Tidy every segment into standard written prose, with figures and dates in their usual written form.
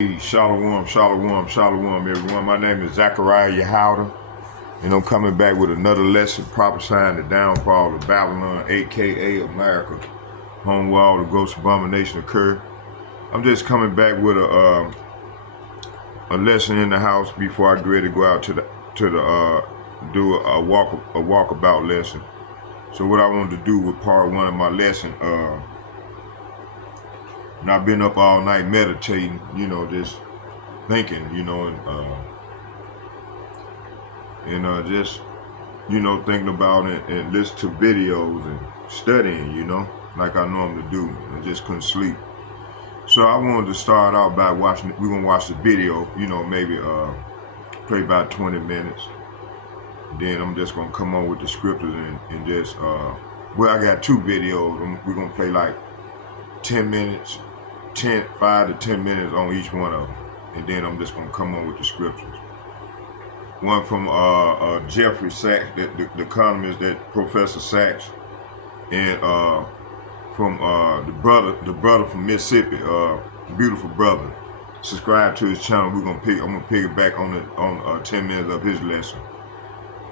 Shalom, shalom, shalom, everyone. My name is Zachariah Yahouda, and I'm coming back with another lesson prophesying the downfall of Babylon, aka America, home where all the gross abomination occur. I'm just coming back with a lesson in the house before I get ready to go out to the do a walkabout lesson. So what I wanted to do with part one of my lesson, and I've been up all night meditating, just thinking, and just thinking about it and listen to videos and studying, like I normally do. I just couldn't sleep. So I wanted to start out by watching. We're gonna watch the video, maybe play about 20 minutes. Then I'm just gonna come on with the scriptures and just I got two videos. We're gonna play like 10 minutes, 5 to 10 minutes on each one of them, and then I'm just gonna come on with the scriptures. One from Jeffrey Sachs, the economist, that Professor Sachs, and from the brother from Mississippi, beautiful brother. Subscribe to his channel. I'm gonna pick it back on 10 minutes of his lesson,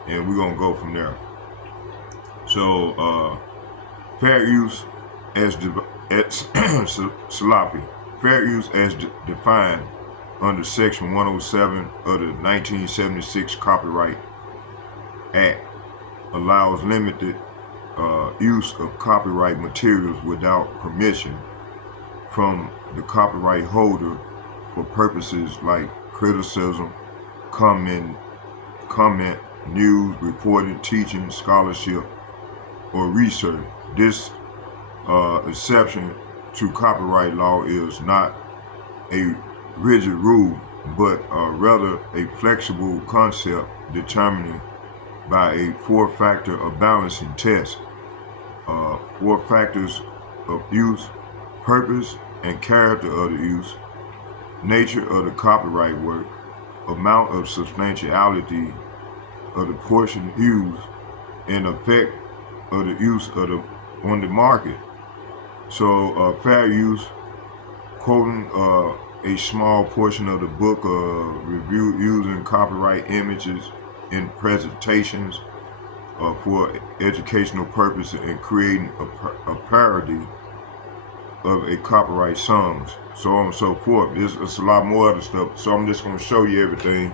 and we're gonna go from there. So fair use as sloppy. Fair use as defined under Section 107 of the 1976 Copyright Act allows limited use of copyright materials without permission from the copyright holder for purposes like criticism, comment, news, reporting, teaching, scholarship, or research. This exception to copyright law is not a rigid rule, but rather a flexible concept determined by a four-factor of balancing test. 4 factors of use: purpose and character of the use, nature of the copyright work, amount of substantiality of the portion used, and effect of the use on the market. So fair use, quoting a small portion of the book, review using copyright images in presentations for educational purposes and creating a parody of a copyright songs, so on and so forth. It's a lot more other stuff, so I'm just going to show you everything.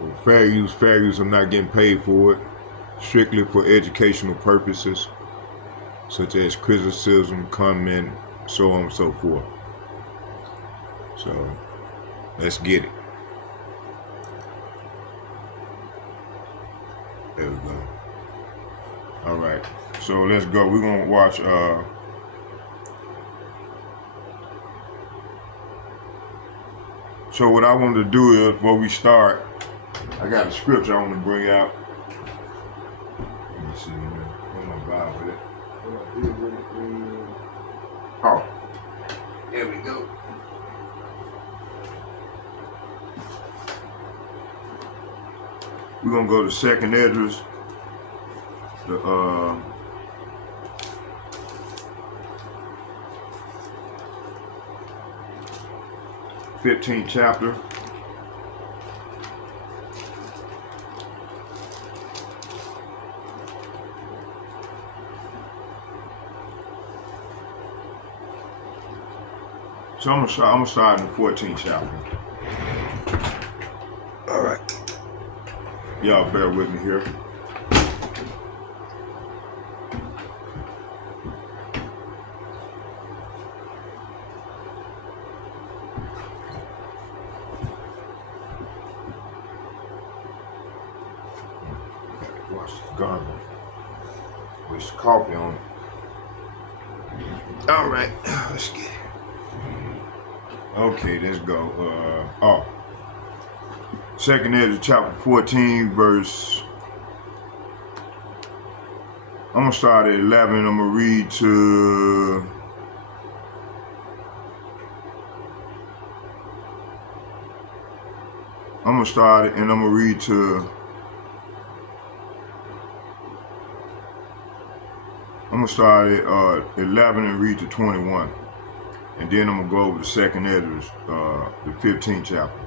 Well, fair use, I'm not getting paid for it, strictly for educational purposes, such as criticism, comment, so on and so forth. So let's get it. There we go. All right, so let's go. We're gonna watch so what I want to do is, before we start, I got a scripture I want to bring out. Let me see. I'm gonna vibe with it. Oh, there we go. We're gonna go to Second Esdras, the 15th chapter. So I'm gonna start in the 14th chapter. All right. Y'all bear with me here. Wash the garment with coffee on it. All right, let's get it. Okay, let's go. Second Esdras chapter 14, verse. I'm gonna start at 11. I'm gonna read to. I'm gonna start it and I'm gonna read to I'm gonna start at 11 and read to 21, and then I'm gonna go over to Second Ezra, the 15th chapter.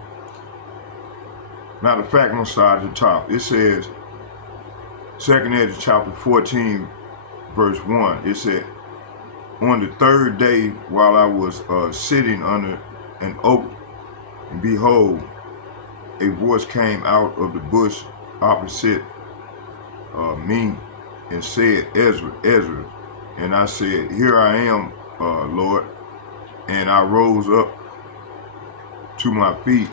Matter of fact, I'm gonna start at the top. It says, Second Ezra chapter 14, verse 1. It said, on the third day, while I was sitting under an oak, and behold, a voice came out of the bush opposite me, and said, Ezra, Ezra. And I said, here I am, Lord. And I rose up to my feet.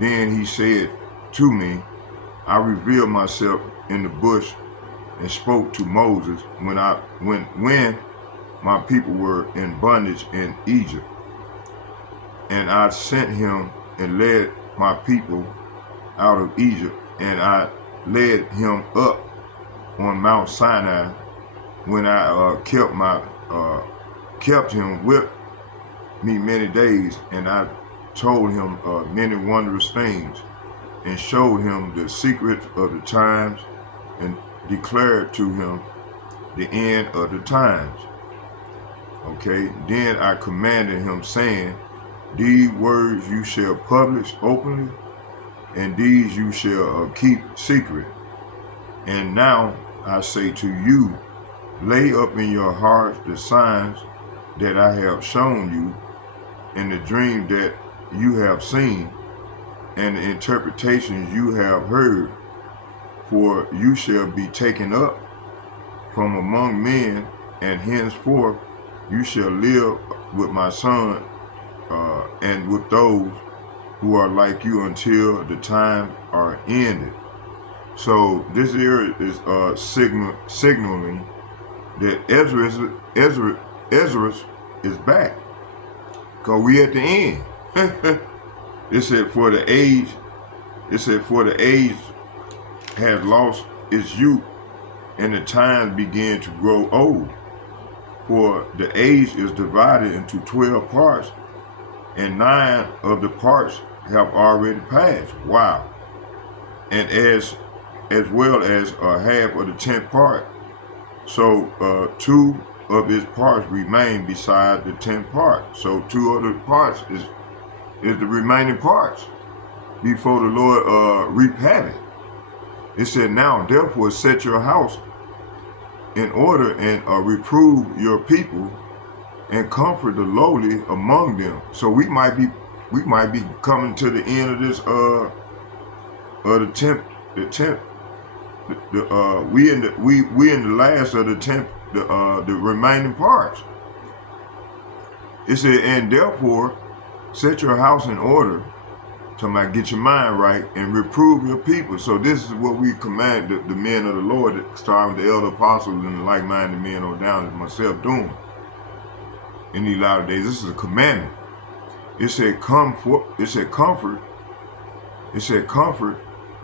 Then he said to me, I revealed myself in the bush and spoke to Moses when my people were in bondage in Egypt. And I sent him and led my people out of Egypt, and I led him up on Mount Sinai when I kept him with me many days, and I told him many wondrous things, and showed him the secrets of the times, and declared to him the end of the times. Okay, then I commanded him, saying, these words you shall publish openly, and these you shall keep secret. And now I say to you, lay up in your hearts the signs that I have shown you, and the dream that you have seen, and the interpretations you have heard. For you shall be taken up from among men, and henceforth you shall live with my son and with those who are like you until the times are ended. So this here is signaling that Ezra is back, because we at the end. It said for the age has lost its youth, and the times began to grow old. For the age is divided into 12 parts, and 9 of the parts have already passed. Wow. And as well as half of the 10th part. So 2 of its parts remain beside the 10th part. So 2 other parts is the remaining parts before the Lord reap havoc. It said, now therefore set your house in order, and reprove your people, and comfort the lowly among them. So we might be coming to the end of this we in the last of the 10th, the remaining parts. It said, and therefore set your house in order, talking about get your mind right, and reprove your people. So this is what we command the men of the Lord, starting with the elder apostles and the like-minded men on down, as myself, doing in these latter days. This is a commandment. It said comfort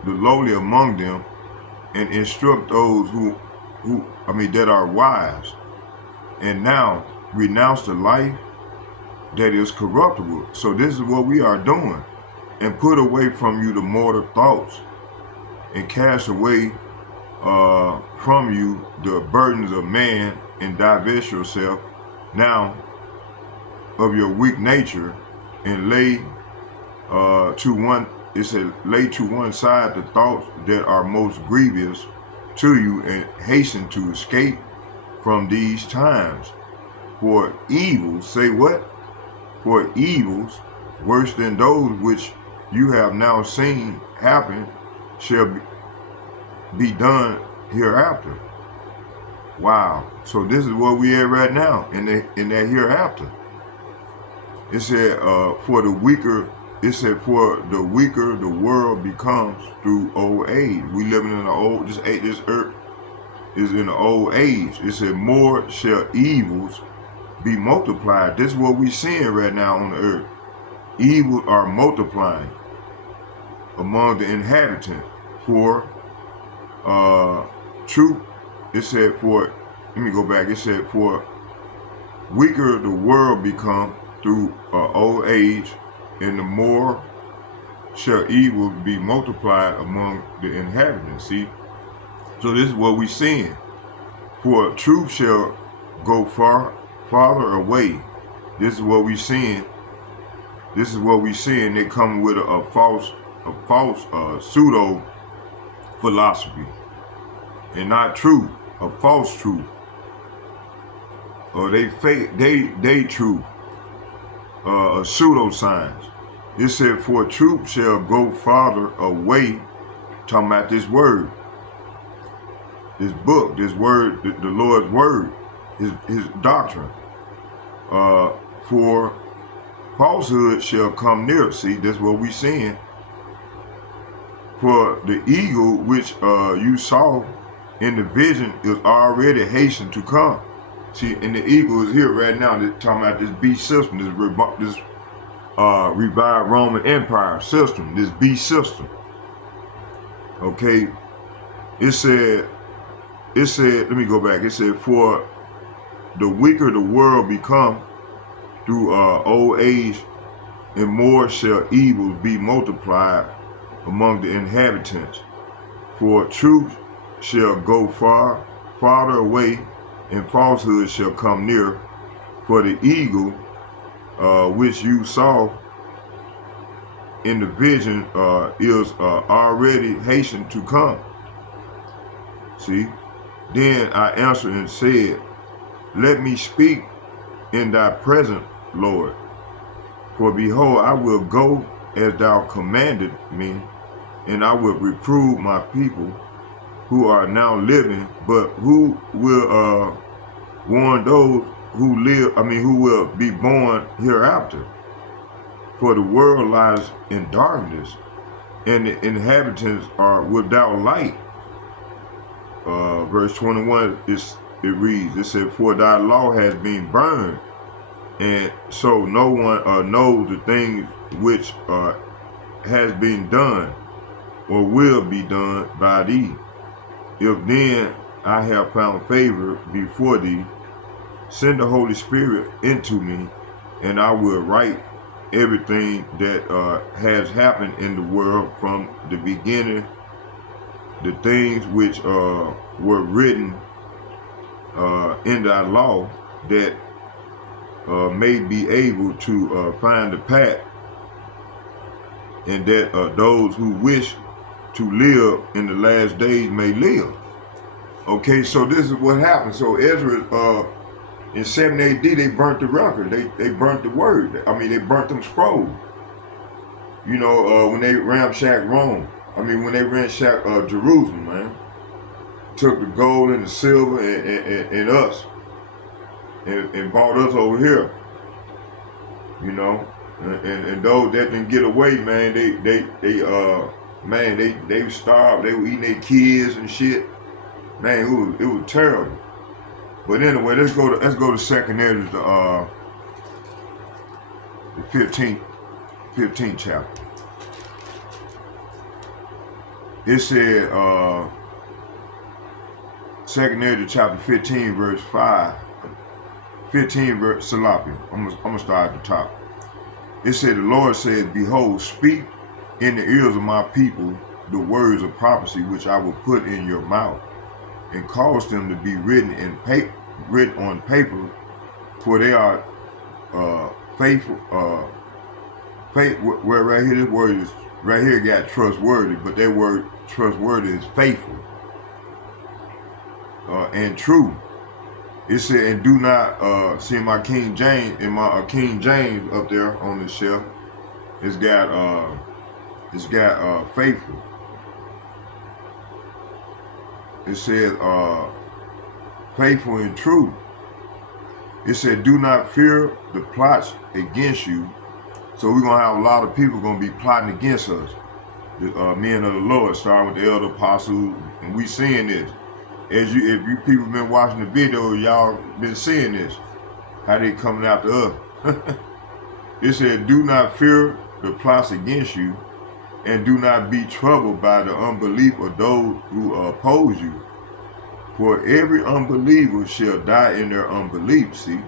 the lowly among them, and instruct those who that are wise. And now renounce the life that is corruptible. So this is what we are doing. And put away from you the mortal thoughts, and cast away from you the burdens of man, and divest yourself now of your weak nature, and lay to one side the thoughts that are most grievous to you, and hasten to escape from these times. For evils, say what? For evils worse than those which you have now seen happen shall be done hereafter. Wow. So this is what we at right now in that hereafter. It said for the weaker the world becomes through old age. We living in this earth is in the old age. It said more shall evils be multiplied. This is what we seeing right now on the earth. Evil are multiplying among the inhabitants. For truth, it said for, let me go back, it said for weaker the world become through old age, and the more shall evil be multiplied among the inhabitants. See, so this is what we seeing. For truth shall go farther away. This is what we seeing. This is what we seeing. They come with a false pseudo philosophy, and not truth, a false truth, or they fake they truth, a pseudoscience. It said, for truth shall go farther away. Talking about this word, this book, this word, the Lord's word, his doctrine. For falsehood shall come near. See, that's what we seeing. For the eagle which you saw in the vision is already hastened to come. See, and the eagle is here right now. They're talking about this beast system, this revived Roman Empire system, this beast system. Okay, it said, let me go back. It said, for the weaker the world become through old age, and more shall evils be multiplied among the inhabitants. For truth shall go farther away, and falsehood shall come near. For the eagle which you saw in the vision is already hastened to come. See? Then I answered and said, let me speak in thy presence, Lord. For behold, I will go as thou commanded me, and I will reprove my people who are now living, but who will warn those who live, who will be born hereafter. For the world lies in darkness, and the inhabitants are without light. Verse 21, it reads, it said, for thy law has been burned, and so no one knows the things which has been done or will be done by thee. If then I have found favor before thee, send the Holy Spirit into me, and I will write everything that has happened in the world from the beginning, the things which were written in thy law, that may be able to find the path, and that those who wish to live in the last days may live. Okay, so this is what happened. So Ezra, in 7 AD, they burnt the record. They burnt the word. They burnt them scrolls. You know, when they ramshacked Rome. When they ransacked Jerusalem, man. Took the gold and the silver and us, and brought us over here. You know, and those that didn't get away, man, they were starved. They were eating their kids and shit. Man, it was terrible. But anyway, let's go to 2nd Ezra, the 15th chapter. It said, 2nd Ezra chapter 15, verse 5. 15 verse Salapia. I'm gonna start at the top. It said, the Lord said, behold, speak in the ears of my people the words of prophecy which I will put in your mouth, and cause them to be written on paper, for they are faithful. Where right here, this word is right here got trustworthy, but that word trustworthy is faithful and true. It said, and do not see my King James, and my King James up there on the shelf. It's got faithful. It said faithful and true. It said, do not fear the plots against you. So we're gonna have a lot of people gonna be plotting against us, the men of the Lord, starting with the elder apostles, and we seeing this. If you people been watching the video, y'all been seeing this, how they coming after us. It said, do not fear the plots against you, and do not be troubled by the unbelief of those who oppose you. For every unbeliever shall die in their unbelief, see?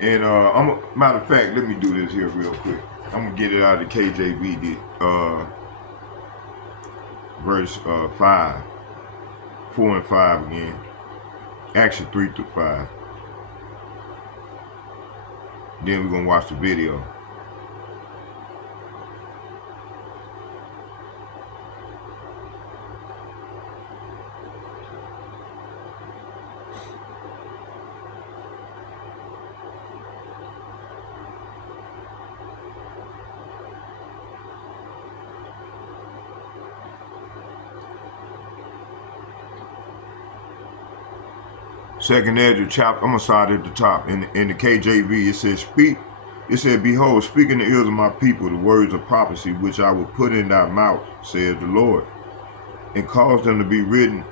And matter of fact, let me do this here real quick. I'm gonna get it out of the KJV, verse 5. 4 and 5 again. Actually 3 through 5. Then we're going to watch the video. Second Ezra chapter, I'm going to start at the top. In the KJV, it says, behold, speak in the ears of my people the words of prophecy, which I will put in thy mouth, says the Lord, and cause them to be written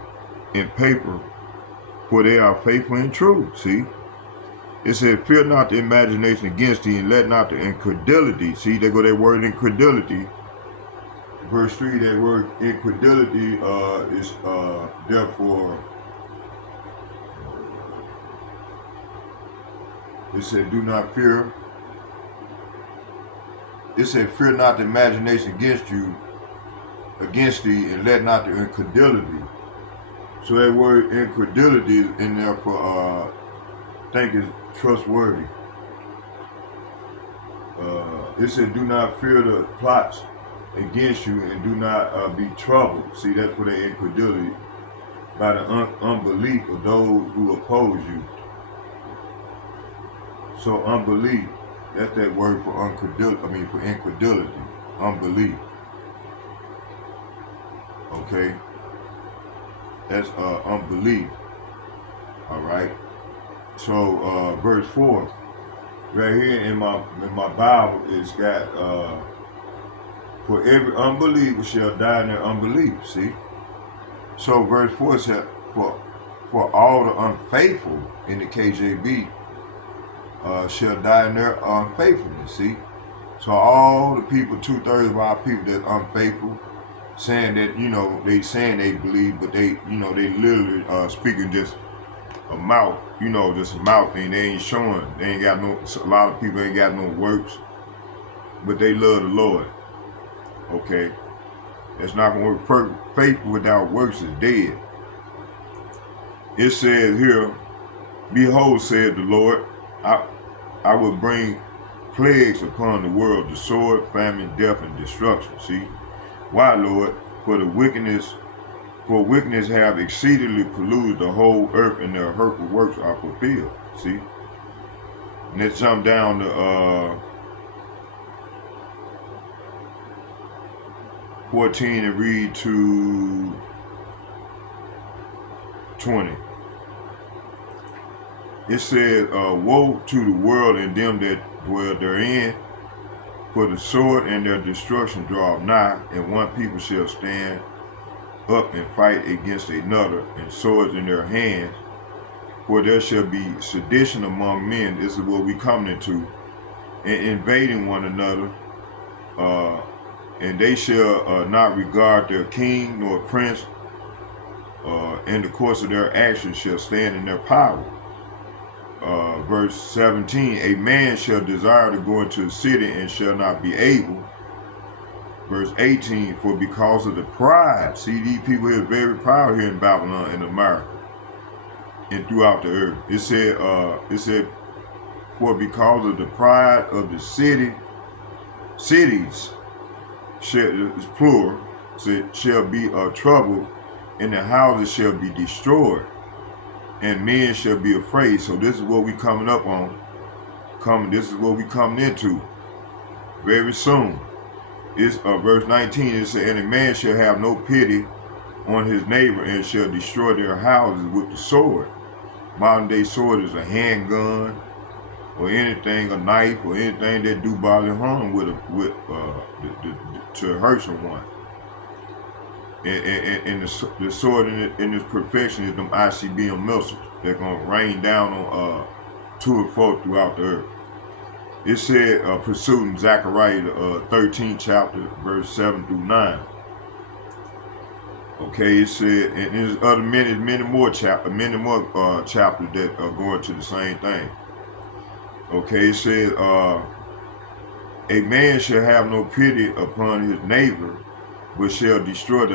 in paper, for they are faithful and true. See? It said, fear not the imagination against thee, and let not the incredulity. See, there go that word incredulity. Verse 3, that word incredulity is therefore... It said, do not fear. It said, fear not the imagination against thee, and let not the incredulity. So that word incredulity is in there for, I think is trustworthy. It said, do not fear the plots against you, and do not be troubled. See, that's for the incredulity, by the unbelief of those who oppose you. So unbelief, that's that word for incredulity, unbelief. Okay, that's unbelief. All right. So verse 4, right here in my Bible, it's got for every unbeliever shall die in their unbelief. See. So verse 4 said for all the unfaithful in the KJV. Shall die in their unfaithfulness. See, so all the people, 2/3 of our people that's unfaithful, saying that they saying they believe, but they they literally speaking just a mouth, just a mouth thing. They ain't showing. They ain't got no. A lot of people ain't got no works, but they love the Lord. Okay, that's not gonna work. Faith without works is dead. It says here, behold, said the Lord, I will bring plagues upon the world, the sword, famine, death, and destruction. See? Why, Lord? For wickedness have exceedingly polluted the whole earth, and their hurtful works are fulfilled. See? And let's jump down to 14 and read to 20. It said, woe to the world and them that dwell therein, for the sword and their destruction draw nigh, and one people shall stand up and fight against another, and swords in their hands. For there shall be sedition among men, this is what we coming into, and invading one another, and they shall not regard their king nor prince, in the course of their actions shall stand in their power. Verse 17, a man shall desire to go into a city and shall not be able. Verse 18, for because of the pride, see, these people here are very proud here in Babylon, in America, and throughout the earth. It said, for because of the pride of the cities, it's plural, shall be trouble, and the houses shall be destroyed, and men shall be afraid. So this is what we coming up on. This is what we coming into very soon. It's verse 19. It says, and a man shall have no pity on his neighbor, and shall destroy their houses with the sword. Modern day sword is a handgun, or anything, a knife, or anything that do bodily harm to hurt someone. And the sword in its perfection is them ICBM missiles that gonna rain down on to and fro throughout the earth. It said, pursuing Zechariah 13th chapter, verse 7 through 9. Okay, it said, and there's many more chapters that are going to the same thing. Okay, it said, a man shall have no pity upon his neighbor, but shall destroy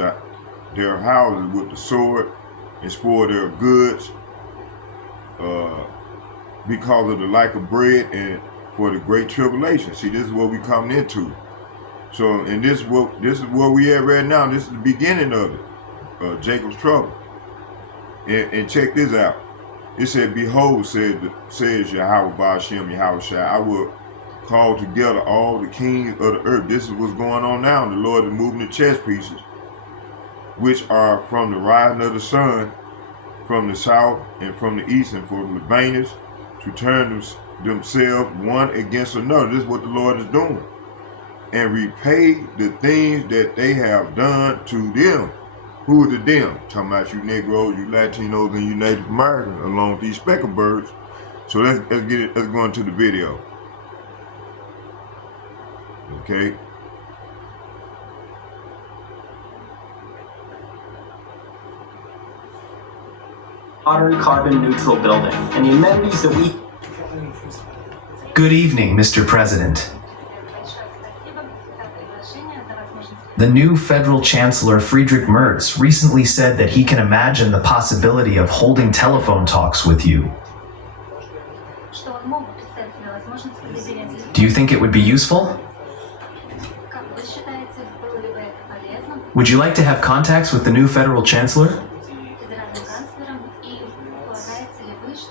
their houses with the sword, and spoil their goods because of the lack of bread and for the great tribulation. See, this is what we coming into. So, and this is where we at right now. This is the beginning of it, Jacob's trouble. And check this out. It said, "Behold, says Yahweh Ba'ashem Yahweh Shai, I will call together all the kings of the earth." This is what's going on now. The Lord is moving the chess pieces, which are from the rising of the sun, from the south and from the east, and for the Libanese to turn themselves one against another. This is what the Lord is doing. And repay the things that they have done to them. Who are the them? Talking about you Negroes, you Latinos, and you Native Americans, along with these speckled birds. So let's go into the video. Okay. Modern carbon neutral building and the amenities that we... Good evening, Mr. President. The new federal chancellor Friedrich Merz recently said that he can imagine the possibility of holding telephone talks with you. Do you think it would be useful? Would you like to have contacts with the new federal chancellor?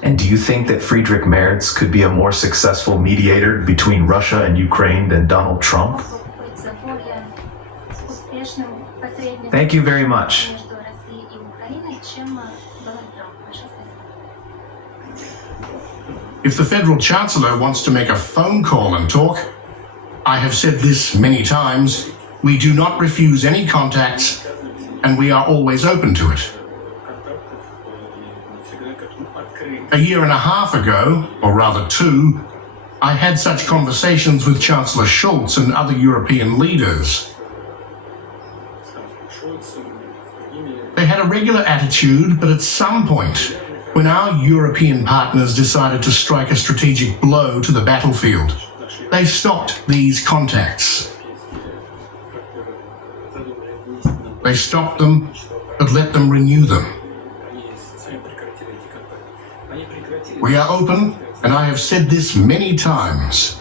And do you think that Friedrich Merz could be a more successful mediator between Russia and Ukraine than Donald Trump? Thank you very much. If the federal chancellor wants to make a phone call and talk, I have said this many times, we do not refuse any contacts and we are always open to it. A year and a half ago, or rather 2, I had such conversations with Chancellor Scholz and other European leaders. They had a regular attitude, but at some point, when our European partners decided to strike a strategic blow to the battlefield, they stopped these contacts. They stopped them, but let them renew them. We are open, and I have said this many times.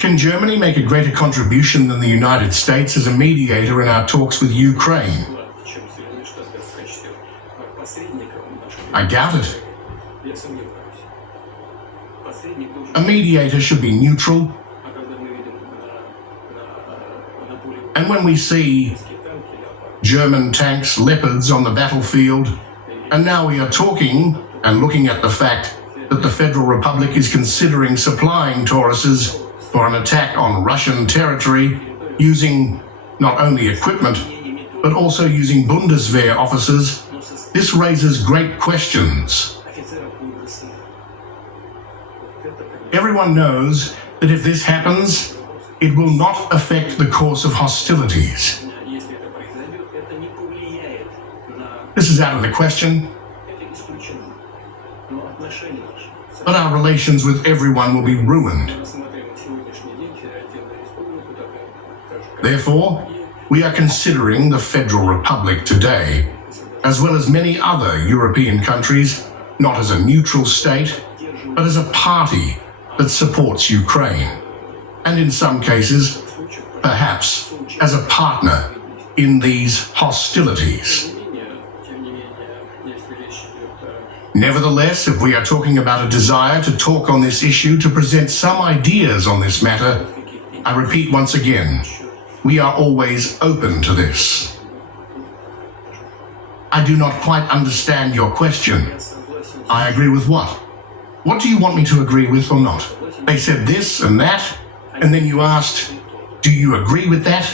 Can Germany make a greater contribution than the United States as a mediator in our talks with Ukraine? I doubt it. A mediator should be neutral. And when we see German tanks, Leopards on the battlefield, and now we are talking and looking at the fact that the Federal Republic is considering supplying Tauruses for an attack on Russian territory using not only equipment, but also using Bundeswehr officers, this raises great questions. Everyone knows that if this happens, it will not affect the course of hostilities. This is out of the question, but our relations with everyone will be ruined. Therefore, we are considering the Federal Republic today, as well as many other European countries, not as a neutral state, but as a party that supports Ukraine, and in some cases, perhaps as a partner in these hostilities. Nevertheless, if we are talking about a desire to talk on this issue, to present some ideas on this matter, I repeat once again, we are always open to this. I do not quite understand your question. I agree with what? What do you want me to agree with or not? They said this and that, and then you asked, do you agree with that?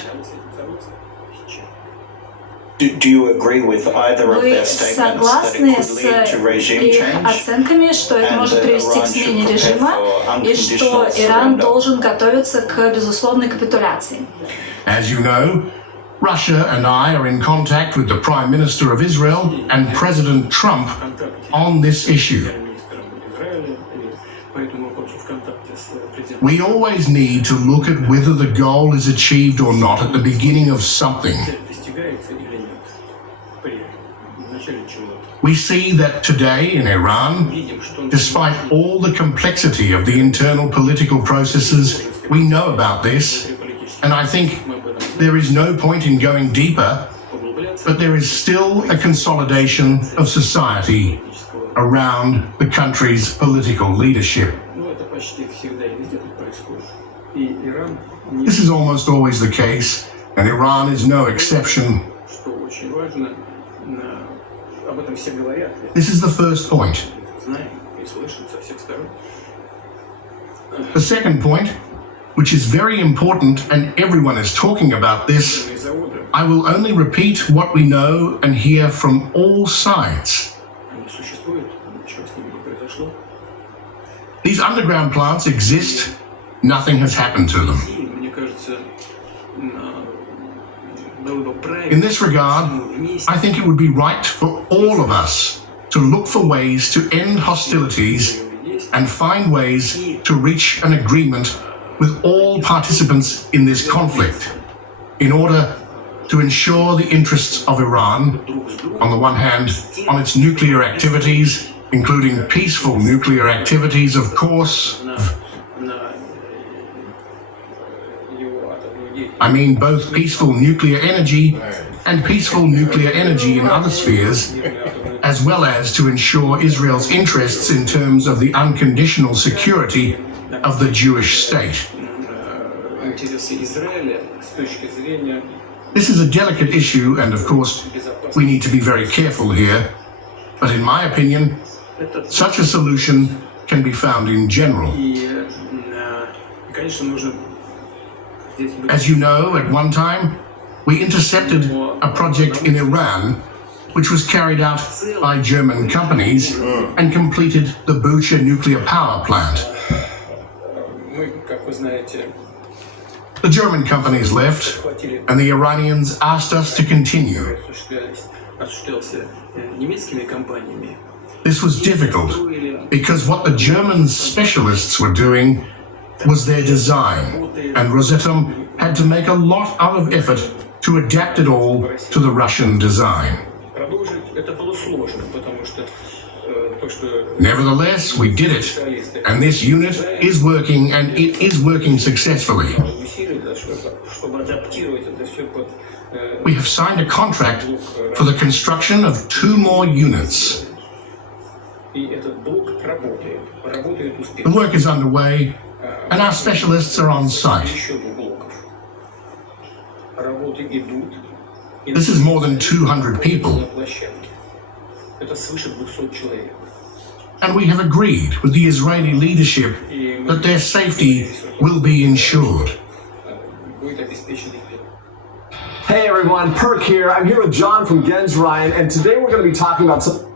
Do you agree with either of their statements that it could lead to regime change? Оценками, что это может привести к смене режима и что Иран должен готовиться к безусловной капитуляции. As you know, Russia and I are in contact with the Prime Minister of Israel and President Trump on this issue. We always need to look at whether the goal is achieved or not at the beginning of something. We see that today in Iran, despite all the complexity of the internal political processes, we know about this, and I think there is no point in going deeper, but there is still a consolidation of society around the country's political leadership. This is almost always the case, and Iran is no exception. This is the first point. The second point, which is very important and everyone is talking about this, I will only repeat what we know and hear from all sides. These underground plants exist, nothing has happened to them. In this regard, I think it would be right for all of us to look for ways to end hostilities and find ways to reach an agreement with all participants in this conflict in order to ensure the interests of Iran, on the one hand, on its nuclear activities, including peaceful nuclear activities, of course. I mean both peaceful nuclear energy and peaceful nuclear energy in other spheres, as well as to ensure Israel's interests in terms of the unconditional security of the Jewish state. This is a delicate issue, and of course, we need to be very careful here. But in my opinion, such a solution can be found in general. As you know, at one time, we intercepted a project in Iran which was carried out by German companies and completed the Bucha nuclear power plant. The German companies left, and the Iranians asked us to continue. This was difficult because what the German specialists were doing was their design, and Rosatom had to make a lot of effort to adapt it all to the Russian design. Nevertheless, we did it, and this unit is working, and it is working successfully. We have signed a contract for the construction of 2 more units. The work is underway, and our specialists are on site. This is more than 200 people. And we have agreed with the Israeli leadership that their safety will be ensured. Hey everyone, Perk here. I'm here with John from Gens Ryan, and today we're going to be talking about some...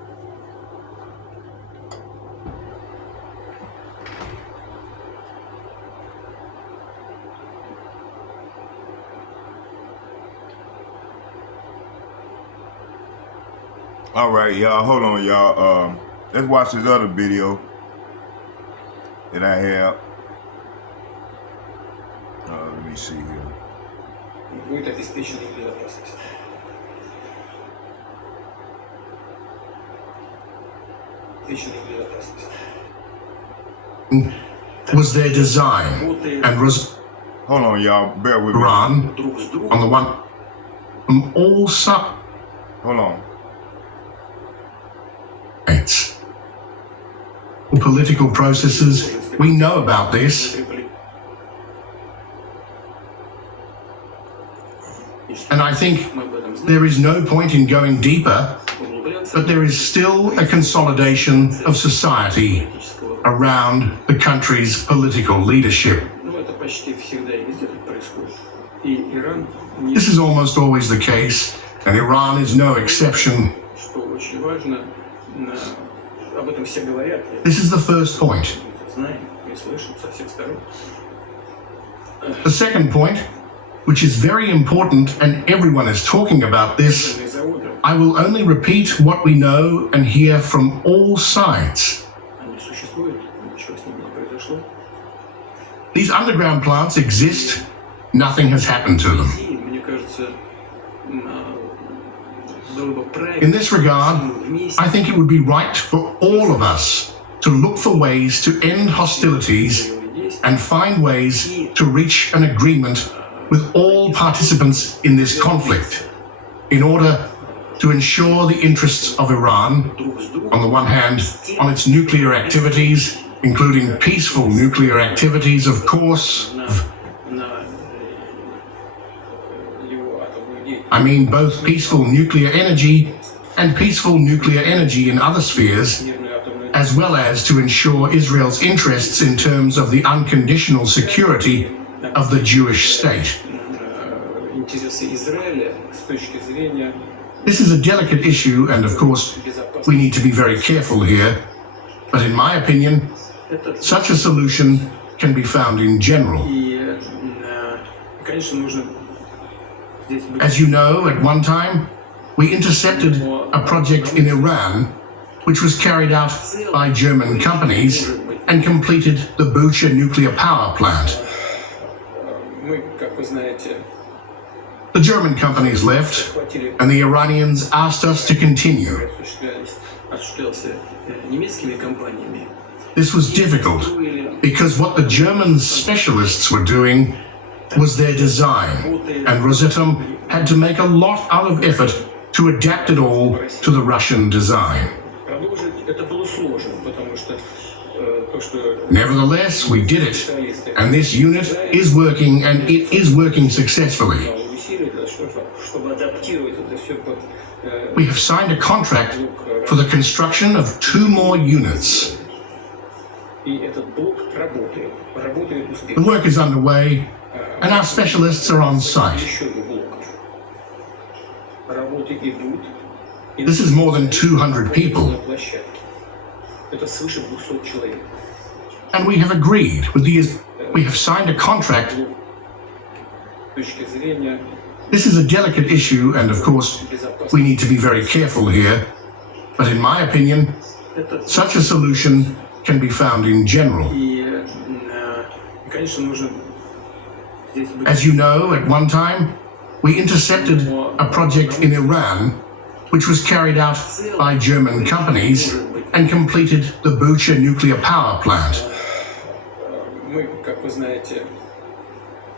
All right, y'all. Hold on, y'all. Let's watch this other video that I have. Let me see here. Was their design, and Hold on, y'all. Bear with me. Iran, on the one, from all sides. Hold on. Political processes, we know about this. And I think there is no point in going deeper, but there is still a consolidation of society around the country's political leadership. This is almost always the case, and Iran is no exception. This is the first point. The second point, which is very important and everyone is talking about this, I will only repeat what we know and hear from all sides. These underground plants exist, nothing has happened to them. In this regard, I think it would be right for all of us to look for ways to end hostilities and find ways to reach an agreement with all participants in this conflict in order to ensure the interests of Iran, on the one hand, on its nuclear activities, including peaceful nuclear activities, of course. I mean both peaceful nuclear energy and peaceful nuclear energy in other spheres, as well as to ensure Israel's interests in terms of the unconditional security of the Jewish state. This is a delicate issue, and of course, we need to be very careful here. But in my opinion, such a solution can be found in general. As you know, at one time, we intercepted a project in Iran which was carried out by German companies and completed the Bucha nuclear power plant. The German companies left, and the Iranians asked us to continue. This was difficult because what the German specialists were doing was their design, and Rosatom had to make a lot out of effort to adapt it all to the Russian design. Nevertheless, we did it, and this unit is working, and it is working successfully. We have signed a contract for the construction of 2 more units. The work is underway, and our specialists are on site. This is more than 200 people. And we have agreed with we have signed a contract. This is a delicate issue, and of course, we need to be very careful here. But in my opinion, such a solution can be found in general. As you know, at one time, we intercepted a project in Iran which was carried out by German companies and completed the Bucha nuclear power plant.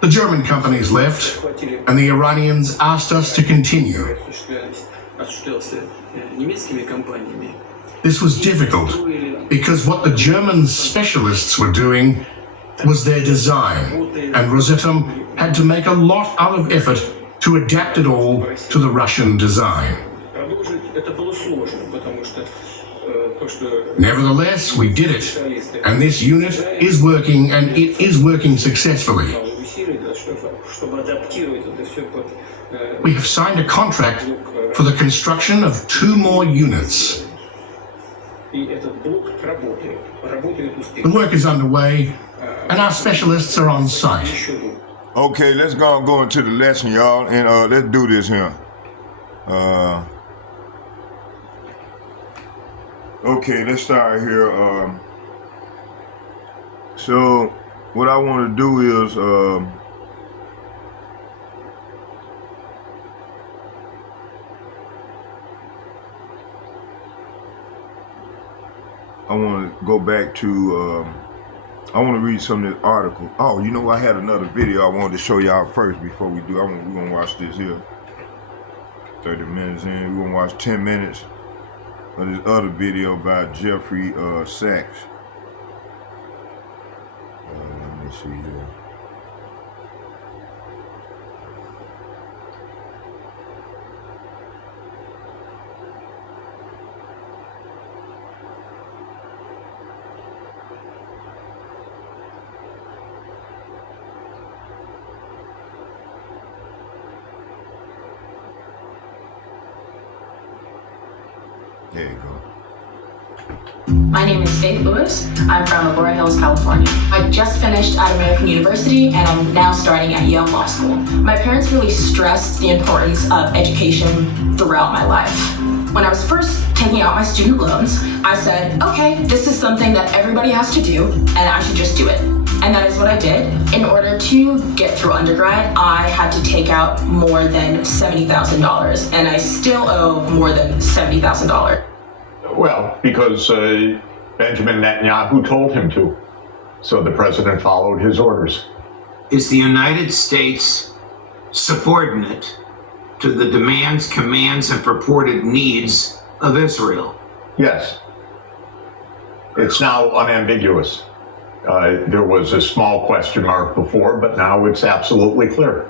The German companies left, and the Iranians asked us to continue. This was difficult because what the German specialists were doing was their design, and Rosatom had to make a lot out of effort to adapt it all to the Russian design. Nevertheless, we did it, and this unit is working, and it is working successfully. We have signed a contract for the construction of 2 more units. The work is underway, and our specialists are on site. Okay, let's go into the lesson, y'all, and let's do this here. Okay, let's start here. So what I want to do is I want to go back to I want to read some of this article. Oh, you know, I had another video I wanted to show y'all first before we do. We're gonna watch this here. 30 minutes in, we're gonna watch 10 minutes of this other video by Jeffrey Sachs. Let me see here. There you go. My name is Faith Lewis. I'm from Agoura Hills, California. I just finished at American University and I'm now starting at Yale Law School. My parents really stressed the importance of education throughout my life. When I was first taking out my student loans, I said, okay, this is something that everybody has to do and I should just do it. And that is what I did. In order to get through undergrad, I had to take out more than $70,000, and I still owe more than $70,000. Well, because Benjamin Netanyahu told him to. So the president followed his orders. Is the United States subordinate to the demands, commands, and purported needs of Israel? Yes. It's now unambiguous. There was a small question mark before, but now it's absolutely clear.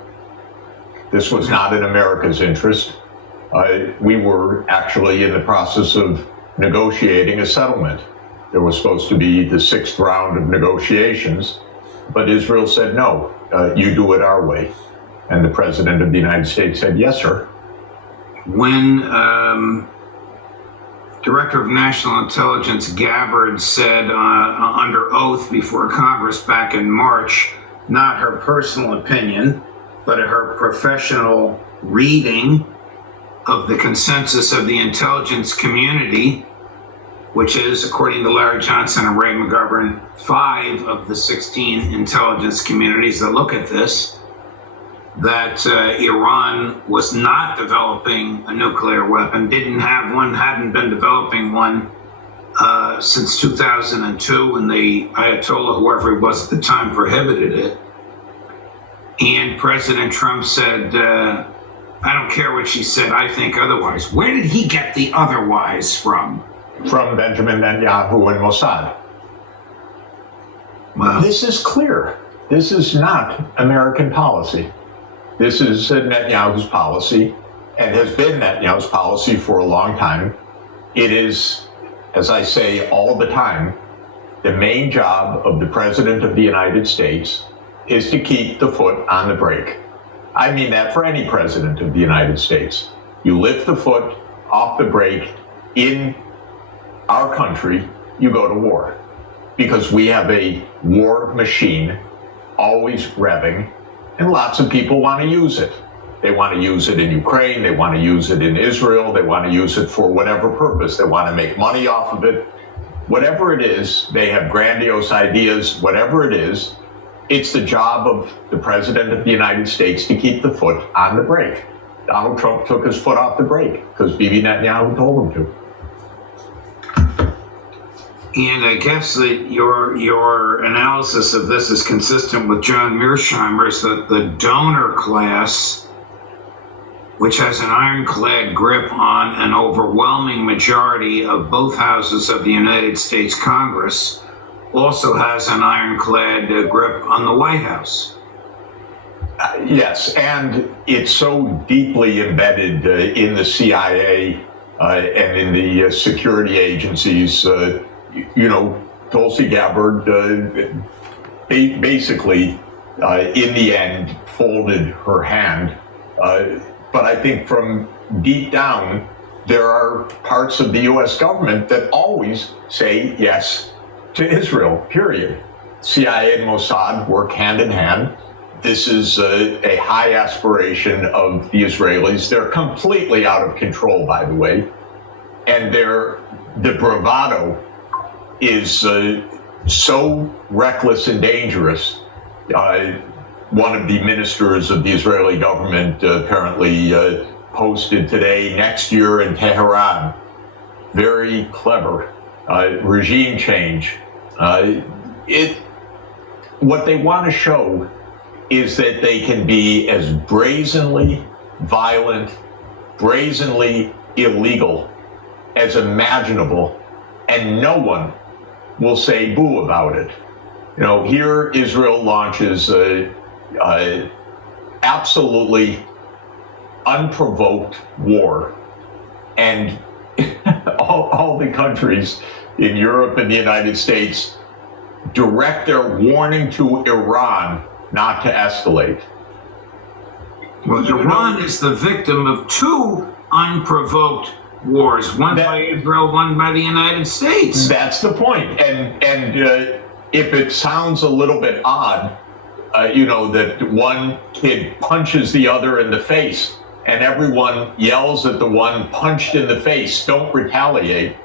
This was not in America's interest. We were actually in the process of negotiating a settlement. There was supposed to be the 6th round of negotiations, but Israel said, no, you do it our way. And the president of the United States said, yes, sir. When Director of National Intelligence Gabbard said under oath before Congress back in March, not her personal opinion, but her professional reading of the consensus of the intelligence community, which is, according to Larry Johnson and Ray McGovern, 5 of the 16 intelligence communities that look at this, that Iran was not developing a nuclear weapon, didn't have one, hadn't been developing one since 2002 when the Ayatollah, whoever he was at the time, prohibited it. And President Trump said, I don't care what she said, I think otherwise. Where did he get the otherwise from? From Benjamin Netanyahu and Mossad. Wow. This is clear. This is not American policy. This is Netanyahu's policy and has been Netanyahu's policy for a long time. It is, as I say all the time, the main job of the President of the United States is to keep the foot on the brake. I mean that for any President of the United States. You lift the foot off the brake in our country, you go to war. Because we have a war machine always revving, and lots of people want to use it. They want to use it in Ukraine, they want to use it in Israel, they want to use it for whatever purpose. They want to make money off of it. Whatever it is, they have grandiose ideas, whatever it is, it's the job of the President of the United States to keep the foot on the brake. Donald Trump took his foot off the brake because Bibi Netanyahu told him to. And I guess that your analysis of this is consistent with John Mearsheimer's, that the donor class, which has an ironclad grip on an overwhelming majority of both houses of the United States Congress, also has an ironclad grip on the White House. Yes, and it's so deeply embedded in the CIA and in the security agencies. Tulsi Gabbard basically, in the end, folded her hand. But I think from deep down, there are parts of the U.S. government that always say yes to Israel, period. CIA and Mossad work hand in hand. This is a high aspiration of the Israelis. They're completely out of control, by the way. And the bravado is so reckless and dangerous. One of the ministers of the Israeli government apparently posted today, next year in Tehran, very clever, regime change. What they want to show is that they can be as brazenly violent, brazenly illegal as imaginable, and no one will say boo about it. Here Israel launches a absolutely unprovoked war, and all the countries in Europe and the United States direct their warning to Iran not to escalate. Well, Iran is the victim of 2 unprovoked wars, one by Israel, one by the United States. That's the point. And if it sounds a little bit odd, that one kid punches the other in the face and everyone yells at the one punched in the face, don't retaliate.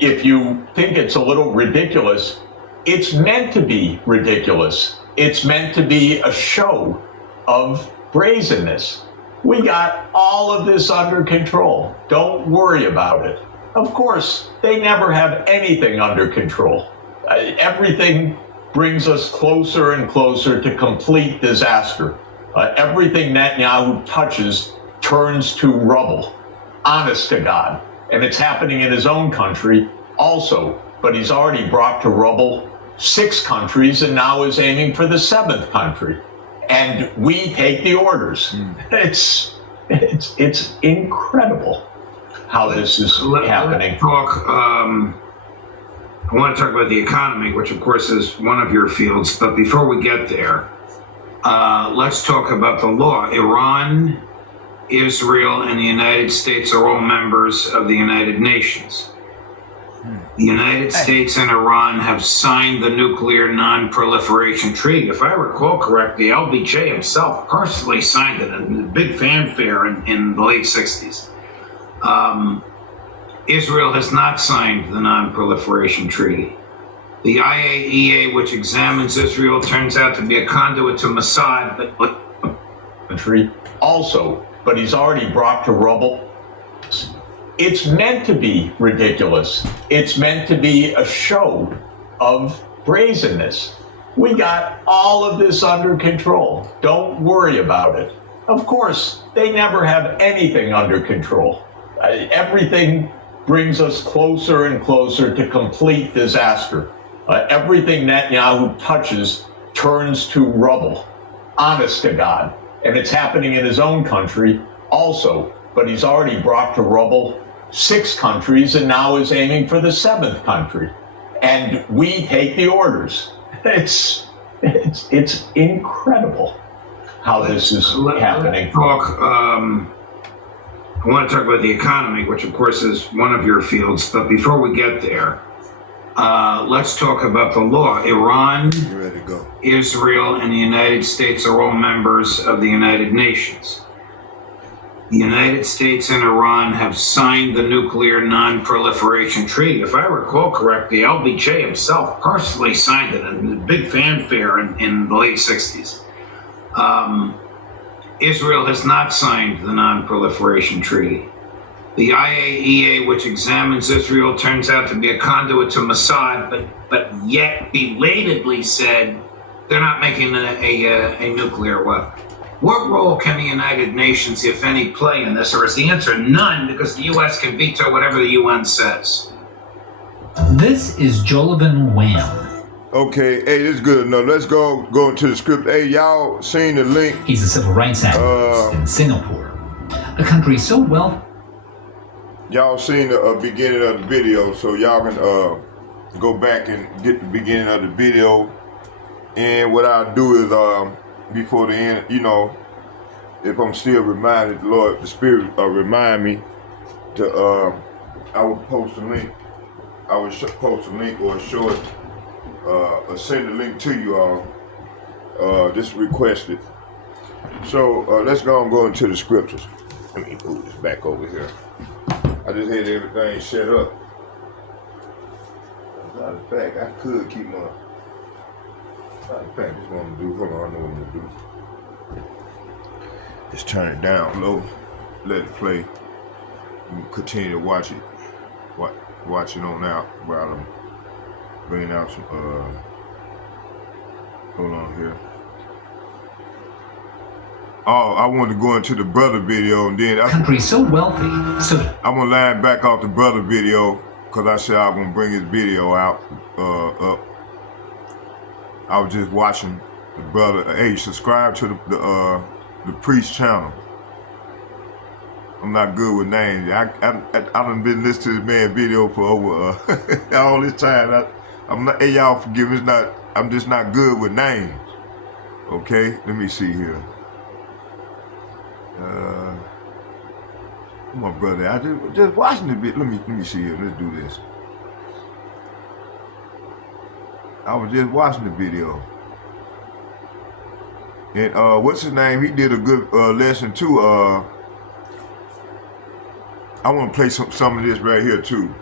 If you think it's a little ridiculous, It's meant to be ridiculous. It's meant to be a show of brazenness. We got all of this under control. Don't worry about it. Of course, they never have anything under control. Everything brings us closer and closer to complete disaster. Everything Netanyahu touches turns to rubble. Honest to God. And it's happening in his own country also. But he's already brought to rubble 6 countries and now is aiming for the 7th country. And we take the orders. It's incredible how this is happening. I want to talk about the economy, which of course is one of your fields. But before we get there, let's talk about the law. Iran, Israel, and the United States are all members of the United Nations. The United States and Iran have signed the Nuclear Non-Proliferation Treaty. If I recall correctly, LBJ himself personally signed it in a big fanfare in the late 60s. Israel has not signed the Non-Proliferation Treaty. The IAEA, which examines Israel, turns out to be a conduit to Mossad, but country also, but he's already brought to rubble. It's meant to be ridiculous. It's meant to be a show of brazenness. We got all of this under control. Don't worry about it. Of course, they never have anything under control. Everything brings us closer and closer to complete disaster. Everything Netanyahu touches turns to rubble. Honest to God. And it's happening in his own country also. But he's already brought to rubble 6 countries and now is aiming for the 7th country. And we take the orders. It's incredible how this is happening. I want to talk about the economy, which of course is one of your fields. But before we get there, let's talk about the law. Iran, Israel, and the United States are all members of the United Nations. The United States and Iran have signed the Nuclear Non-Proliferation Treaty. If I recall correctly, LBJ himself personally signed it in a big fanfare in the late 60s. Israel has not signed the Non-Proliferation Treaty. The IAEA, which examines Israel, turns out to be a conduit to Mossad, but yet belatedly said they're not making a nuclear weapon. What role can the United Nations, if any, play in this? Or is the answer none, because the U.S. can veto whatever the UN says? This is Jolovan Wham. Okay, hey, this is good enough. Let's go into the script. Hey, y'all seen the link? He's a civil rights activist in Singapore, a country so well. Y'all seen the beginning of the video, so y'all can go back and get the beginning of the video. And what I'll do is, before the end, you know, if I'm still reminded, the Lord, the Spirit, remind me to, I will post a link. I will post a link or a short, or send a link to you all, just requested. So let's go into the scriptures. Let me move this back over here. I just had everything set up. As a matter of fact, I could keep my. Matter of fact, this is what I'm gonna do. Hold on, I know what I'm gonna do. Just turn it down low, let it play. Continue to watch it. Watch it on out while I'm bringing out some. Hold on here. Oh, I wanted to go into the brother video and then country so wealthy. So I'm gonna line back off the brother video because I said I'm gonna bring his video out up. I was just watching the brother. Hey, subscribe to the priest channel. I'm not good with names. I done been listening to this man video for over all this time. I'm not. Hey, y'all forgive me. I'm just not good with names. Okay, let me see here. Come on, brother. I just watching the bit. Let me see here. Let's do this. I was just watching the video. And what's his name? He did a good lesson too. I want to play some of this right here too.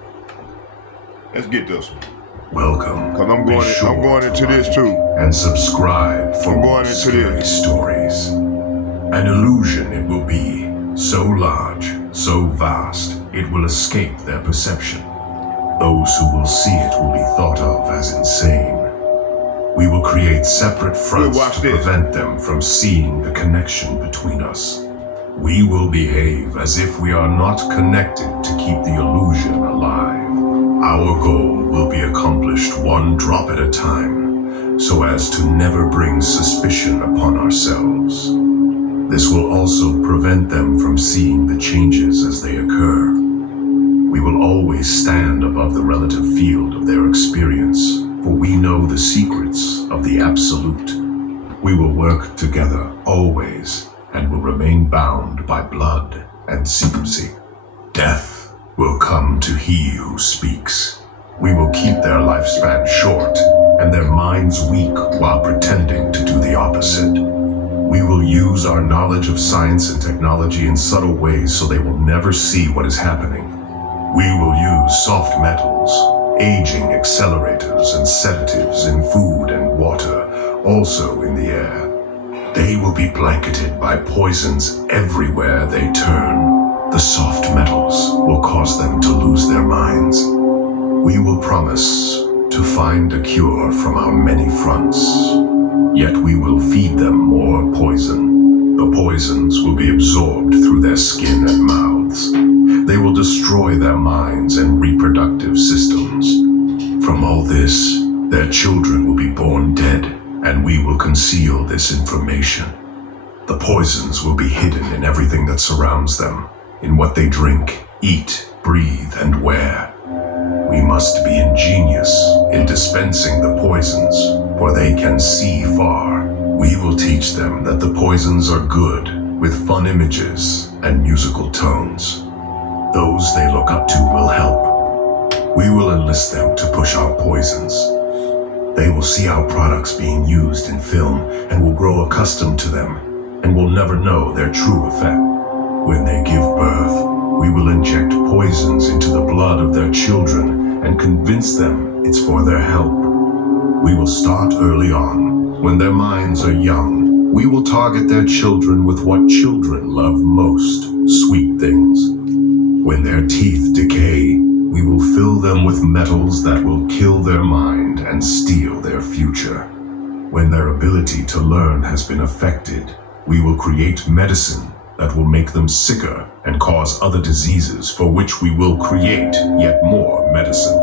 Let's get this one. Welcome. Cause I'm going into this too. And subscribe for I'm more going into scary this. stories. An illusion it will be, so large, so vast, it will escape their perception. Those who will see it will be thought of as insane. We will create separate fronts to prevent them from seeing the connection between us. We will behave as if we are not connected to keep the illusion alive. Our goal will be accomplished one drop at a time, so as to never bring suspicion upon ourselves. This will also prevent them from seeing the changes as they occur. We will always stand above the relative field of their experience, for we know the secrets of the Absolute. We will work together always, and will remain bound by blood and secrecy. Death will come to he who speaks. We will keep their lifespan short, and their minds weak while pretending to do the opposite. We will use our knowledge of science and technology in subtle ways so they will never see what is happening. We will use soft metals, aging accelerators and sedatives in food and water, also in the air. They will be blanketed by poisons everywhere they turn. The soft metals will cause them to lose their minds. We will promise to find a cure from our many fronts. Yet we will feed them more poison. The poisons will be absorbed through their skin and mouths. They will destroy their minds and reproductive systems. From all this, their children will be born dead, and we will conceal this information. The poisons will be hidden in everything that surrounds them, in what they drink, eat, breathe, and wear. We must be ingenious in dispensing the poisons, for they can see far. We will teach them that the poisons are good, with fun images and musical tones. Those they look up to will help. We will enlist them to push our poisons. They will see our products being used in film and will grow accustomed to them and will never know their true effect. When they give birth, we will inject poisons into the blood of their children and convince them it's for their help. We will start early on. When their minds are young, we will target their children with what children love most, sweet things. When their teeth decay, we will fill them with metals that will kill their mind and steal their future. When their ability to learn has been affected, we will create medicine that will make them sicker and cause other diseases for which we will create yet more medicine.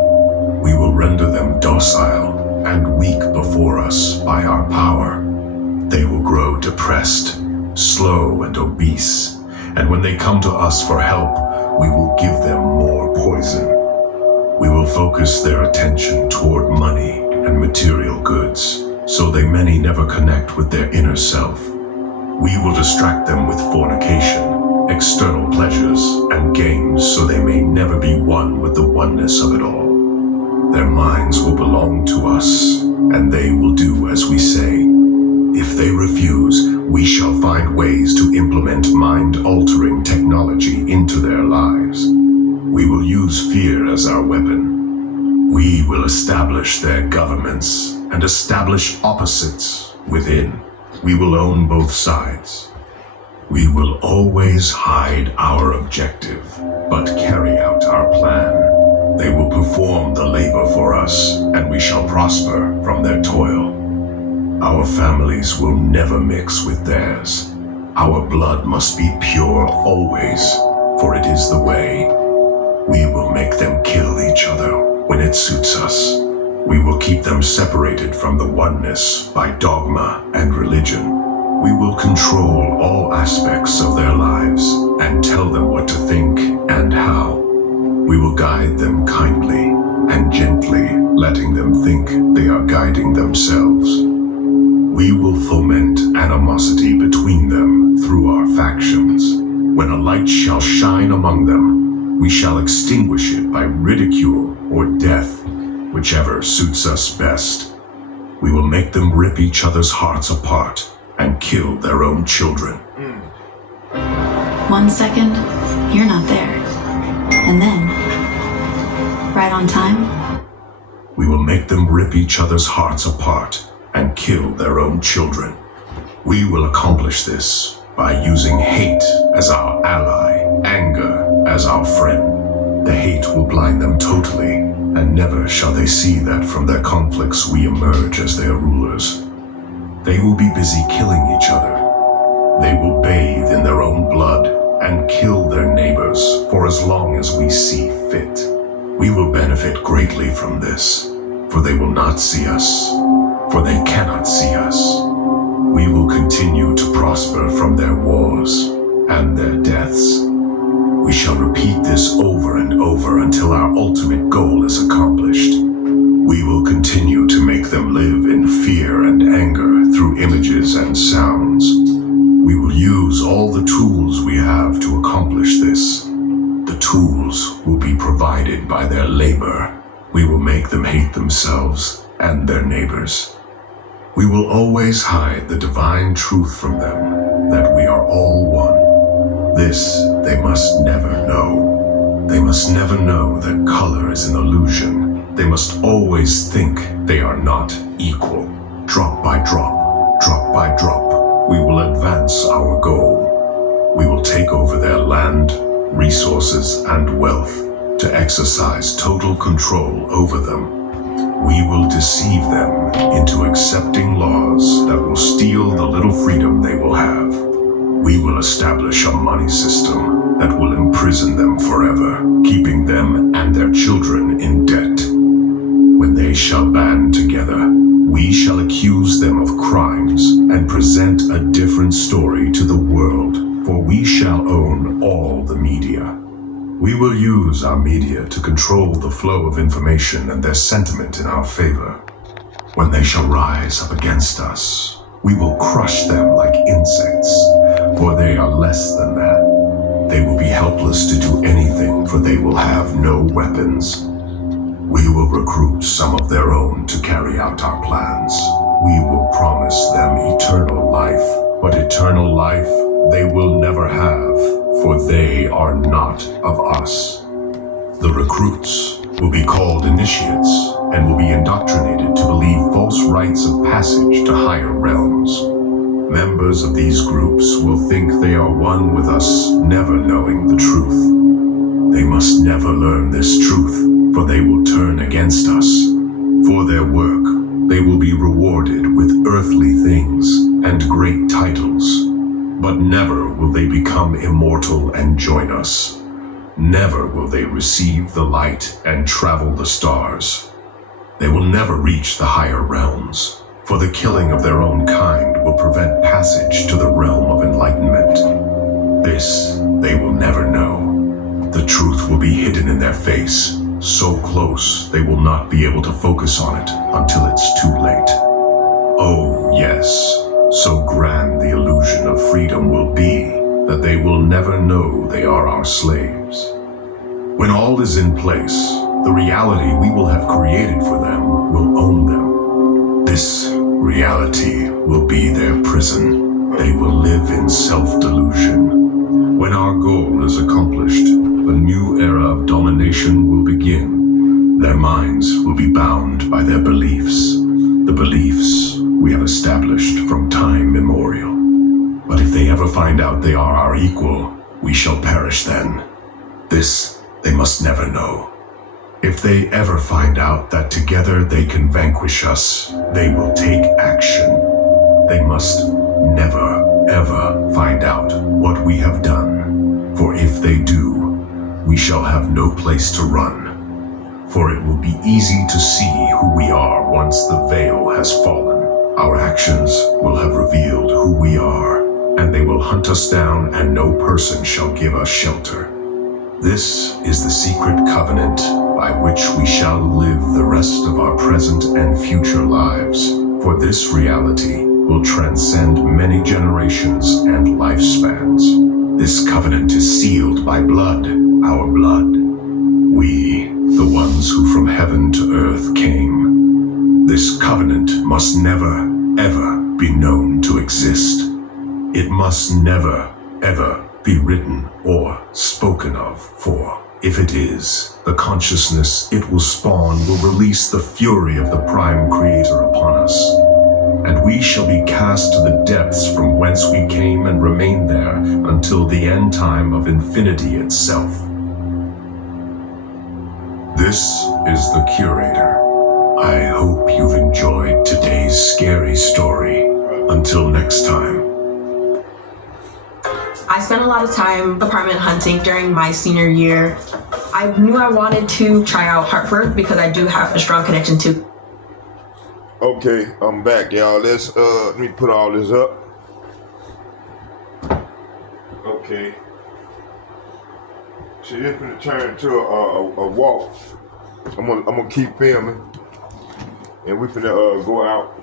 We will render them docile and weak before us by our power. They will grow depressed, slow and obese, and when they come to us for help, we will give them more poison. We will focus their attention toward money and material goods, so they many never connect with their inner self. We will distract them with fornication, external pleasures, and games, so they may never be one with the oneness of it all. Their minds will belong to us, and they will do as we say. If they refuse, we shall find ways to implement mind-altering technology into their lives. We will use fear as our weapon. We will establish their governments and establish opposites within. We will own both sides. We will always hide our objective, but carry out our plan. They will perform the labor for us, and we shall prosper from their toil. Our families will never mix with theirs. Our blood must be pure always, for it is the way. We will make them kill each other when it suits us. We will keep them separated from the oneness by dogma and religion. We will control all aspects of their lives and tell them what to think and how. We will guide them kindly and gently, letting them think they are guiding themselves. We will foment animosity between them through our factions. When a light shall shine among them, we shall extinguish it by ridicule or death, whichever suits us best. We will make them rip each other's hearts apart and kill their own children. 1 second, you're not there. And then, right on time, We will make them rip each other's hearts apart and kill their own children. We will accomplish this by using hate as our ally, anger as our friend. The hate will blind them totally, and never shall they see that from their conflicts we emerge as their rulers. They will be busy killing each other. They will bathe in their own blood and kill their neighbors for as long as we see fit. We will benefit greatly from this, for they will not see us, for they cannot see us. We will continue to prosper from their wars and their deaths. We shall repeat this over and over until our ultimate goal is accomplished. We will continue to make them live in fear and anger through images and sounds. We will use all the tools we have to accomplish this. The tools will be provided by their labor. We will make them hate themselves and their neighbors. We will always hide the divine truth from them, that we are all one. This they must never know. They must never know that color is an illusion. They must always think they are not equal. Drop by drop, drop by drop, we will advance our goal. We will take over their land, resources, and wealth to exercise total control over them. We will deceive them into accepting laws that will steal the little freedom they will have. We will establish a money system that will imprison them forever, keeping them and their children in debt. When they shall band together, we shall accuse them of crimes and present a different story to the world, for we shall own all the media. We will use our media to control the flow of information and their sentiment in our favor. When they shall rise up against us, we will crush them like insects, for they are less than that. They will be helpless to do anything, for they will have no weapons. We will recruit some of their own to carry out our plans. We will promise them eternal life, but eternal life they will never have, for they are not of us. The recruits will be called initiates and will be indoctrinated to believe false rites of passage to higher realms. Members of these groups will think they are one with us, never knowing the truth. They must never learn this truth, for they will turn against us. For their work, they will be rewarded with earthly things and great titles. But never will they become immortal and join us. Never will they receive the light and travel the stars. They will never reach the higher realms, for the killing of their own kind will prevent passage to the realm of enlightenment. This they will never know. The truth will be hidden in their face, so close they will not be able to focus on it until it's too late. Oh, yes. So grand the illusion of freedom will be that they will never know they are our slaves. When all is in place, the reality we will have created for them will own them. This reality will be their prison. They will live in self-delusion. When our goal is accomplished, a new era of domination will begin. Their minds will be bound by their beliefs, the beliefs we have established from time immemorial. But if they ever find out they are our equal, we shall perish then. This they must never know. If they ever find out that together they can vanquish us, they will take action. They must never, ever find out what we have done. For if they do, we shall have no place to run. For it will be easy to see who we are once the veil has fallen. Our actions will have revealed who we are, and they will hunt us down, and no person shall give us shelter. This is the secret covenant by which we shall live the rest of our present and future lives, for this reality will transcend many generations and lifespans. This covenant is sealed by blood, our blood. We, the ones who from heaven to earth came. This covenant must never, ever be known to exist. It must never, ever be written or spoken of, for If it is, the consciousness it will spawn will release the fury of the Prime Creator upon us, and we shall be cast to the depths from whence we came and remain there until the end time of infinity itself. This is the Curator. I hope you've enjoyed today's scary story. Until next time. I spent a lot of time apartment hunting during my senior year. I knew I wanted to try out Hartford because I do have a strong connection to. Okay, I'm back, y'all. Let me put all this up. Okay. See, this is gonna turn to a walk. I'm gonna keep filming, and we're gonna go out,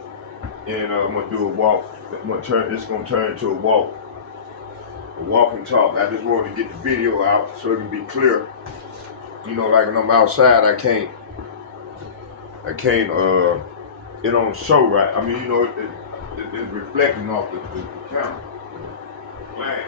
and I'm gonna do a walk. It's gonna turn into a walk and talk. I just wanted to get the video out so it can be clear. You know, like when I'm outside, I can't, it don't show right. I mean, you know, it's reflecting off the camera. Flash.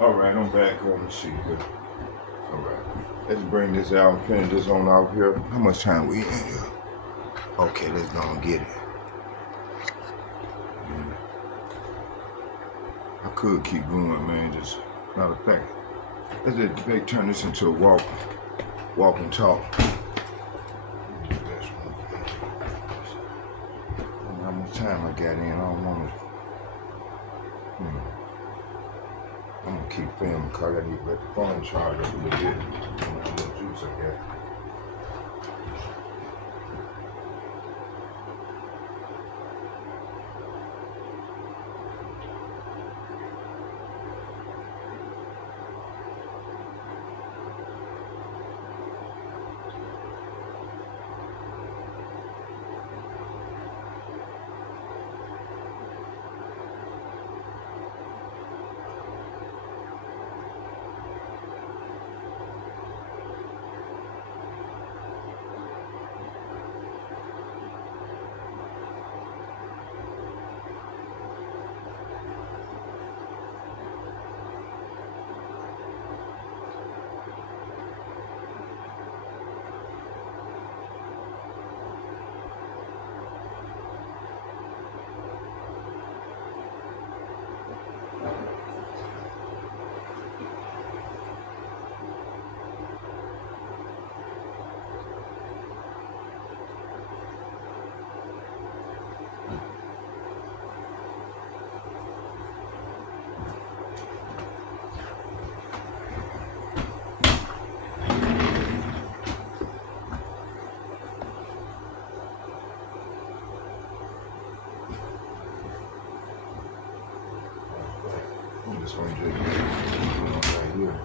All right, I'm back on the sheet here. All right, let's bring this out, finish this on out here. How much time we in here? Okay, let's go and get it. I could keep going, man, just not a fact. Let's turn this into a walk and talk. much time I got in. I don't want to. I'm gonna keep filming because I need to let the phone charge up a little bit. I don't know how much juice I got. This one just right here.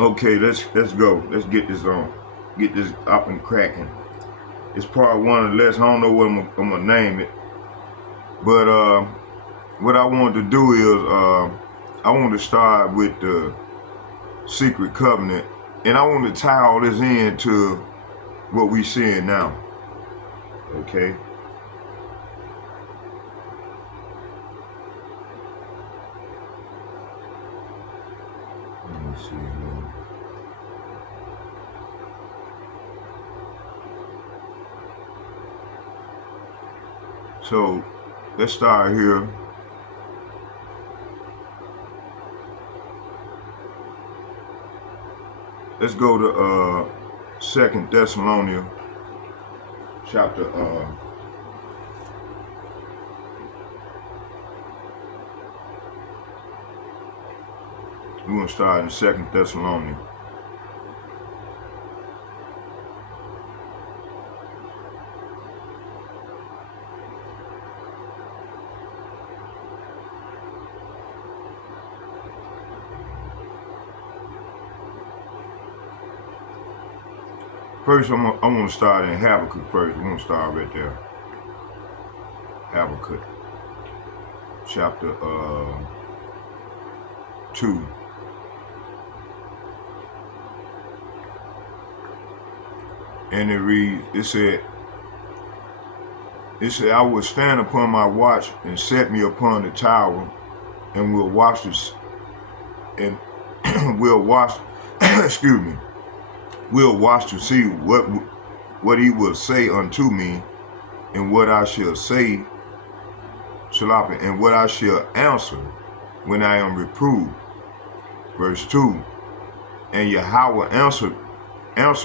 Okay, let's go. Let's get this on. Get this up and cracking. It's part 1 of this. I don't know what I'm gonna name it. But what I wanted to do is I want to start with the secret covenant, and I want to tie all this into what we seeing now. Okay. Let me see here. So let's start here. Let's go to 2 Thessalonians chapter we're going to start in 2 Thessalonians. First, I'm going to start in Habakkuk first. I'm going to start right there. Habakkuk, chapter 2. And it reads, it said, I will stand upon my watch and set me upon the tower, and will watch this, and will watch, excuse me, will watch to see what he will say unto me, and what I shall say, and what I shall answer when I am reproved. Verse 2, and Yahweh answered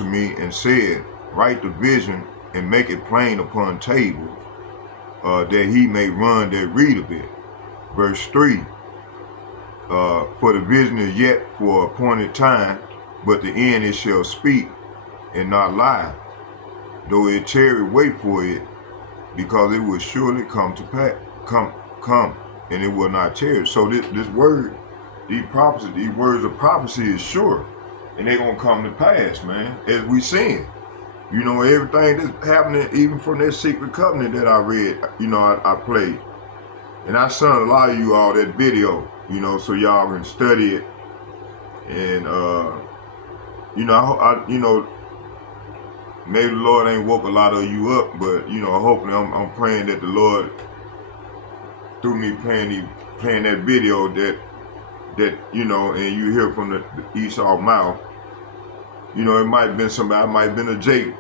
me and said, write the vision and make it plain upon tables, that he may run that read of it. Verse 3, for the vision is yet for appointed time, but the end it shall speak and not lie. Though it tarry, wait for it, because it will surely come to pass, come, and it will not tarry. So this word, these prophecies, these words of prophecy is sure, and they're gonna come to pass, man. As we seen, you know, everything that's happening, even from that secret covenant that I read, you know, I played, and I sent a lot of you all that video, you know, so y'all can study it, and you know, you know, maybe the Lord ain't woke a lot of you up, but you know, hopefully I'm praying that the Lord, through me playing that video, that you know, and you hear from the Esau mouth, you know, it might have been somebody, I might have been a Jake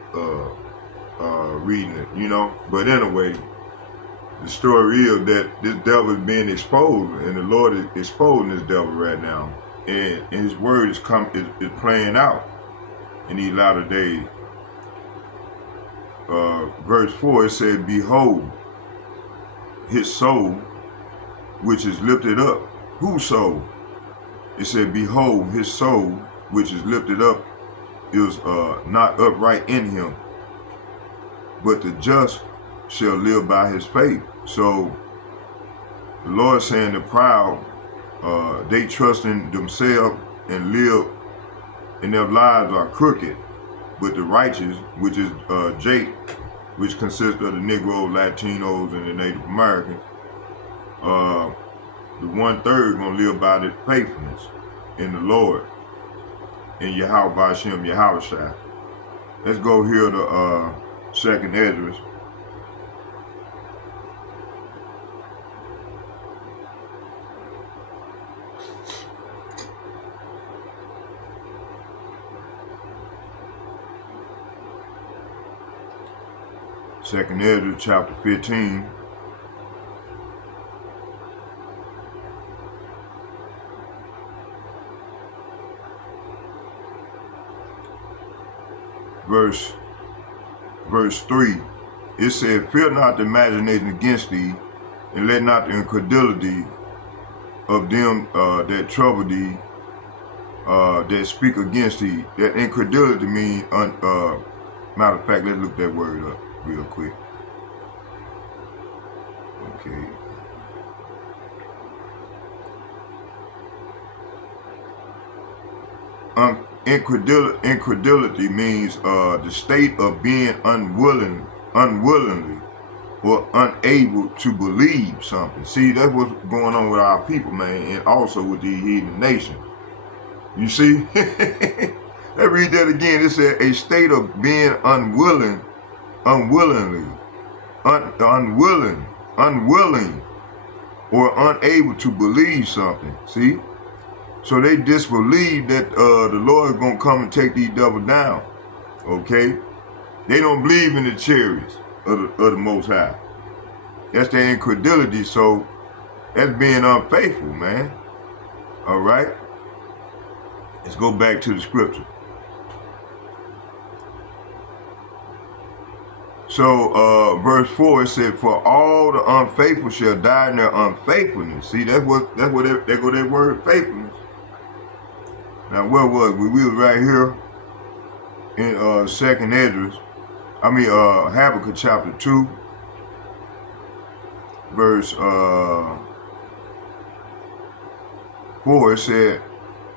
reading it, you know. But anyway, the story is that this devil is being exposed, and the Lord is exposing this devil right now, and his word is playing out. in these latter days. Verse 4, it said, behold, his soul, which is lifted up. Whose soul? It said, behold, his soul, which is lifted up, is not upright in him, but the just shall live by his faith. So the Lord saying the proud, they trust in themselves and live, and their lives are crooked. But the righteous, which is Jake, which consists of the Negroes, Latinos, and the Native Americans, the 1/3 gonna live by the faithfulness in the Lord, in Yahweh Bashem, Yahweh Shai. Let's go here to 2nd Esdras. Second Esdras chapter 15. Verse 3. It said, fear not the imagination against thee, and let not the incredulity of them that trouble thee, that speak against thee. That incredulity means, matter of fact, let's look that word up real quick. Okay. Incredulity means the state of being unwillingly or unable to believe something. See, that's what's going on with our people, man, and also with the heathen nation. You see? Let's read that again. It said a state of being unwilling or unable to believe something. See? So they disbelieve that the Lord is going to come and take these devils down. Okay? They don't believe in the chariots of the Most High. That's their incredulity. So that's being unfaithful, man. All right? Let's go back to the scripture. So verse 4, it said, for all the unfaithful shall die in their unfaithfulness. See, there go that word faithfulness. Now, where was we? We was right here in 2nd Esdras. Habakkuk chapter 2, verse 4. It said,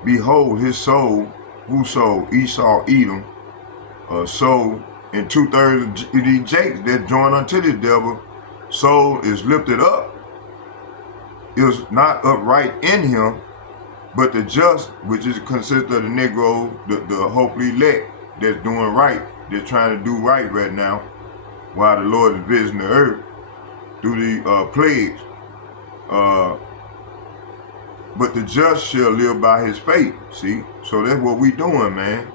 behold, his soul, whose soul? Esau, Edom, soul, and 2/3 of these jakes that join unto the devil, soul is lifted up, is not upright in him, but the just, which is consists of the Negro, the hopefully elect, that's doing right, that's trying to do right now, while the Lord is visiting the earth through the plagues. But the just shall live by his faith. See? So that's what we doing, man.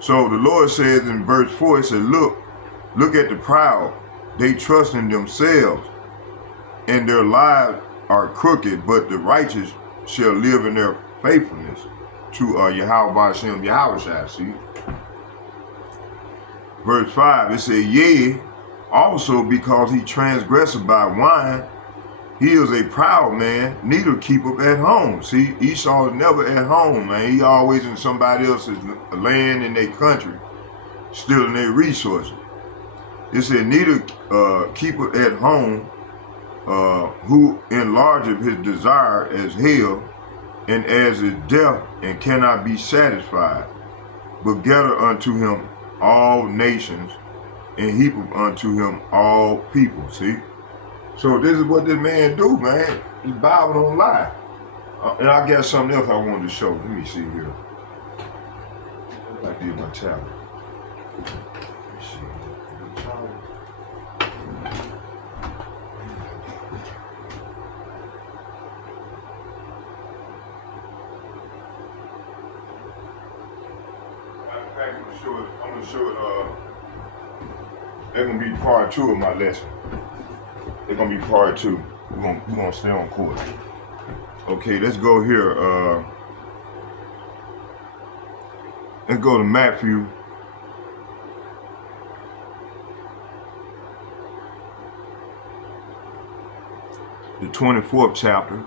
So the Lord says in verse 4, it said, look at the proud. They trust in themselves, and their lives are crooked, but the righteous shall live in their faithfulness to Yahweh Bashem, Yahweh Shai. See? Verse 5, it said, yea, also because he transgressed by wine, he is a proud man, neither keepeth at home. See, Esau is never at home, man. He always in somebody else's land in their country, stealing their resources. It said, neither keepeth at home, who enlargeth his desire as hell, and as is death, and cannot be satisfied, but gather unto him all nations, and heapeth unto him all people. See? So this is what this man do, man. His Bible don't lie. And I got something else I wanted to show. Let me see here. I did my tablet. Let's see. I'm gonna show it. They're gonna be part 2 of my lesson. They're gonna be part 2. We're gonna stay on course. Okay, let's go here. Let's go to Matthew. The 24th chapter.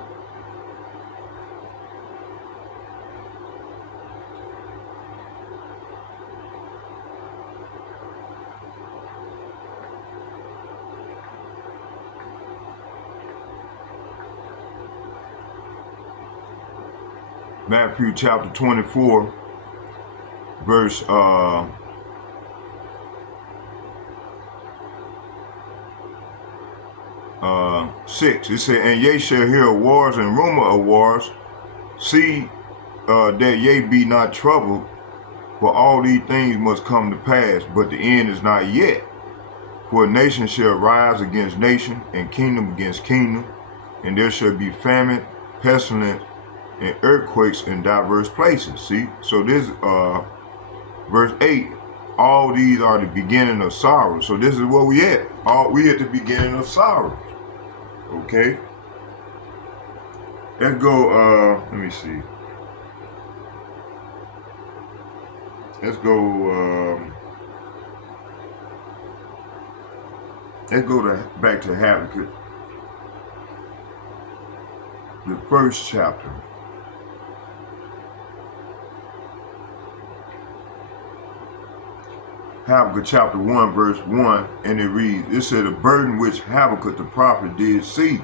Matthew chapter 24, verse 6. It said, "And ye shall hear of wars and rumor of wars. See that ye be not troubled, for all these things must come to pass, but the end is not yet. For nation shall rise against nation, and kingdom against kingdom, and there shall be famine, pestilence, and earthquakes in diverse places." See, so this verse 8, all these are the beginning of sorrow. So this is where we at. We at the beginning of sorrow. Okay. Let's go, let me see. Let's go back to Habakkuk, the first chapter. Habakkuk chapter 1, verse 1, and it reads, it said, "A burden which Habakkuk the prophet did see."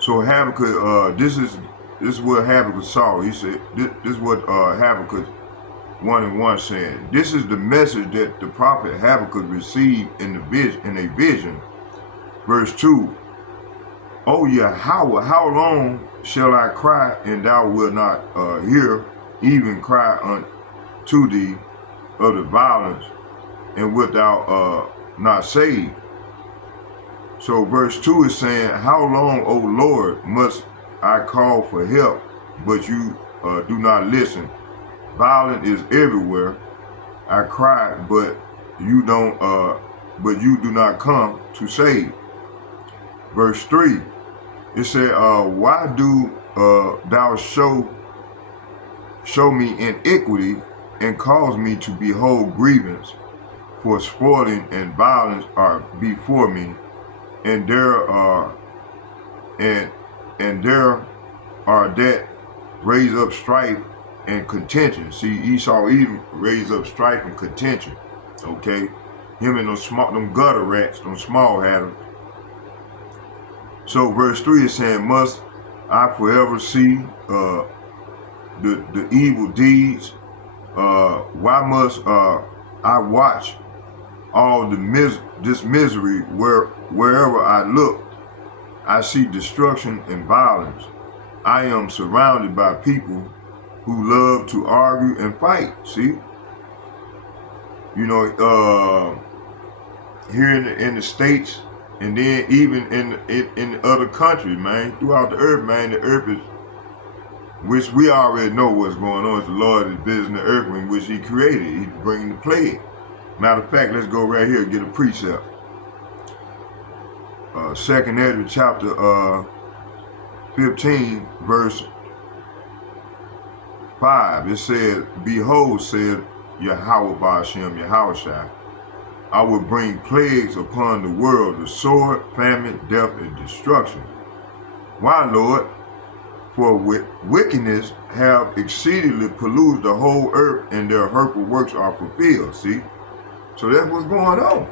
So Habakkuk, this is what Habakkuk saw. He said, this is what Habakkuk 1:1 said. This is the message that the prophet Habakkuk received in a vision. Verse 2, "O Yahweh, how long shall I cry, and thou wilt not hear, even cry unto thee of the violence, and wilt thou not save?" So verse 2 is saying, "How long, O Lord, must I call for help, but you do not listen? Violence is everywhere. I cry, but you do not come to save." Verse 3, it said, "Why do thou show me iniquity, and cause me to behold grievance? For spoiling and violence are before me, and there are that raise up strife and contention." See, Esau even raise up strife and contention. Okay, him and them gutter rats, them small hatters. So verse 3 is saying, "Must I forever see the evil deeds? Why must I watch all this misery? Wherever I look, I see destruction and violence. I am surrounded by people who love to argue and fight." See, you know, here in the States, and then even in other countries, man, throughout the earth, man, the earth is, which we already know what's going on. The Lord is visiting the earth in which He created. He's bringing the plague. Matter of fact, let's go right here and get a precept. 2nd Ezra chapter 15, verse 5. It said, "Behold, said Yahweh Ba'ashem, Yahushua, I will bring plagues upon the world, the sword, famine, death, and destruction." Why, Lord? "For wickedness have exceedingly polluted the whole earth, and their hurtful works are fulfilled." See? So that's what's going on.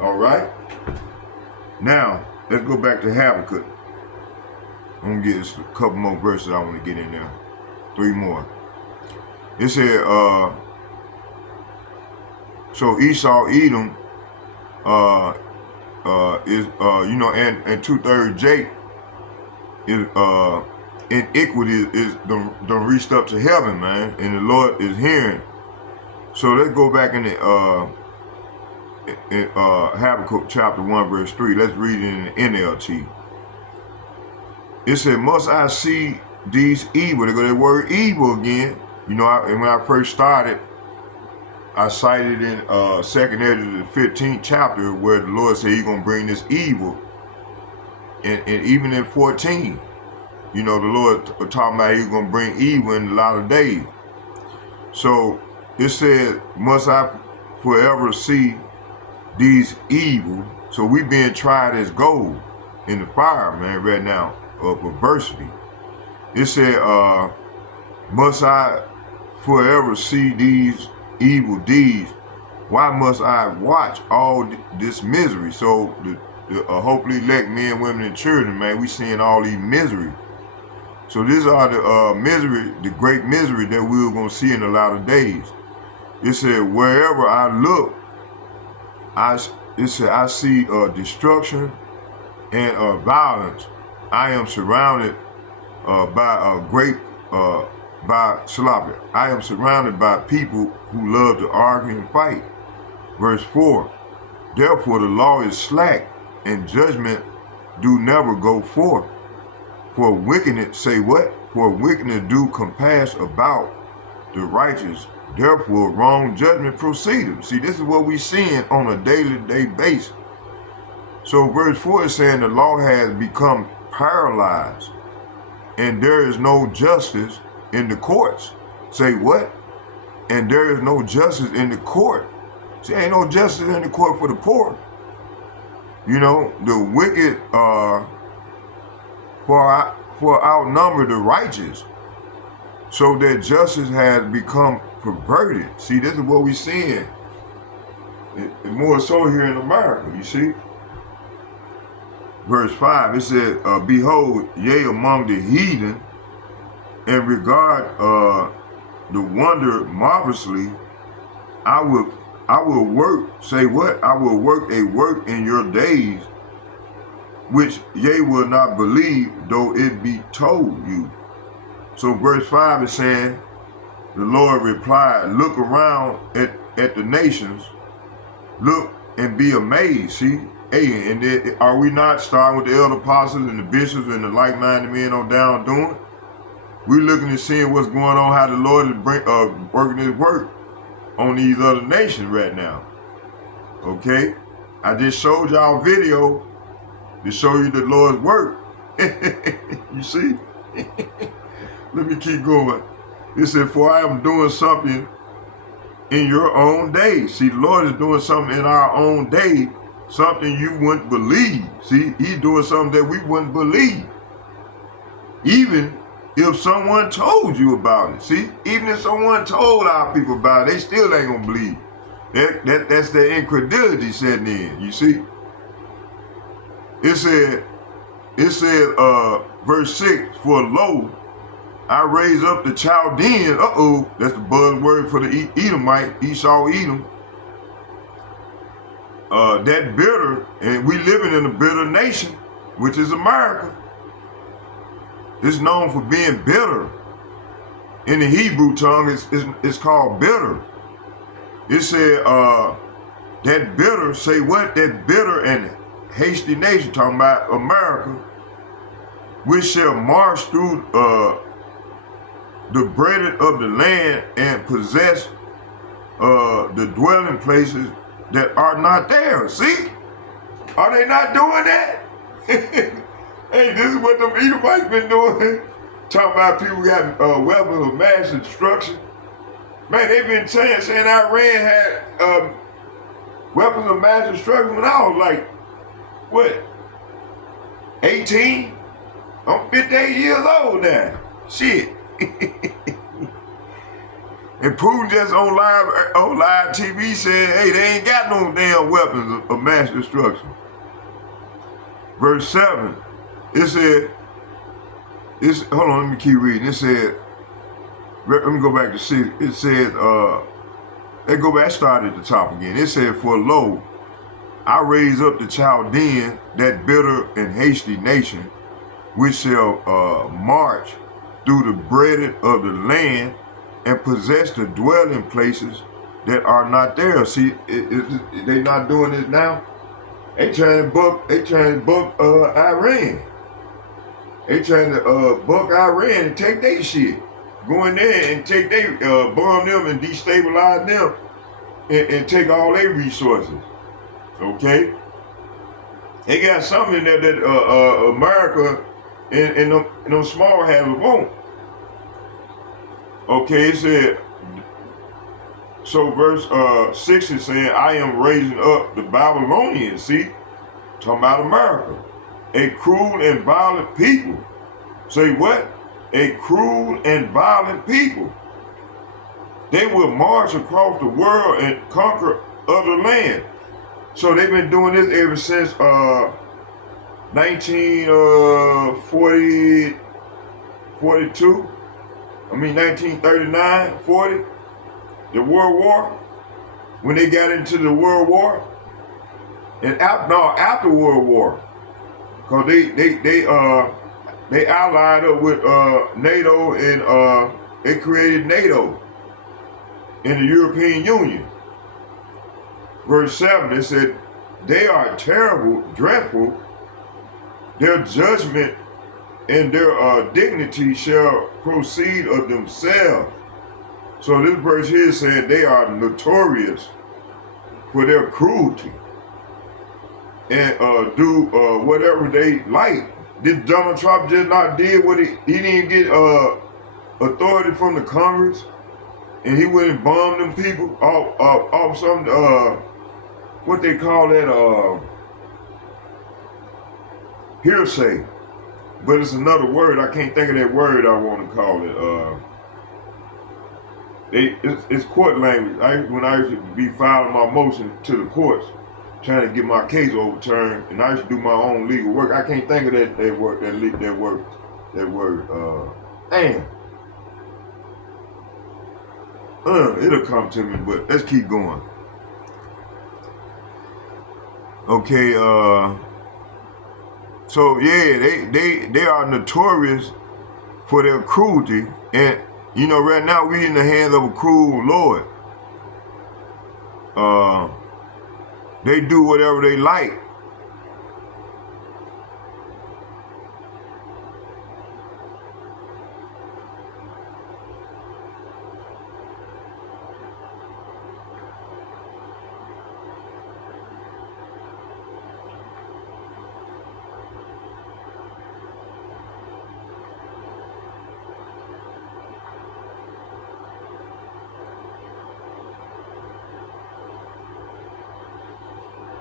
All right? Now, let's go back to Habakkuk. I'm going to get a couple more verses I want to get in there. 3 more. It said, so Esau, Edom, is, and 2/3 Jake is, iniquity is done reached up to heaven, man, and the Lord is hearing. So let's go back in Habakkuk chapter 1, verse 3. Let's read it in the NLT. It said, "Must I see these evil?" They go that word evil again. You know, and when I first started, I cited in 2nd Ezra, the 15th chapter, where the Lord said He's going to bring this evil. And even in 14, you know, the Lord talking about He's going to bring evil in the latter days. So it said, must I forever see these evil? So we being tried as gold in the fire, man, right now, of adversity. It said, must I forever see these evil deeds? Why must I watch all this misery? So the hopefully elect men, women, and children, man, we seeing all these misery. So these are the misery, the great misery that we were going to see in the latter days. It said, wherever I look, I see destruction and violence. I am surrounded by a great, by sloppy. I am surrounded by people who love to argue and fight. Verse 4, therefore the law is slack and judgment do never go forth. For wickedness, say what? For wickedness do compass about the righteous. Therefore wrong judgment proceedeth. See, this is what we seeing on a daily basis. So verse 4 is saying the law has become paralyzed and there is no justice in the courts. Say what? And there is no justice in the court. See, ain't no justice in the court for the poor. You know, the wicked for outnumber the righteous. So that justice has become perverted. See, this is what we seeing. More so here in America, you see. Verse 5, it said, behold, yea, among the heathen, and regard the wonder marvelously, I will work, say what? I will work a work in your days, which ye will not believe, though it be told you. So verse 5 is saying, the Lord replied, look around at the nations, look and be amazed. See, hey, and are we not starting with the elder apostles and the bishops and the like-minded men on down doing? We're looking and seeing what's going on, how the Lord is working his work on these other nations right now. Okay? I just showed y'all a video to show you the Lord's work. You see? Let me keep going. It said, for I am doing something in your own day. See, the Lord is doing something in our own day, something you wouldn't believe. See, he's doing something that we wouldn't believe. Even if someone told you about it. See, even if someone told our people about it, they still ain't gonna believe. That's the incredulity setting in, you see? It said, verse 6, for lo, I raise up the Chaldean, that's the buzzword for the Edomite, Esau, Edom. That bitter, and we living in a bitter nation, which is America. It's known for being bitter. In the Hebrew tongue, it's called bitter. It said, that bitter, say what? That bitter and hasty nation, talking about America, which shall march through the breadth of the land and possess the dwelling places that are not there. See? Are they not doing that? Hey, this is what them Edomites been doing. Talking about people got weapons of mass destruction. Man, they've been saying Iran had weapons of mass destruction when I was like, what, 18? I'm 58 years old now. Shit. And Putin just on live TV said, hey, they ain't got no damn weapons of mass destruction. Verse 7, it said, hold on, let me keep reading. It said, let me go back to 6. It said, let's go back, start at the top again. It said, for lo, I raise up the Chaldean, that bitter and hasty nation, which shall march through the breadth of the land and possess the dwelling places that are not there. See, they not doing this now. They trying to buck Iran. They trying to buck Iran and take their shit. Go in there and take they bomb them and destabilize them and take all their resources. Okay? They got something in there that America and them small havens won't. Okay, it said, So verse 6 is saying, I am raising up the Babylonians, see, talking about America, a cruel and violent people. Say what? A cruel and violent people. They will march across the world and conquer other land. So they've been doing this ever since 1939, 40, the World War, when they got into the World War, and after World War, because they allied up with NATO, and they created NATO in the European Union. Verse 7, it said, they are terrible, dreadful. Their judgment and their dignity shall proceed of themselves. So this verse here said they are notorious for their cruelty and do whatever they like. Did Donald Trump just not did what he didn't get authority from the Congress, and he went and bombed them people off some what they call that hearsay, but it's another word. I can't think of that word I want to call it. It's court language. When I used to be filing my motion to the courts, trying to get my case overturned, and I used to do my own legal work. I can't think of that word. Damn. It'll come to me, but let's keep going. Okay, so yeah, they are notorious for their cruelty, and you know, right now we in the hands of a cruel Lord. They do whatever they like.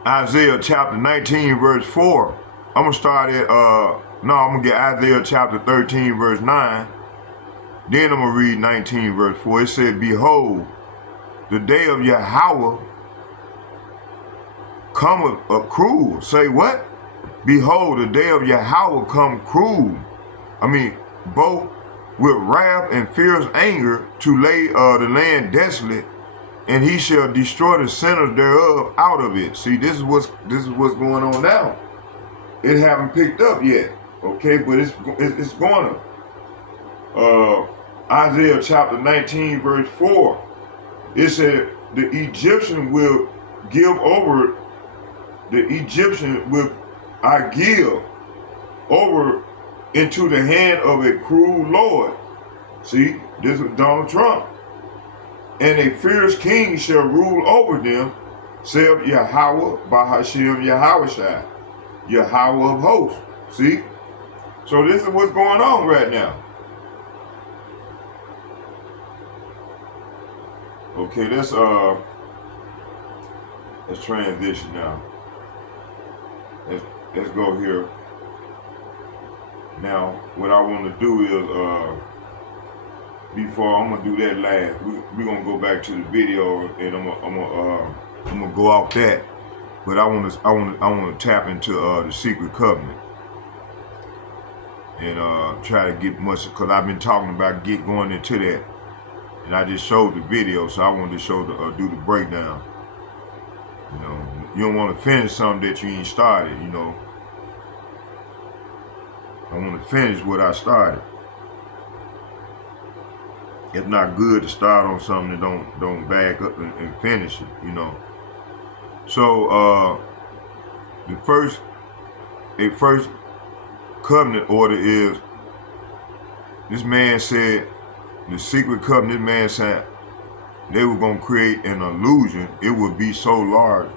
Isaiah chapter 19 verse 4. I'm gonna start at I'm gonna get Isaiah chapter 13 verse 9. Then I'm gonna read 19 verse 4. It said, behold, the day of Yahweh cometh a cruel. Say what? Behold, the day of Yahweh come cruel. I mean, both with wrath and fierce anger to lay the land desolate, and he shall destroy the sinners thereof out of it. See, this is what's going on now. It haven't picked up yet, okay, but it's going to. Isaiah chapter 19 verse 4. It said the Egyptian will give over. The Egyptian will I give over into the hand of a cruel Lord. See, this is Donald Trump. And a fierce king shall rule over them, saith Yahweh Bahashem Yahweh Yahweh of hosts. See? So this is what's going on right now. Okay, let's transition now. Let's go here. Now, what I want to do is before I'm gonna do that last, we're gonna go back to the video, and I'm gonna go off that. But I want to tap into the secret covenant and try to get much, because I've been talking about going into that, and I just showed the video, so I wanted to show do the breakdown. You know, you don't want to finish something that you ain't started. You know, I want to finish what I started. It's not good to start on something that don't back up and finish it, you know. So a first covenant order is, this man said, the secret covenant, this man said they were gonna create an illusion. It would be so large,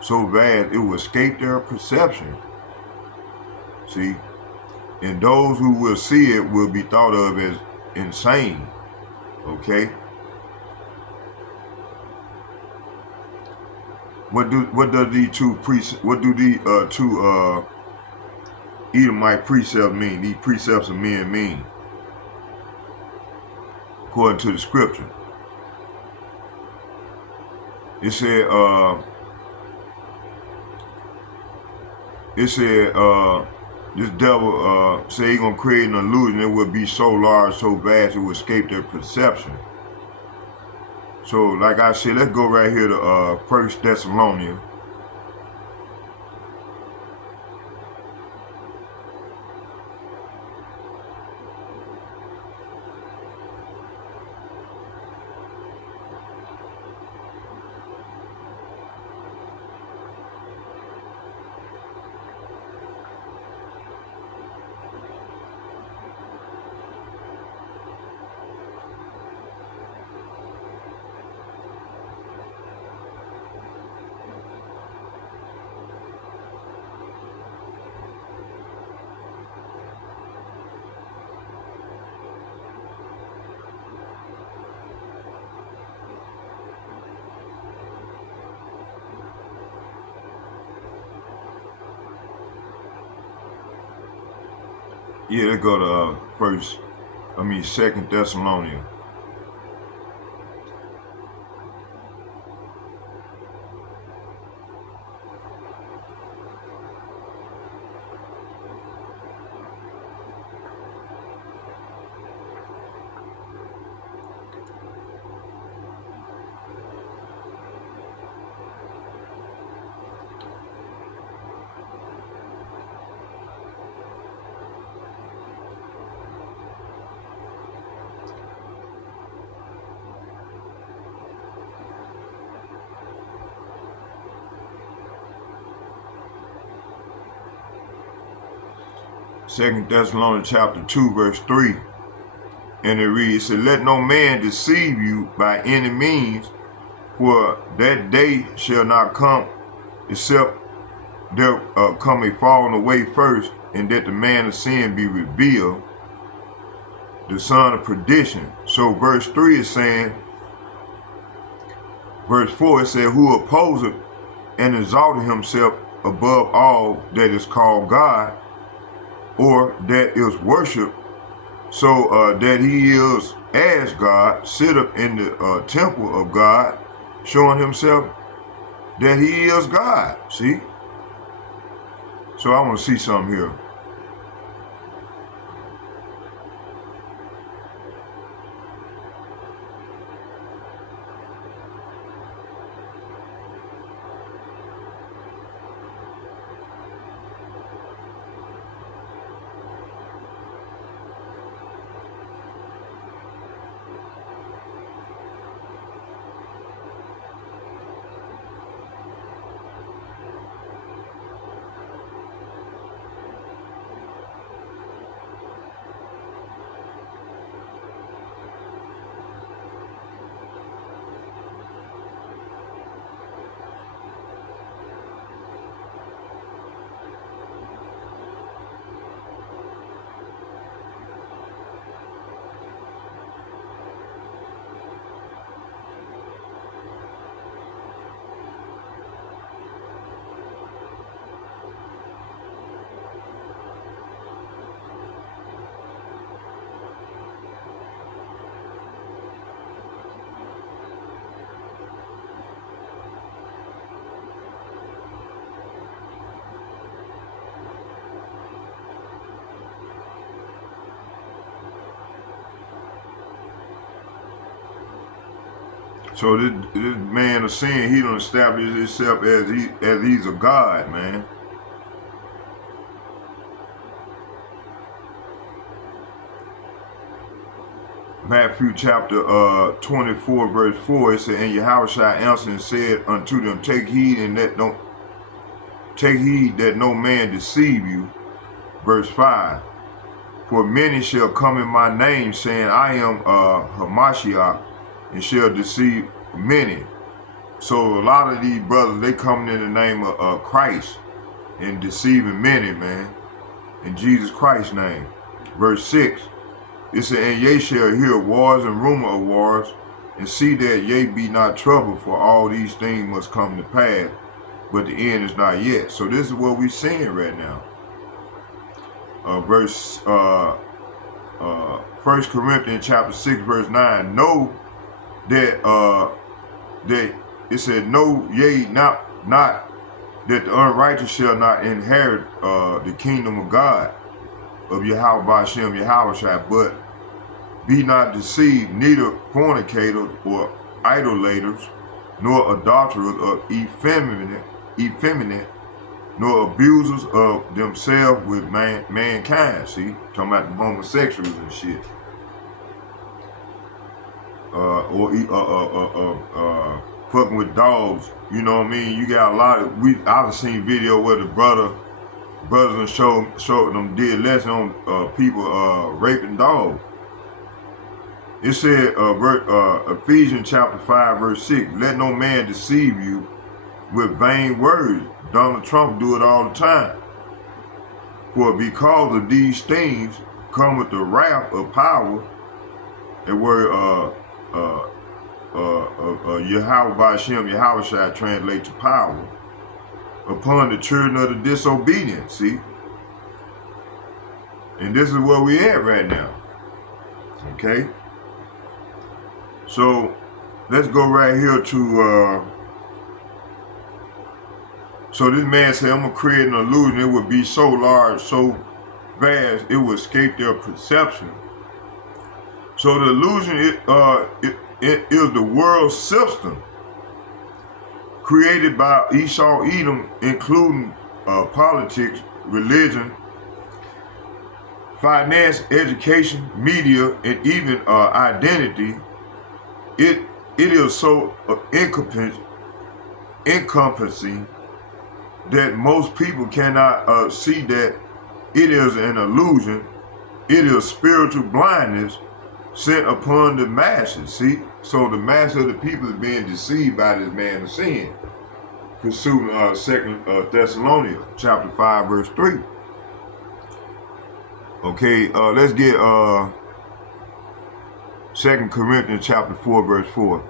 so vast, it would escape their perception. See? And those who will see it will be thought of as insane. Okay? What do these two Edomite precepts mean? These precepts of men mean, according to the scripture. It said this devil said he gonna create an illusion. It would be so large, so vast, it would escape their perception. So, like I said, let's go right here to 1 Thessalonians. Yeah, let's go to 2 Thessalonians. Second Thessalonians chapter 2, verse 3. And it reads, it said, let no man deceive you by any means, for that day shall not come, except there come a falling away first, and that the man of sin be revealed, the son of perdition. So verse 3 is saying, verse 4, it said, who opposeth and exalted himself above all that is called God, or that is worship, so that he is as God, sit up in the temple of God, showing himself that he is God. See? So I want to see something here. So this man of sin, he don't establish himself as he's a God, man. Matthew chapter 24, verse 4, it said, and Yahushua answered and said unto them, take heed that no man deceive you. Verse 5, for many shall come in my name, saying, I am Hamashiach, and shall deceive many. So a lot of these brothers, they coming in the name of Christ and deceiving many, man, in Jesus Christ's name. Verse 6, it said, and ye shall hear wars and rumor of wars, and see that ye be not troubled, for all these things must come to pass, but the end is not yet. So this is what we're seeing right now. Verse 1 Corinthians chapter 6 verse 9. Know that that it said, know ye not that the unrighteous shall not inherit the kingdom of God, of Yahweh Ba'ashem Yahweh, but be not deceived, neither fornicators or idolaters, nor adulterers or effeminate, nor abusers of themselves with mankind. See, talking about the homosexuals and shit. Fucking with dogs. You know what I mean? You got a lot of I've seen video where the brothers and showed them did lesson on people raping dogs. It said Ephesians chapter 5 verse 6, let no man deceive you with vain words. Donald Trump do it all the time. For because of these things cometh the wrath of power, and where Yahweh Ba'ashem Yahweh shall translate to power, upon the children of the disobedient. See? And this is where we at right now. Okay? So let's go right here to so this man said, I'm gonna create an illusion. It would be so large, so vast, it would escape their perception. So the illusion it is the world system created by Esau Edom, including politics, religion, finance, education, media, and even identity. It is so encompassing that most people cannot see that it is an illusion. It is spiritual blindness sent upon the masses. See, so the mass of the people is being deceived by this man of sin. Concerning 2 Thessalonians chapter 5 verse 3. Okay, let's get 2 Corinthians chapter 4 verse 4.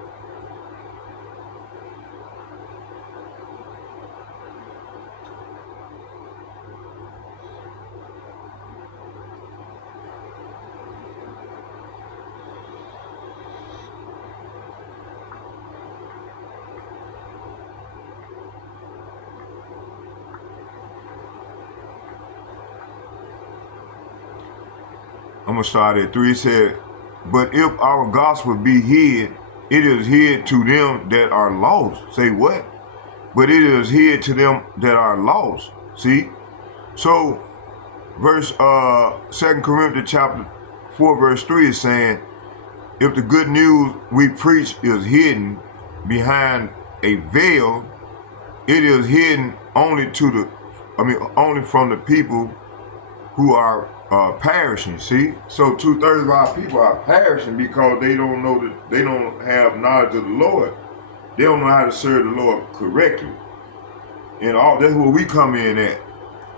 I'm gonna start at 3. It said, but if our gospel be hid, it is hid to them that are lost. Say what? But it is hid to them that are lost. See? So verse 2 Corinthians chapter 4 verse 3 is saying, if the good news we preach is hidden behind a veil, it is hidden only only from the people who are perishing. See, so 2/3 of our people are perishing because they don't know that they don't have knowledge of the Lord. They don't know how to serve the Lord correctly, and that's where we come in at.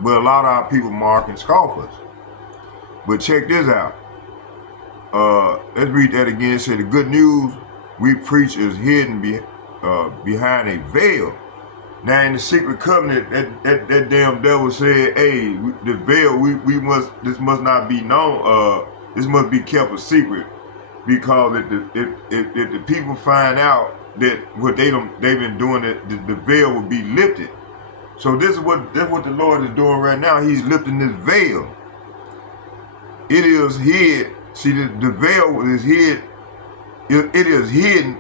But a lot of our people mock and scoff us. But check this out. Let's read that again. It said the good news we preach is hidden behind a veil. Now in the secret covenant, that damn devil said, "Hey, the veil, this must not be known. This must be kept a secret, because if the people find out that what they've been doing, the veil will be lifted." So that's what the Lord is doing right now. He's lifting this veil. It is hid. See, the veil is hid. It is hidden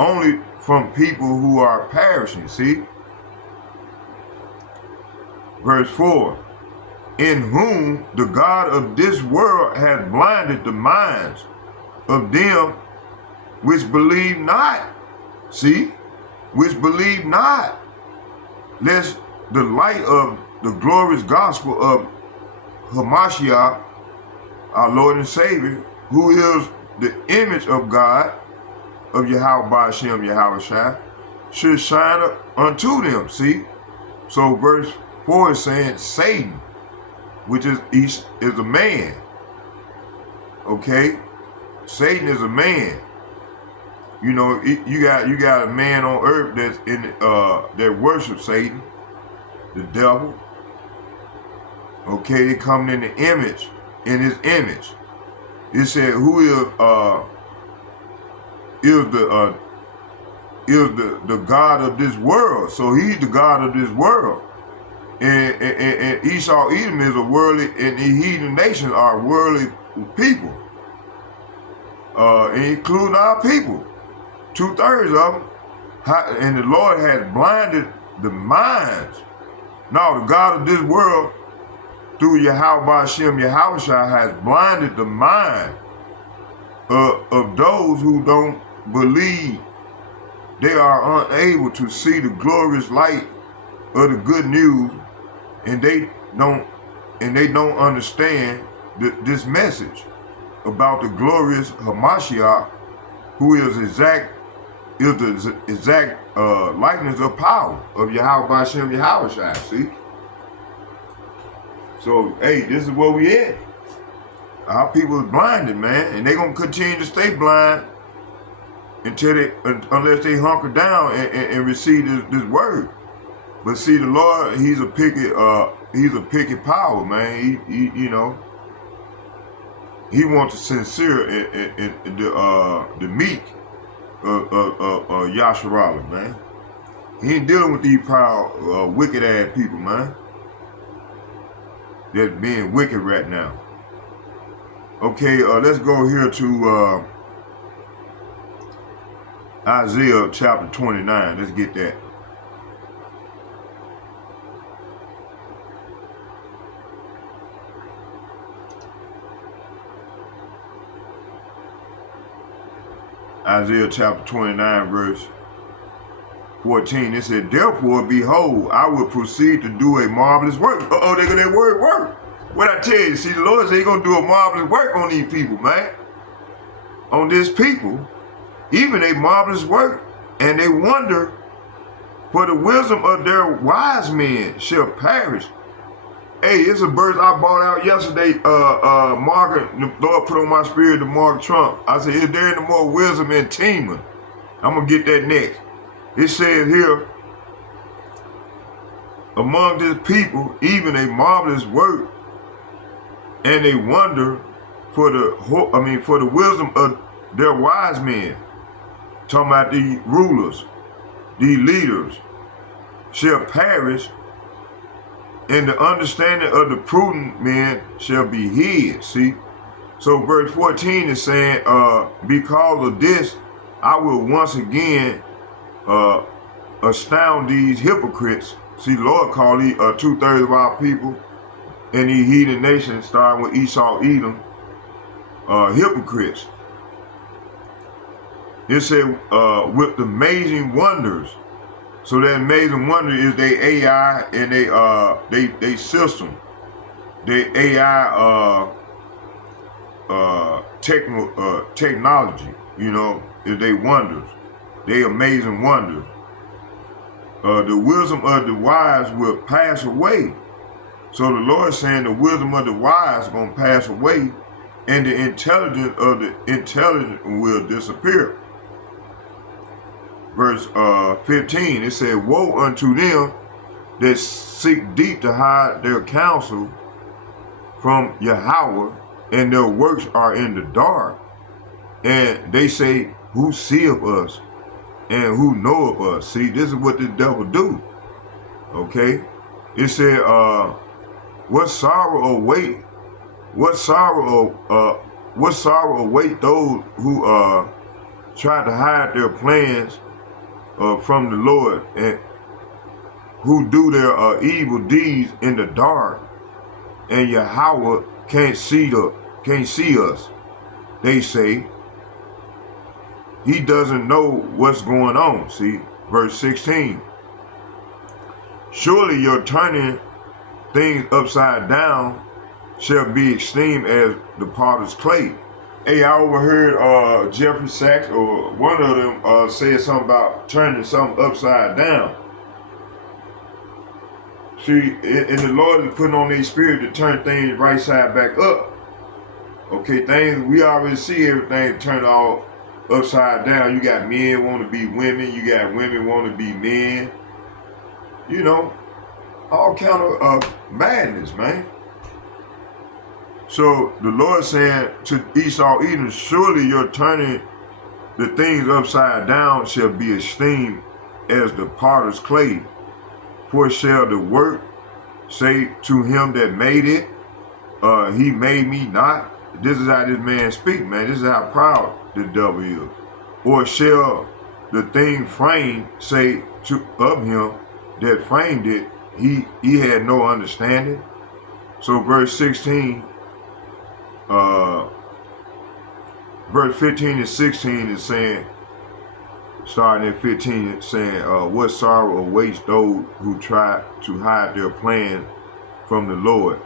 only from people who are perishing. See. Verse 4, in whom the God of this world has blinded the minds of them which believe not. See, which believe not, lest the light of the glorious gospel of Hamashiach, our Lord and Savior, who is the image of God, of Yahweh Ba'ashem Yahweh, should shine unto them. See, so verse 4 is saying Satan, which is a man. Okay, Satan is a man. You know, you got a man on earth that's in that worships Satan, the devil. Okay, they come in the image, in his image. It said, who is the God of this world? So he's the God of this world. And Esau, Edom is a worldly, and the heathen nations are worldly people, including our people. 2/3 of them. And the Lord has blinded the minds. Now the God of this world, through Yahweh Hashem Yahushua, has blinded the mind of those who don't believe. They are unable to see the glorious light of the good news, and they don't understand this message about the glorious Hamashiach, who is the exact likeness of power of Yahweh Hashem Yahushua. See? So, hey, this is where we at. Our people is blinded, man, and they gonna continue to stay blind unless they hunker down and receive this word. But see, the Lord, he's a picky power, man. He you know, he wants the sincere and the meek of Yasharala, man. He ain't dealing with these proud, wicked ass people, man. They're being wicked right now. Okay, let's go here to Isaiah chapter 29. Let's get that. Isaiah chapter 29, verse 14. It said, therefore, behold, I will proceed to do a marvelous work. Uh-oh, they got that word work. What I tell you, see, the Lord said he's going to do a marvelous work on these people, man. On this people, even a marvelous work. And they wonder, for the wisdom of their wise men shall perish. Hey, it's a verse I bought out yesterday, Margaret, the Lord put on my spirit to Mark Trump. I said, is there any more wisdom in Teman? I'm going to get that next. It says here, among this people, even a marvelous work, and they wonder for the wisdom of their wise men. Talking about the rulers, the leaders, shall perish, and the understanding of the prudent men shall be hid. See? So verse 14 is saying, because of this, I will once again astound these hypocrites. See, the Lord called these 2/3 of our people and these heathen nations, starting with Esau, Edom, hypocrites. It said, with amazing wonders. So that amazing wonder is their AI and they system, their AI technology. You know, is they wonders, they amazing wonders. The wisdom of the wise will pass away. So the Lord is saying the wisdom of the wise is going to pass away, and the intelligence of the intelligent will disappear. Verse 15, it said, woe unto them that seek deep to hide their counsel from Yahweh, and their works are in the dark. And they say, who seeth us and who knoweth us? See, this is what the devil do. Okay? It said, what sorrow await those who try to hide their plans from the Lord, and who do their evil deeds in the dark, and Yahweh can't see us. They say he doesn't know what's going on. See, verse 16. Surely your turning things upside down shall be esteemed as the potter's clay. Hey, I overheard Jeffrey Sachs, or one of them, said something about turning something upside down. See, and the Lord is putting on their spirit to turn things right side back up. Okay, things, we already see everything turned all upside down. You got men want to be women. You got women want to be men. You know, all kind of madness, man. So the Lord saying to Esau, Edom, surely your turning the things upside down shall be esteemed as the potter's clay. For shall the work say to him that made it, he made me not? This is how this man speak, man. This is how proud the devil is. Or shall the thing framed say of him that framed it, he had no understanding? So verse 16, verse 15 and 16 is saying, starting at 15, it's saying, what sorrow awaits those who try to hide their plan from the Lord,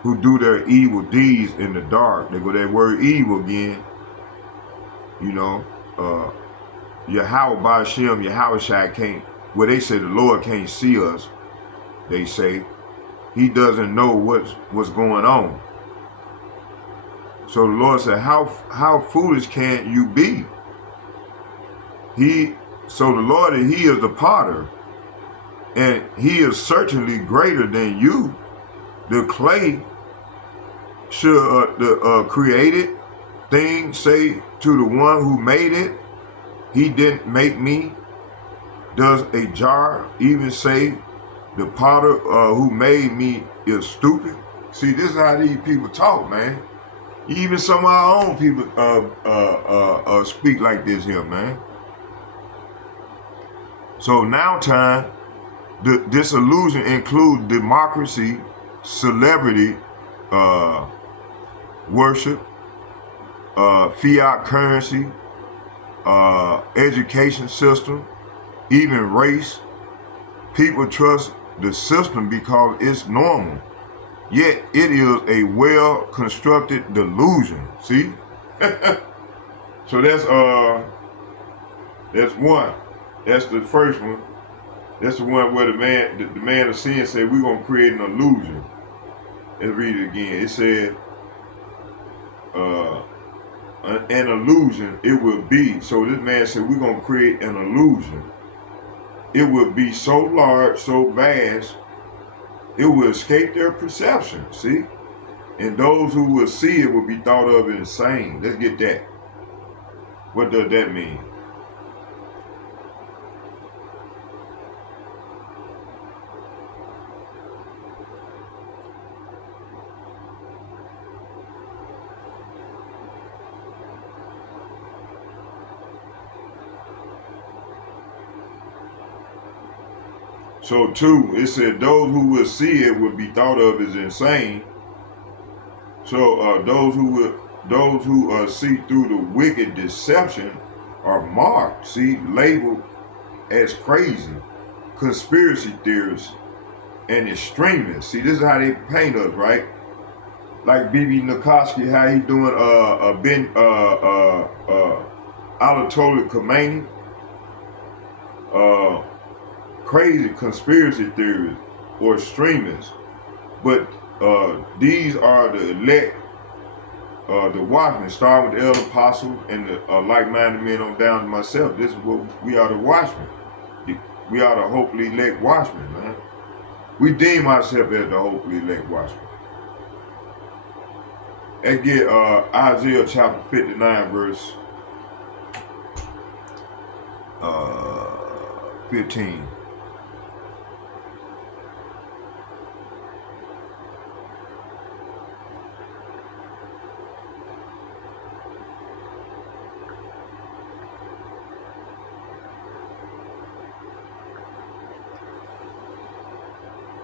who do their evil deeds in the dark. They go that word evil again. You know, Yahweh Ba'ashem, Yahweh can't, well, they say the Lord can't see us. They say he doesn't know what's going on. So the Lord said, how foolish can you be? So the Lord, he is the potter, and he is certainly greater than you. The clay should the created thing say to the one who made it, he didn't make me? Does a jar even say the potter who made me is stupid? See, this is how these people talk, man. Even some of our own people speak like this here, man. So now time, this illusion includes democracy, celebrity, worship, fiat currency, education system, even race. People trust the system because it's normal, yet it is a well-constructed delusion. See? So that's one. That's the first one. That's the one where the man of sin said, we're gonna create an illusion. Let's read it again. It said, an illusion it will be. So this man said, we're gonna create an illusion. It will be so large, so vast, it will escape their perception. See? And those who will see it will be thought of insane. Let's get that. What does that mean? So 2, it said those who will see it will be thought of as insane. So those who see through the wicked deception are marked, see, labeled as crazy, conspiracy theorists, and extremists. See, this is how they paint us, right? Like B.B. Nikoski, how he doing Ayatollah Khomeini. Crazy conspiracy theories or extremists, but these are the elect, the watchmen, starting with the elder apostles and the like-minded men on down to myself. This is what we are, the watchmen. We are the hopefully elect watchmen, man. We deem ourselves as the hopefully elect watchmen. And get Isaiah chapter 59, verse 15.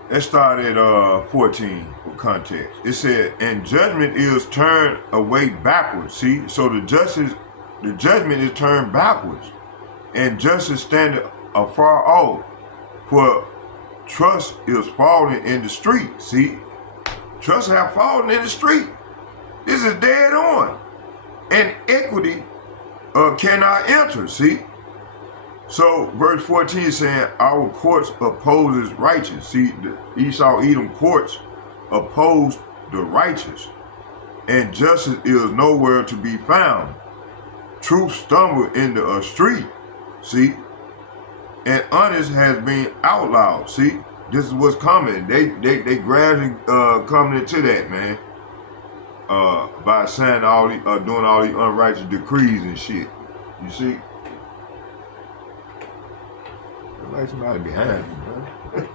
Let's start at 14 for context. It said, and judgment is turned away backwards. See, so the judgment is turned backwards, and justice standeth afar off, for trust is falling in the street. See, trust have fallen in the street. This is dead on, and equity cannot enter. See. So verse 14 is saying, our courts opposes righteous. See, the Esau Edom courts oppose the righteous, and justice is nowhere to be found. truth stumble into a street, see, and honest has been outlawed. See, this is what's coming. They gradually coming into that, man. By saying all the doing all these unrighteous decrees and shit. You see? There's like somebody behind you, man.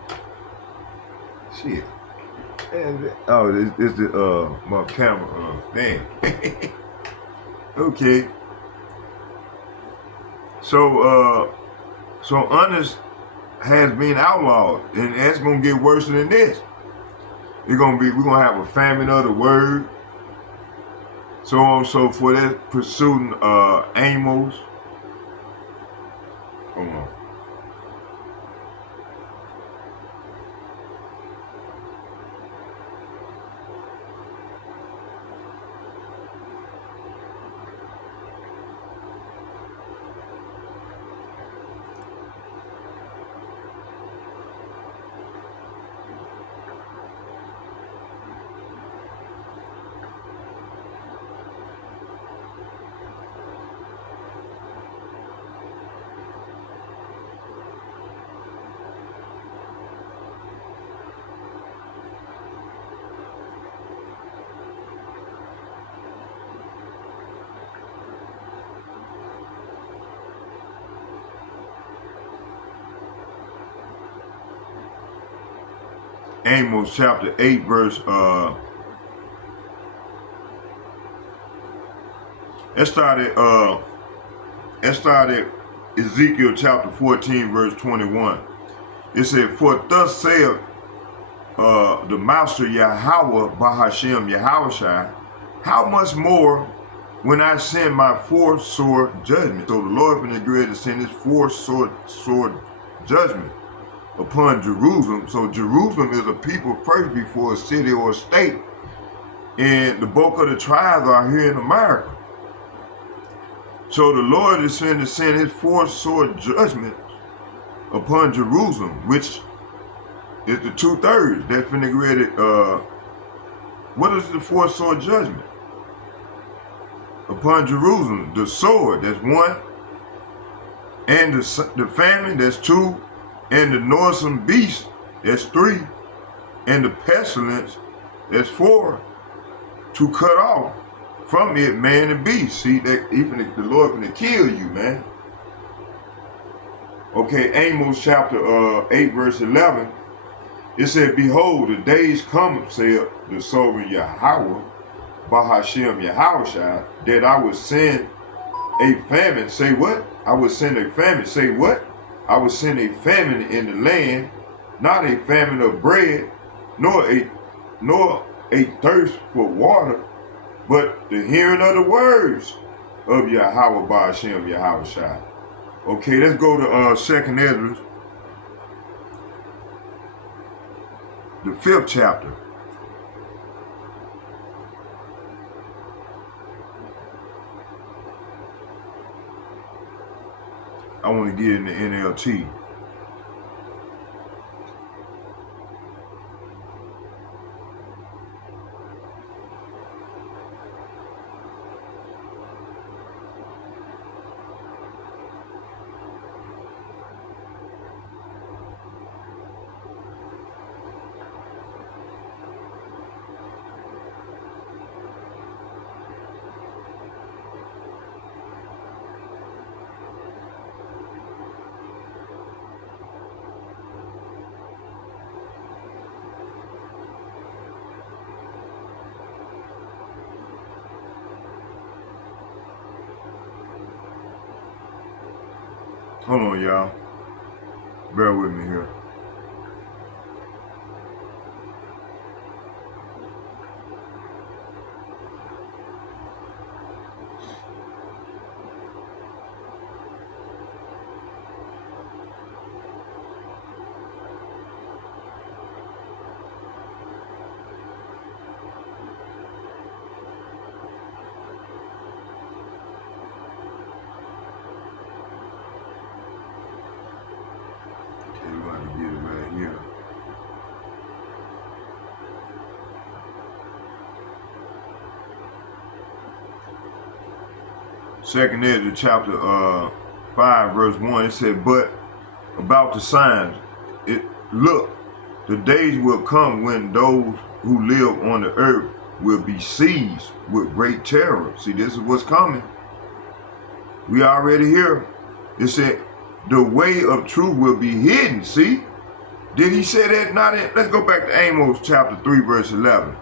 Shit. Oh, it's the my camera. Man. Okay. So honest has been outlawed, and that's gonna get worse than this. We're gonna have a famine of the word. So on so for that pursuing Amos. Hold on. Amos chapter 8 verse it started Ezekiel chapter 14 verse 21. It said, for thus saith the master Yahweh Bahashem Yahushai, how much more when I send my fourth sword judgment. So the Lord been agreed to send his fourth sword judgment upon Jerusalem. So Jerusalem is a people first before a city or a state. And the bulk of the tribes are here in America. So the Lord is finna send his fourth sword judgment upon Jerusalem, which is the 2/3 that finna get ready. What is the fourth sword judgment? Upon Jerusalem, the sword, that's 1, and the famine, that's 2, and the noisome beast, that's 3, and the pestilence, that's 4, to cut off from it man and beast. See, that even the Lord gonna kill you, man. Okay, Amos chapter 8 verse 11, it said, behold, the days come, saith the sovereign Yahweh, Bahashem Yahushai, that I would send a famine. Say what? I would send a famine. Say what? I would send a famine in the land, not a famine of bread, nor a thirst for water, but the hearing of the words of Yahweh Bahashem Yahushai. Okay, let's go to 2nd Ezra, the 5th chapter. I want to get in the NLT. Hold on, y'all. Bear with me here. Second Ezra chapter 5 verse 1, it said, but about the signs, look, the days will come when those who live on the earth will be seized with great terror. See, this is what's coming. We already here. It said, the way of truth will be hidden. See? Did he say that? Not in, let's go back to Amos chapter 3 verse 11.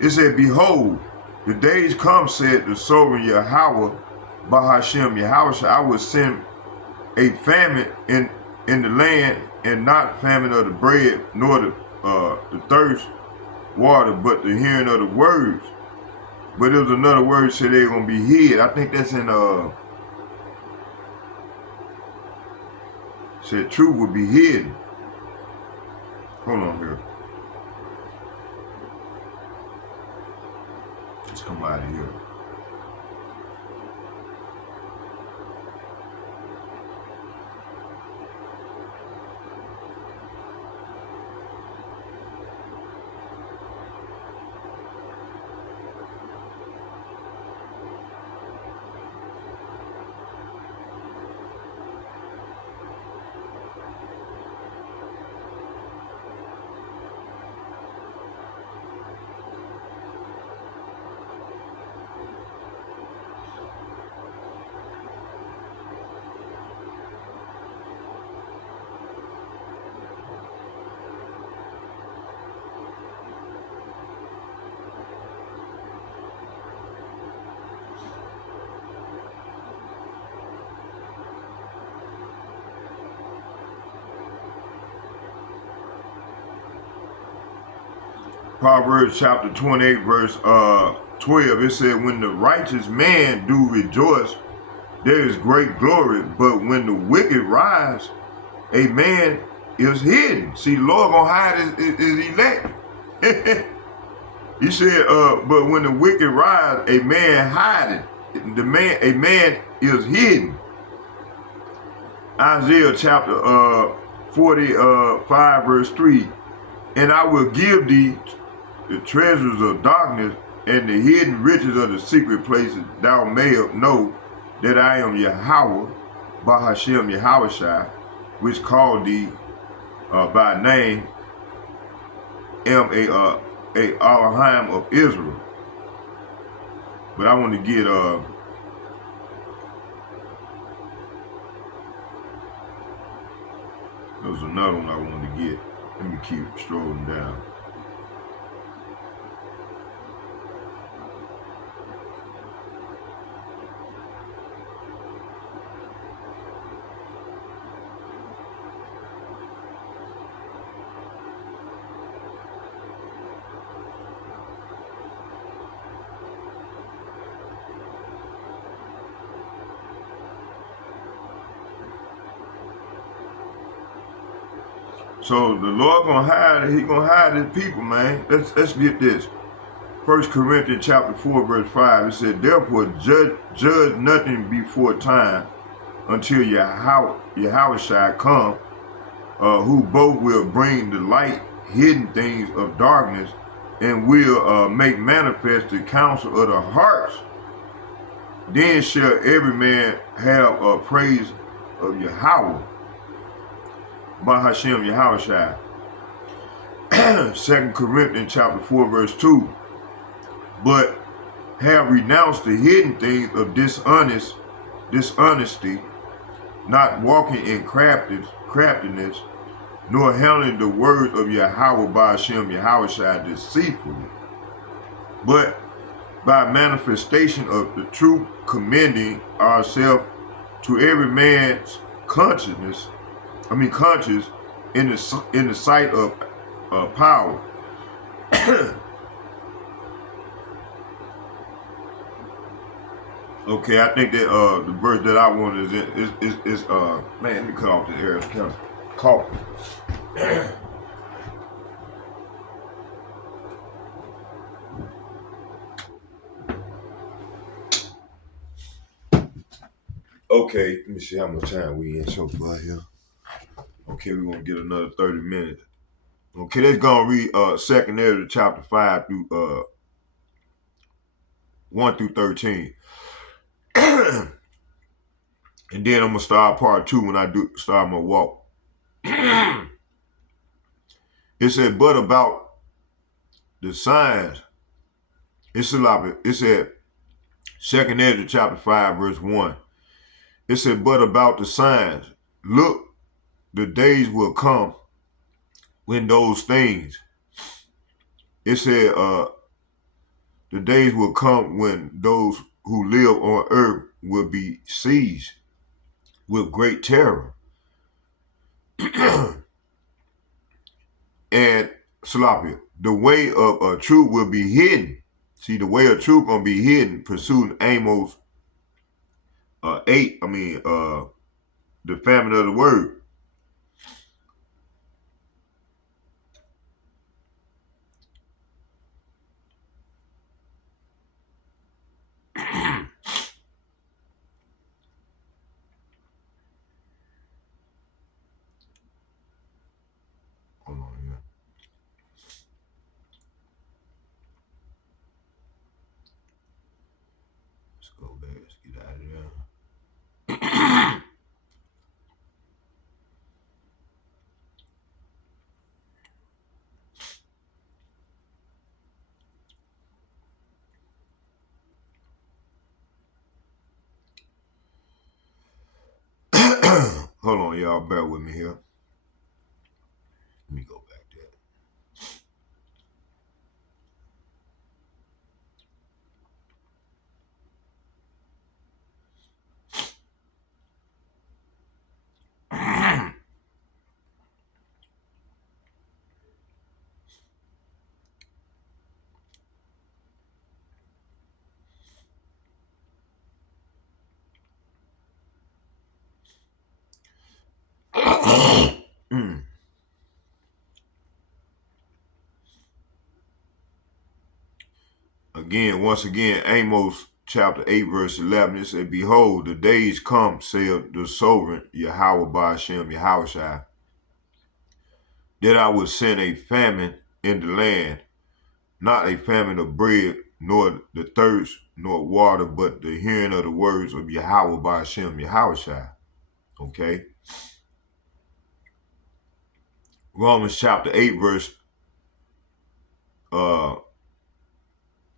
It said, behold, the days come, said the sovereign Yahweh, Bahashem Yahweh, I will send a famine in the land, and not famine of the bread, nor the thirst water, but the hearing of the words. But there was another word said they're gonna be hid. I think that's in said truth will be hidden. Hold on here. Let's come out of here. Proverbs chapter 28 verse 12, it said, when the righteous man do rejoice, there is great glory, but when the wicked rise, a man is hidden. See, the Lord gonna hide his elect. He said, but when the wicked rise, a man hiding. A man is hidden. Isaiah chapter 45 verse 3, and I will give thee the treasures of darkness and the hidden riches of the secret places, thou mayest know that I am Yahweh, Bahashem Yahushai, which called thee by name, am a Elohim of Israel. But I want to get there was another one I wanted to get. Let me keep strolling down. So the Lord gonna hide, he gonna hide his people, man. Let's get this. 1 Corinthians chapter 4, verse 5, it said, therefore judge nothing before time until Yahweh shall come, who both will bring the light hidden things of darkness and will make manifest the counsel of the hearts. Then shall every man have a praise of Yahweh, Bahashem Yahushai. 2 Corinthians chapter 4 verse 2. But have renounced the hidden things of dishonesty, not walking in craftiness, nor handling the words of Yahweh Bahashem Yahushai deceitfully, but by manifestation of the truth, commending ourselves to every man's conscience in the sight of power. Okay, I think that the verse that I wanted is man, let me cut off the air. It's kind of coughing. Okay, let me see how much time we in so far here. Okay, we're gonna get another 30 minutes. Okay, let's go and read 2nd Ezra chapter 5 through 1 through 13. And then I'm gonna start part 2 when I do start my walk. It said, but about the signs, it said, 2nd Ezra chapter 5, verse 1. It said, but about the signs, look, the days will come when those things. It said, the days will come when those who live on earth will be seized with great terror. And Salapia, the way of truth will be hidden. See, the way of truth gonna be hidden, pursuing Amos 8. The famine of the word. Hold on here. Let's go back. Let's get out of there. Hold on, y'all. Bear with me here. Let me go back there. Once again, Amos chapter 8, verse 11, it said, behold, the days come, saith the sovereign Yahweh Ba'ashem Yahushai, that I would send a famine in the land, not a famine of bread, nor the thirst, nor water, but the hearing of the words of Yahweh Ba'ashem Yahushai. Okay? Romans chapter 8, verse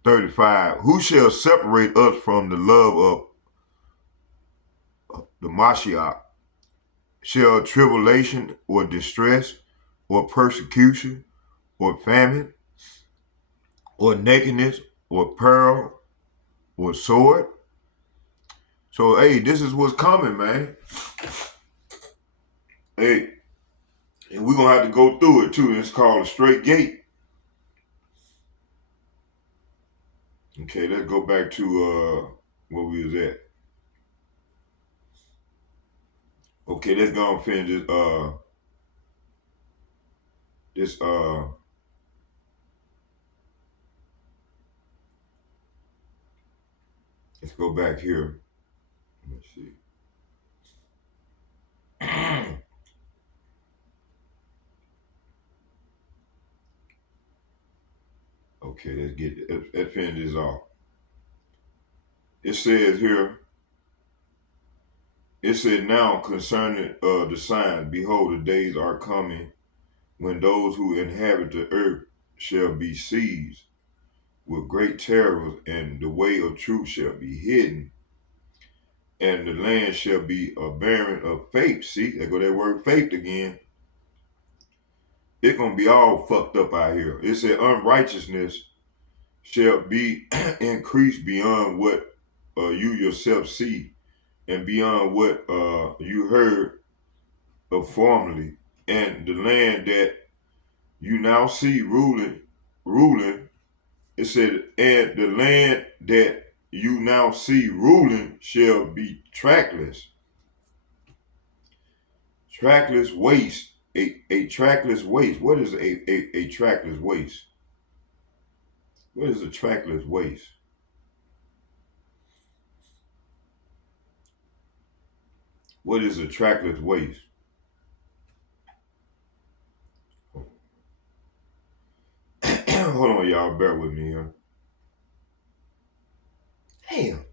35. Who shall separate us from the love of the Mashiach? Shall tribulation or distress or persecution or famine or nakedness or peril or sword? So, hey, this is what's coming, man. Hey, and we're going to have to go through it, too. It's called a straight gate. Okay, let's go back to where we was at. Okay, let's go and finish this, let's go back here. Let's see. Okay, let's finish this off. It says here, it said, now concerning the signs, behold, the days are coming when those who inhabit the earth shall be seized with great terrors, and the way of truth shall be hidden, and the land shall be a barren of faith. See, there go that word faith again. It's going to be all fucked up out here. It said unrighteousness shall be increased beyond what you yourself see, and beyond what you heard of formerly, and the land that you now see ruling, it said, and the land that you now see ruling shall be trackless waste, a trackless waste. What is a trackless waste? What is a trackless waste? What is a trackless waste? Hold on, y'all. Bear with me here. Damn.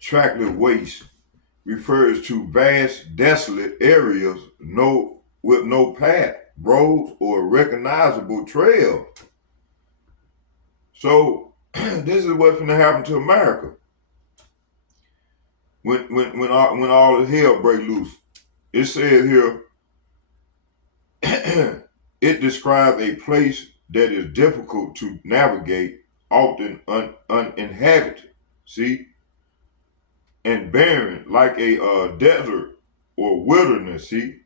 trackless waste refers to vast, desolate areas with no path, roads, or recognizable trail. So this is what's going to happen to America when all the hell break loose. It says here, it describes a place that is difficult to navigate, often uninhabited. See, and barren, like a desert or wilderness. See,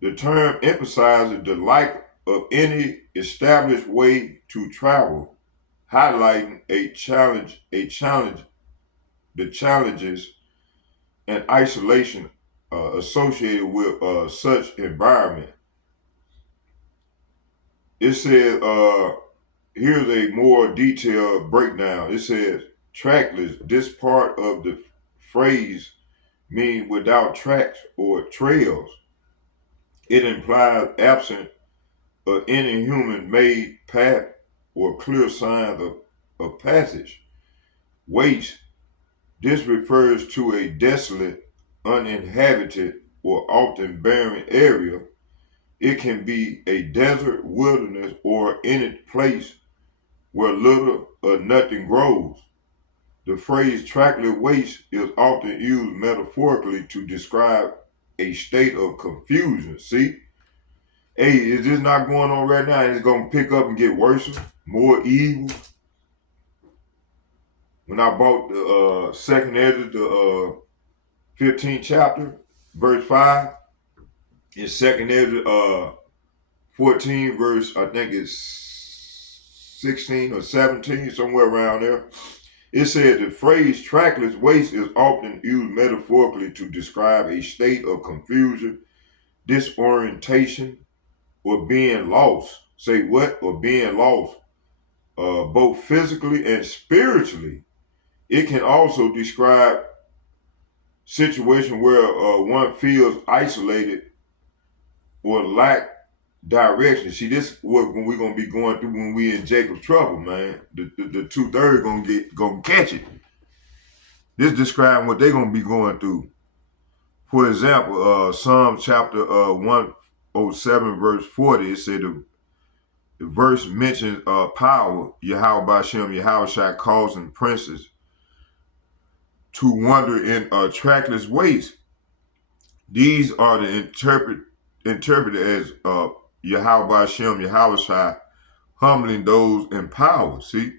the term emphasizes the lack of any established way to travel, highlighting the challenges and isolation associated with such environment. It says, here's a more detailed breakdown. It says, trackless. This part of the phrase means without tracks or trails. It implies absent of any human-made path or clear signs of passage. Waste. This refers to a desolate, uninhabited, or often barren area. It can be a desert, wilderness, or any place where little or nothing grows. The phrase trackless waste is often used metaphorically to describe a state of confusion. See? Hey, is this not going on right now? It's going to pick up and get worse, more evil. When I bought the second Ezra, the 15th chapter, verse 5, in second Ezra 14, verse, I think it's 16 or 17, somewhere around there, it said the phrase trackless waste is often used metaphorically to describe a state of confusion, disorientation, or being lost. Say what? Or being lost, both physically and spiritually. It can also describe situation where one feels isolated or lack direction. See, this is what we're gonna be going through when we in Jacob's trouble, man. The 2/3 gonna catch it. This describing what they're gonna be going through. For example, Psalm chapter 107, verse 40, it said the verse mentions power, Yahweh Bashem, Yahweh Shai causing princes to wander in trackless ways. These are interpreted as Yahweh Bashem, Yahweh Shai humbling those in power. See?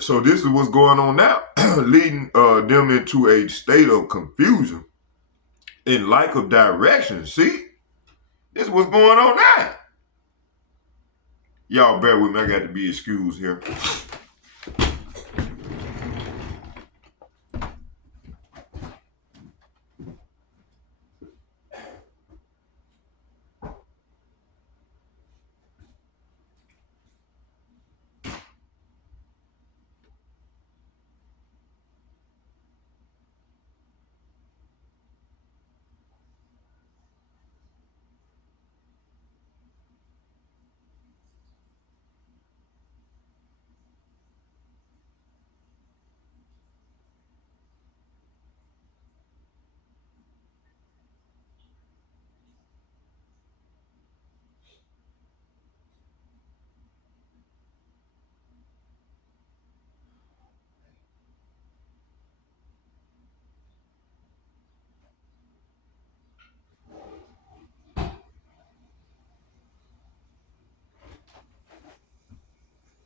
So this is what's going on now, leading them into a state of confusion and lack of direction. See? This is what's going on now. Y'all bear with me, I got to be excused here.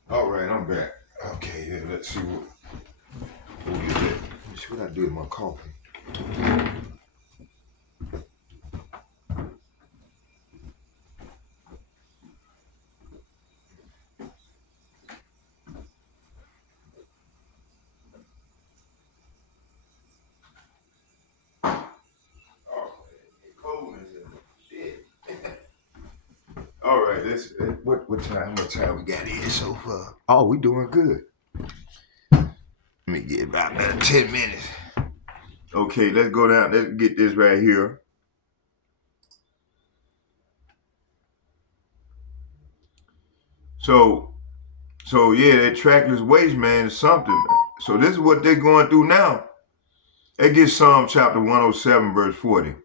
All right, I'm back. Okay, yeah, let's see what we did. Let's see what I do with my coffee. All right, let's what time? How much time we got in so far? Oh, we doing good. Let me get about another 10 minutes. Okay, let's go down. Let's get this right here. So yeah, that trackless waste, man, is something. So this is what they're going through now. They get Psalm chapter 107, verse 40.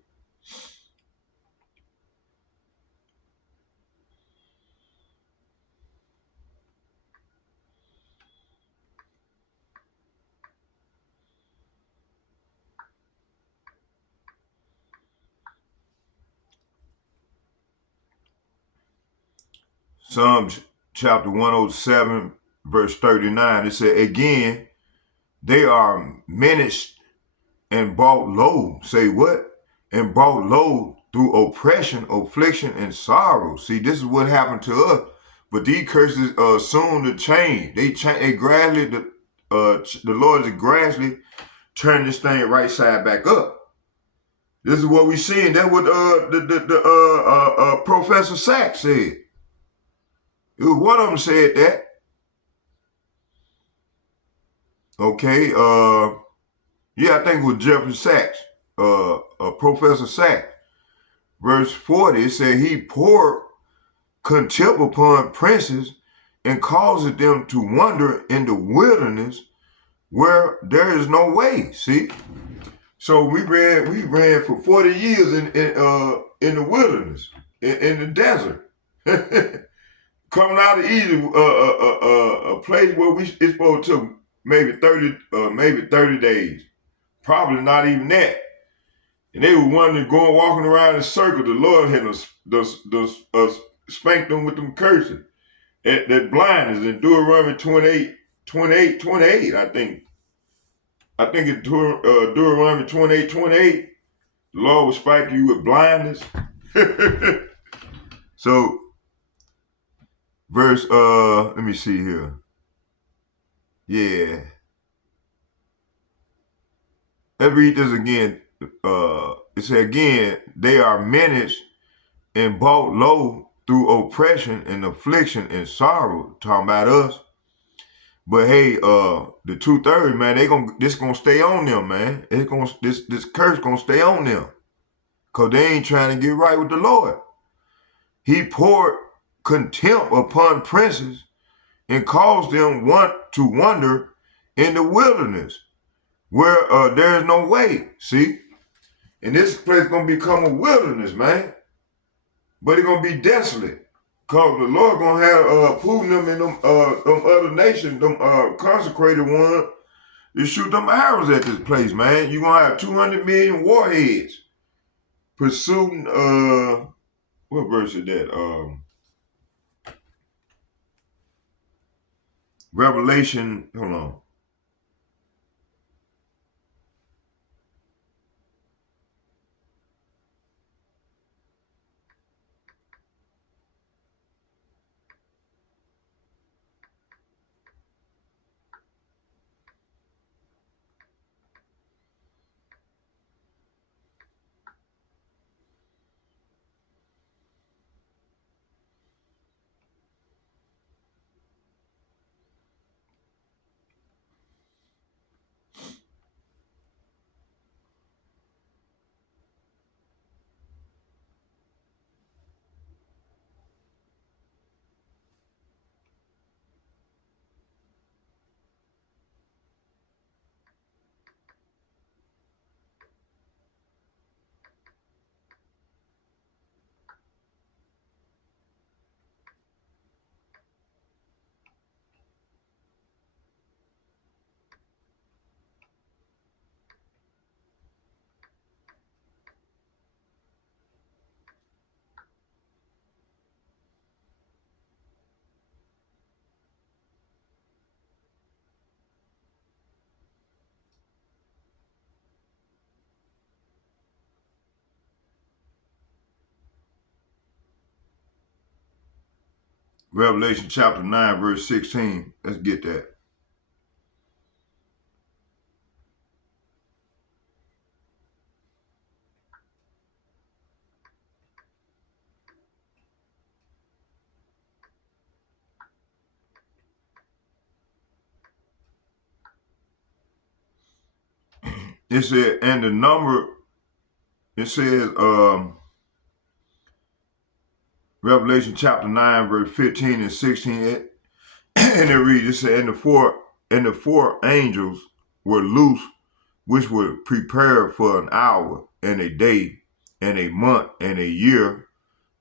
Psalms chapter 107, verse 39. It said, again, they are menaced and brought low. Say what? And brought low through oppression, affliction, and sorrow. See, this is what happened to us. But these curses are soon to change. They gradually, the Lord is gradually turning this thing right side back up. This is what we see, and that's what Professor Sachs said. It was one of them said that. Okay, yeah, I think it was Jeffrey Sachs, Professor Sachs. Verse 40, it said, he poured contempt upon princes and causes them to wander in the wilderness where there is no way. See? So we ran for 40 years in the wilderness, in the desert. Coming out of Egypt, a place where it's supposed to maybe 30 days. Probably not even that. And they were wondering, walking around in circles. The Lord had spanked them with them curses. That blindness in Deuteronomy 28, I think. I think it's Deuteronomy 28. The Lord will spike you with blindness. So, verse, let me see here. Yeah. Let's read this again. It said again, they are menaced and brought low through oppression and affliction and sorrow. Talking about us. But hey, the 2/3, man, this gonna stay on them, man. This curse gonna stay on them. Cause they ain't trying to get right with the Lord. He poured contempt upon princes and caused them to wander in the wilderness where there is no way. See? And this place is going to become a wilderness, man. But it's going to be desolate. Because the Lord going to have Putin them and them other nations, them consecrated ones, to shoot them arrows at this place, man. You're going to have 200 million warheads pursuing, what verse is that? Revelation, hold on. Revelation chapter 9, verse 16. Let's get that. It said, and the number, it says, Revelation chapter 9, verse 15 and 16, and it reads, it said, and the four And the 4 angels were loose, which were prepared for an hour and a day and a month and a year,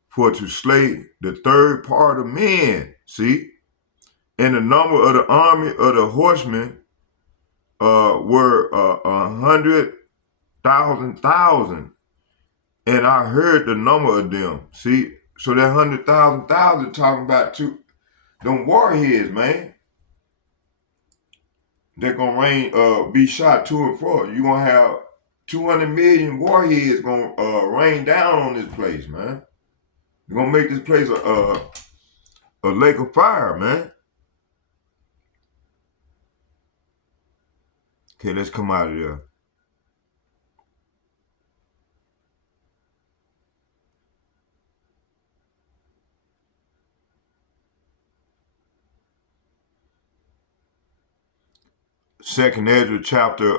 for to slay the third part of men. See? And the number of the army of the horsemen were 100,000. And I heard the number of them. See? So that 100,000 talking about them warheads, man. They're gonna be shot to and fro. You're gonna have 200 million warheads gonna rain down on this place, man. They're gonna make this place a lake of fire, man. Okay, let's come out of there. Second Ezra chapter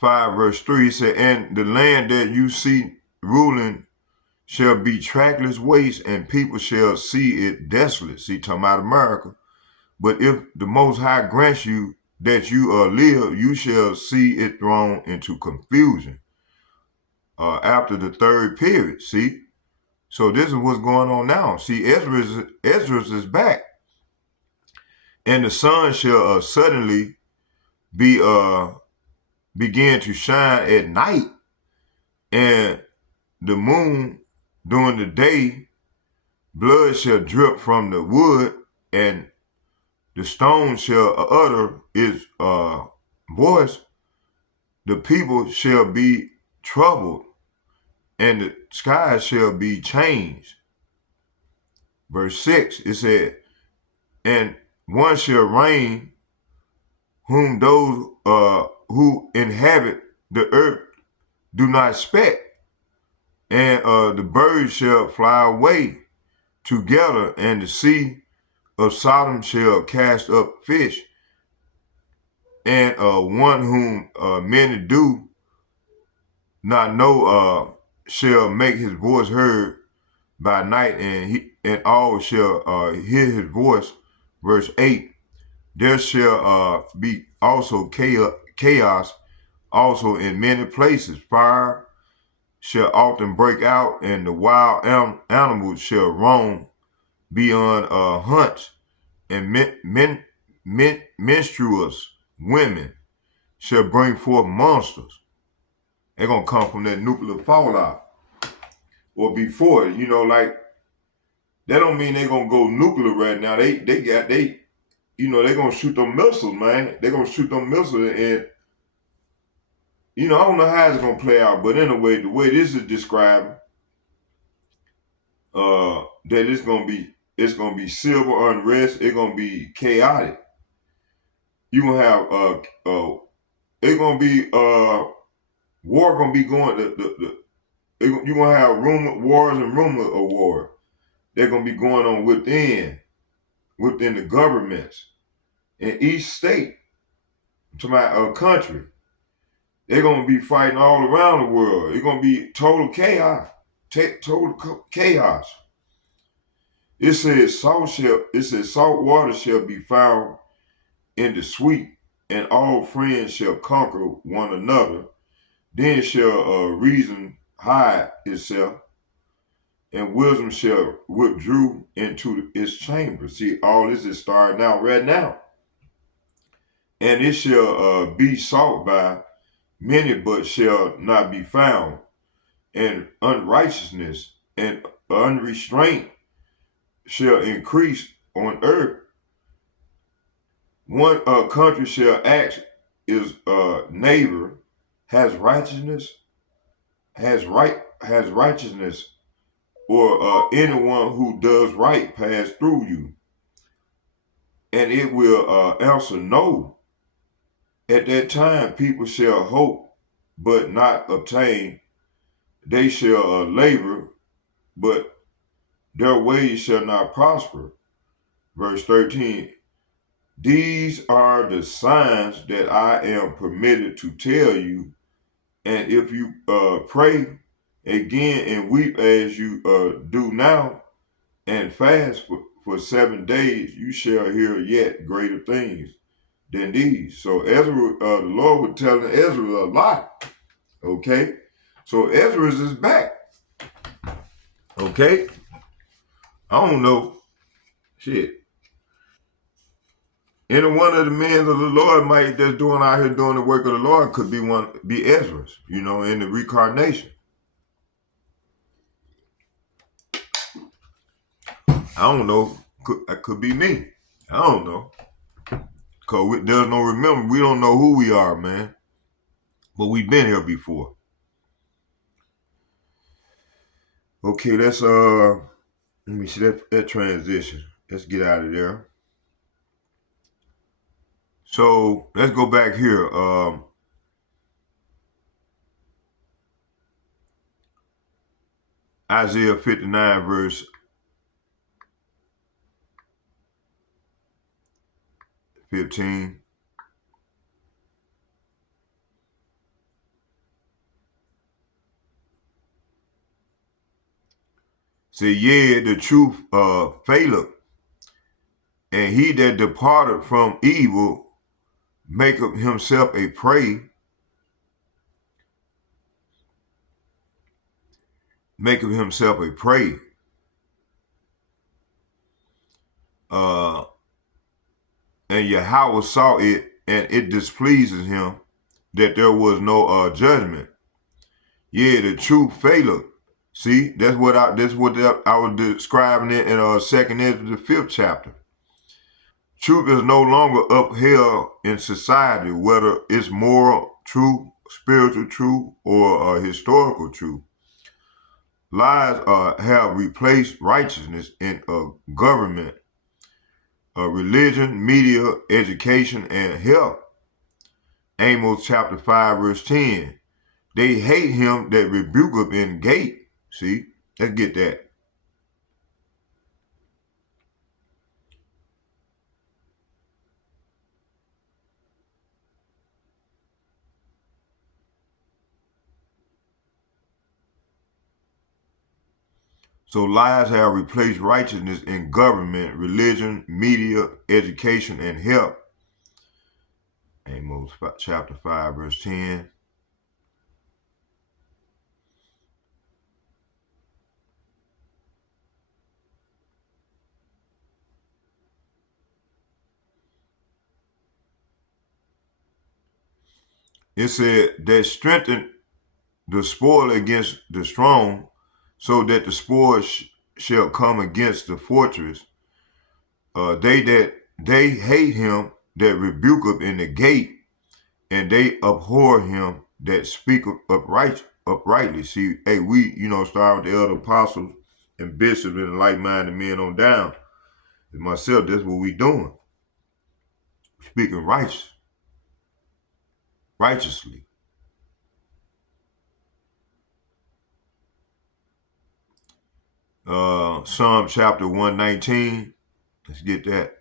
5 verse 3 said, and the land that you see ruling shall be trackless waste, and people shall see it desolate. See, talking about America. But if the Most High grants you that you live, you shall see it thrown into confusion after the third period. See? So this is what's going on now. See, Ezra is back. And the sun shall suddenly begin to shine at night, and the moon during the day, blood shall drip from the wood, and the stone shall utter its voice. The people shall be troubled, and the sky shall be changed. Verse 6, it said, and one shall reign whom those who inhabit the earth do not expect, and the birds shall fly away together, and the sea of Sodom shall cast up fish, and one whom many do not know shall make his voice heard by night, and all shall hear his voice. Verse 8, there shall be also chaos also in many places. Fire shall often break out, and the wild animals shall roam beyond hunts, and menstruous women shall bring forth monsters. They're gonna come from that nuclear fallout or before it. You know, like that don't mean they're gonna go nuclear right now. They're gonna shoot them missiles, man. They're gonna shoot them missiles, and I don't know how it's gonna play out, but anyway, the way this is described, that it's gonna be civil unrest. It's gonna be chaotic. You gonna have it's gonna be war gonna be going. You're gonna have wars and rumors of war. They're gonna be going on within the governments in each state to my country. They're gonna be fighting all around the world. It's gonna be total chaos. Total chaos. It says salt water shall be found in the sweet, and all friends shall conquer one another. Then shall reason hide itself, and wisdom shall withdraw into its chamber. See, all this is starting out right now. And it shall be sought by many, but shall not be found. And unrighteousness and unrestraint shall increase on earth. One country shall ask his neighbor, has righteousness, or anyone who does right pass through you? And it will answer no. At that time, people shall hope, but not obtain. They shall labor, but their ways shall not prosper. Verse 13, these are the signs that I am permitted to tell you, and if you pray, again and weep as you do now, and fast for 7 days, you shall hear yet greater things than these. So Ezra, the Lord was telling Ezra a lot. Okay, so Ezra is back. Okay, I don't know, shit. Any one of the men of the Lord might that's doing out here doing the work of the Lord could be Ezra's, you know, in the reincarnation. I don't know. That could be me. I don't know. Cause there's no remember. We don't know who we are, man. But we've been here before. Okay, let's let me see that transition. Let's get out of there. So let's go back here. Isaiah 59 verse 15. Say, yeah, the truth faileth, and he that departed from evil maketh himself a prey, maketh himself a prey. And Yahweh saw it, and it displeases him that there was no judgment. Yeah, the truth faileth. See, that's what I was describing it in 2nd Ezra, the 5th chapter. Truth is no longer upheld in society, whether it's moral truth, spiritual truth, or historical truth. Lies have replaced righteousness in government, religion, media, education, and health. Amos chapter 5, verse 10. They hate him that rebuketh in gate. See, let's get that. So lies have replaced righteousness in government, religion, media, education, and health. Amos chapter 5, verse 10. It said that strengthened the spoil against the strong, so that the spoil shall come against the fortress. They hate him that rebuketh in the gate, and they abhor him that speaketh uprightly. See, hey, we, start with the elder apostles and bishops and like-minded men on down. And myself, that's what we doing. Speaking righteously. Psalm chapter 119. Let's get that.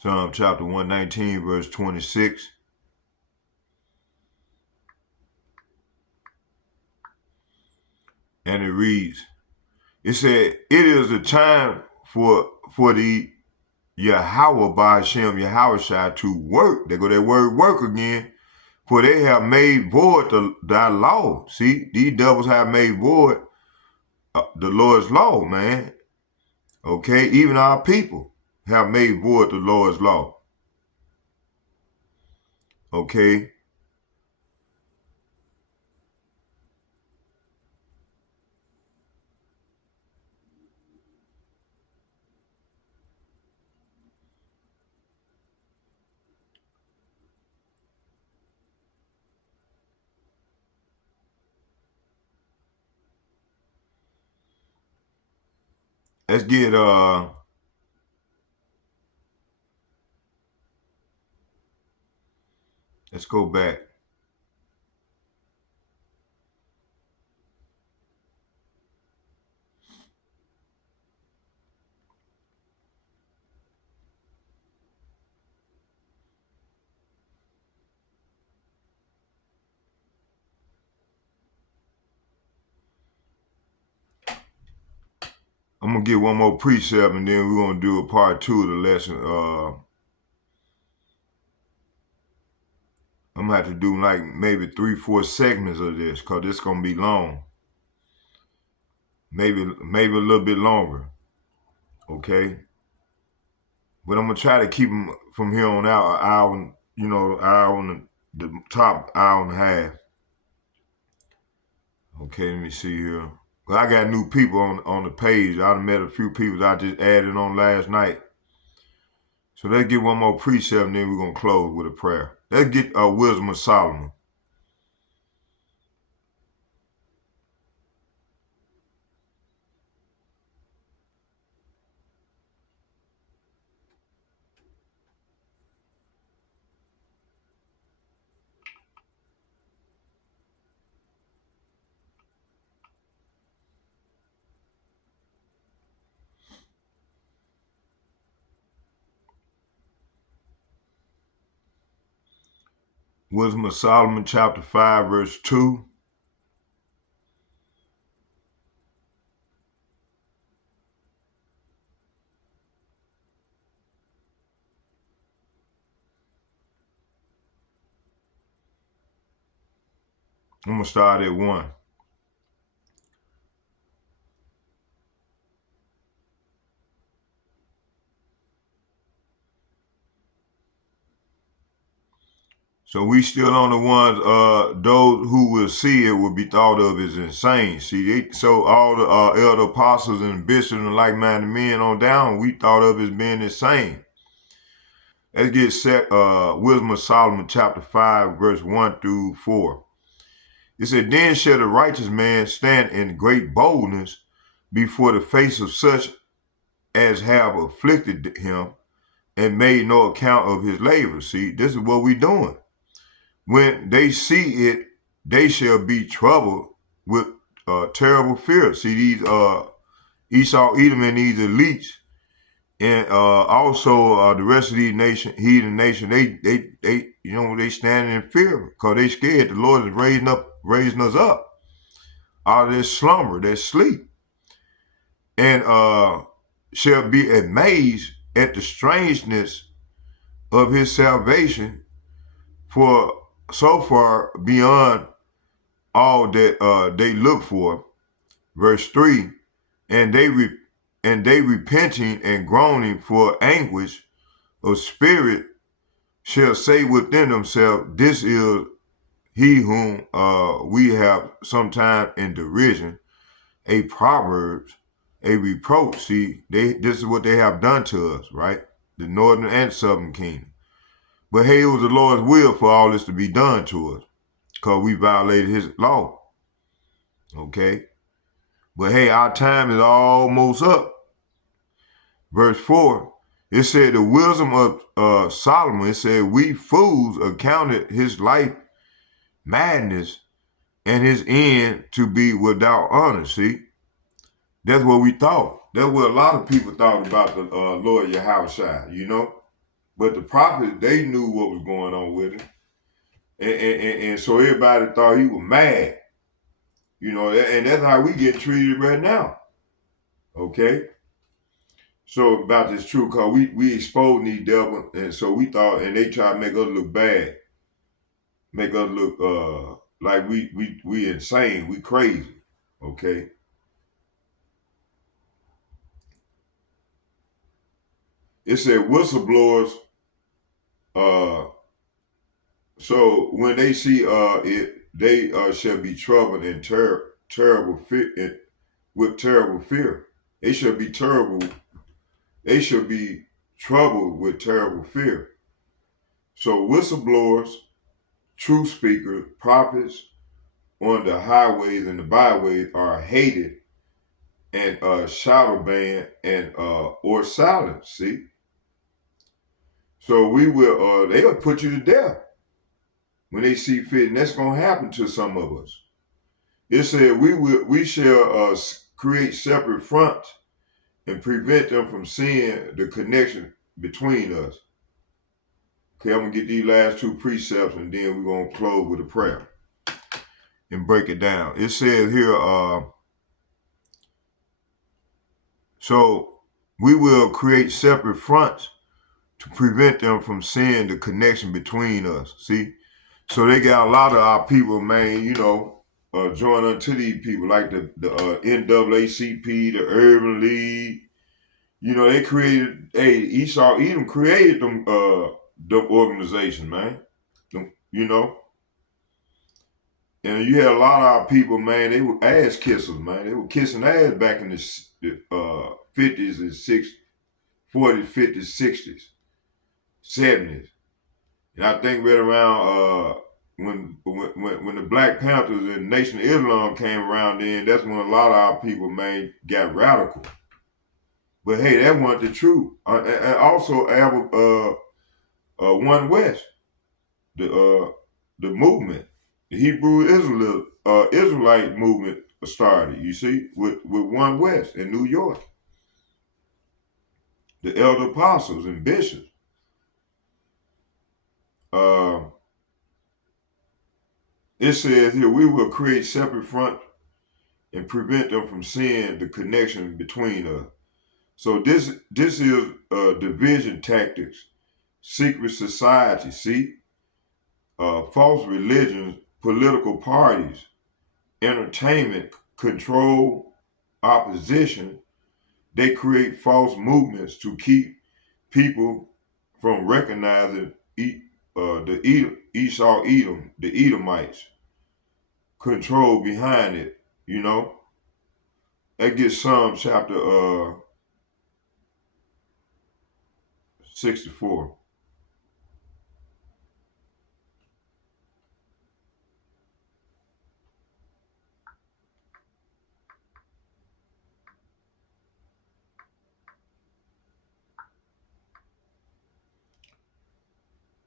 Psalm chapter 119, verse 26. And it reads, it said, it is a time for the Yahweh by Hashem, Yahweh to work. There go that word work again. For they have made void thy law. See, these devils have made void the Lord's law, man. Okay, even our people have made void the Lord's law. Okay. Let's get let's go back. I'm gonna get one more precept, and then we're gonna do a part 2 of the lesson. I'm gonna have to do like maybe 3-4 segments of this, cause it's gonna be long. Maybe a little bit longer. Okay. But I'm gonna try to keep them from here on out an hour, hour on the top hour and a half. Okay, let me see here. Well, I got new people on the page. I done met a few people I just added on last night. So let's get one more precept, and then we're gonna close with a prayer. Let's get Wisdom of Solomon. Wisdom of Solomon, chapter 5, verse 2. I'm gonna start at 1. So we still on the ones, those who will see it will be thought of as insane. See, so all the elder apostles and bishops and like-minded men on down, we thought of as being insane. Let's get set, Wisdom of Solomon, chapter 5, verse 1 through 4. It said, then shall the righteous man stand in great boldness before the face of such as have afflicted him and made no account of his labor. See, this is what we doing. When they see it, they shall be troubled with terrible fear. See, these Esau, Edom, and these elites, and also the rest of these heathen nation, they standing in fear because they scared. The Lord is raising us up out of this slumber, that sleep, and shall be amazed at the strangeness of his salvation, for so far beyond all that they look for. Verse 3, and they repenting and groaning for anguish of spirit shall say within themselves, this is he whom we have sometime in derision, a proverb, a reproach. See, this is what they have done to us, right? The northern and southern kingdom. But hey, it was the Lord's will for all this to be done to us, because we violated his law. Okay? But hey, our time is almost up. Verse 4, it said the wisdom of Solomon, it said, we fools accounted his life madness and his end to be without honor. See? That's what we thought. That's what a lot of people thought about the Lord Yahushua, But the prophets, they knew what was going on with him. And so everybody thought he was mad. And that's how we get treated right now. Okay? So about this truth, because we exposed these devils, and so we thought, and they try to make us look bad. Make us look like we insane, we crazy. Okay? It said whistleblowers, so when they see it, they shall be troubled in terrible fear, with terrible fear. They shall be troubled with terrible fear. So whistleblowers, truth speakers, prophets on the highways and the byways are hated and shadow banned and or silenced. See, so we will they'll put you to death when they see fit, and that's gonna happen to some of us. It said we shall create separate fronts and prevent them from seeing the connection between us. Okay, I'm gonna get these last 2 precepts, and then we're gonna close with a prayer and break it down. It says here, So we will create separate fronts to prevent them from seeing the connection between us. See? So they got a lot of our people, man, join unto these people, like the NAACP, the Urban League. They created, Esau Edom created them organizations, man. And you had a lot of our people, man, they were ass kissers, man. They were kissing ass back in the 50s and 60s, 40s, 50s, 60s, 70s. And I think right around when the Black Panthers and Nation of Islam came around, then that's when a lot of our people, man, got radical. But hey, that wasn't the truth. And also, One West, the movement, the Hebrew Israelite movement started. You see, with One West in New York, the elder apostles and bishops. It says here, we will create separate fronts and prevent them from seeing the connection between us. So this is division tactics, secret society, see, false religions, political parties, entertainment, control, opposition. They create false movements to keep people from recognizing the Esau Edom, the Edomites, control behind it. That gets Psalm chapter 64.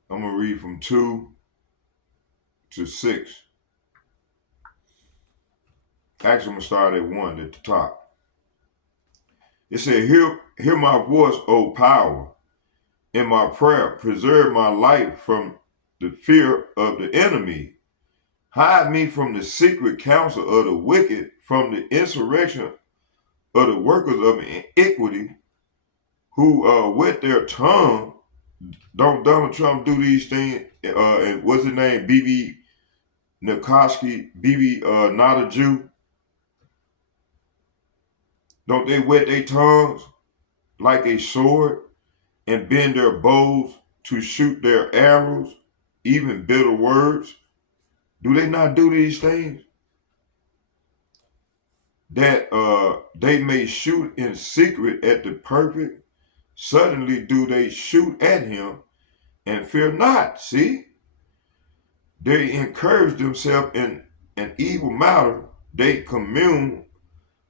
I'm going to read from 2 to 6. Actually, I'm going to start at 1 at the top. It said, hear my voice, O power, in my prayer. Preserve my life from the fear of the enemy. Hide me from the secret counsel of the wicked, from the insurrection of the workers of iniquity, who with their tongue, don't Donald Trump do these things? And what's his name? BB Nikoski, BB not a Jew. Don't they wet their tongues like a sword and bend their bows to shoot their arrows, even bitter words? Do they not do these things? That they may shoot in secret at the perfect, suddenly do they shoot at him and fear not. See? They encourage themselves in an evil matter. They commune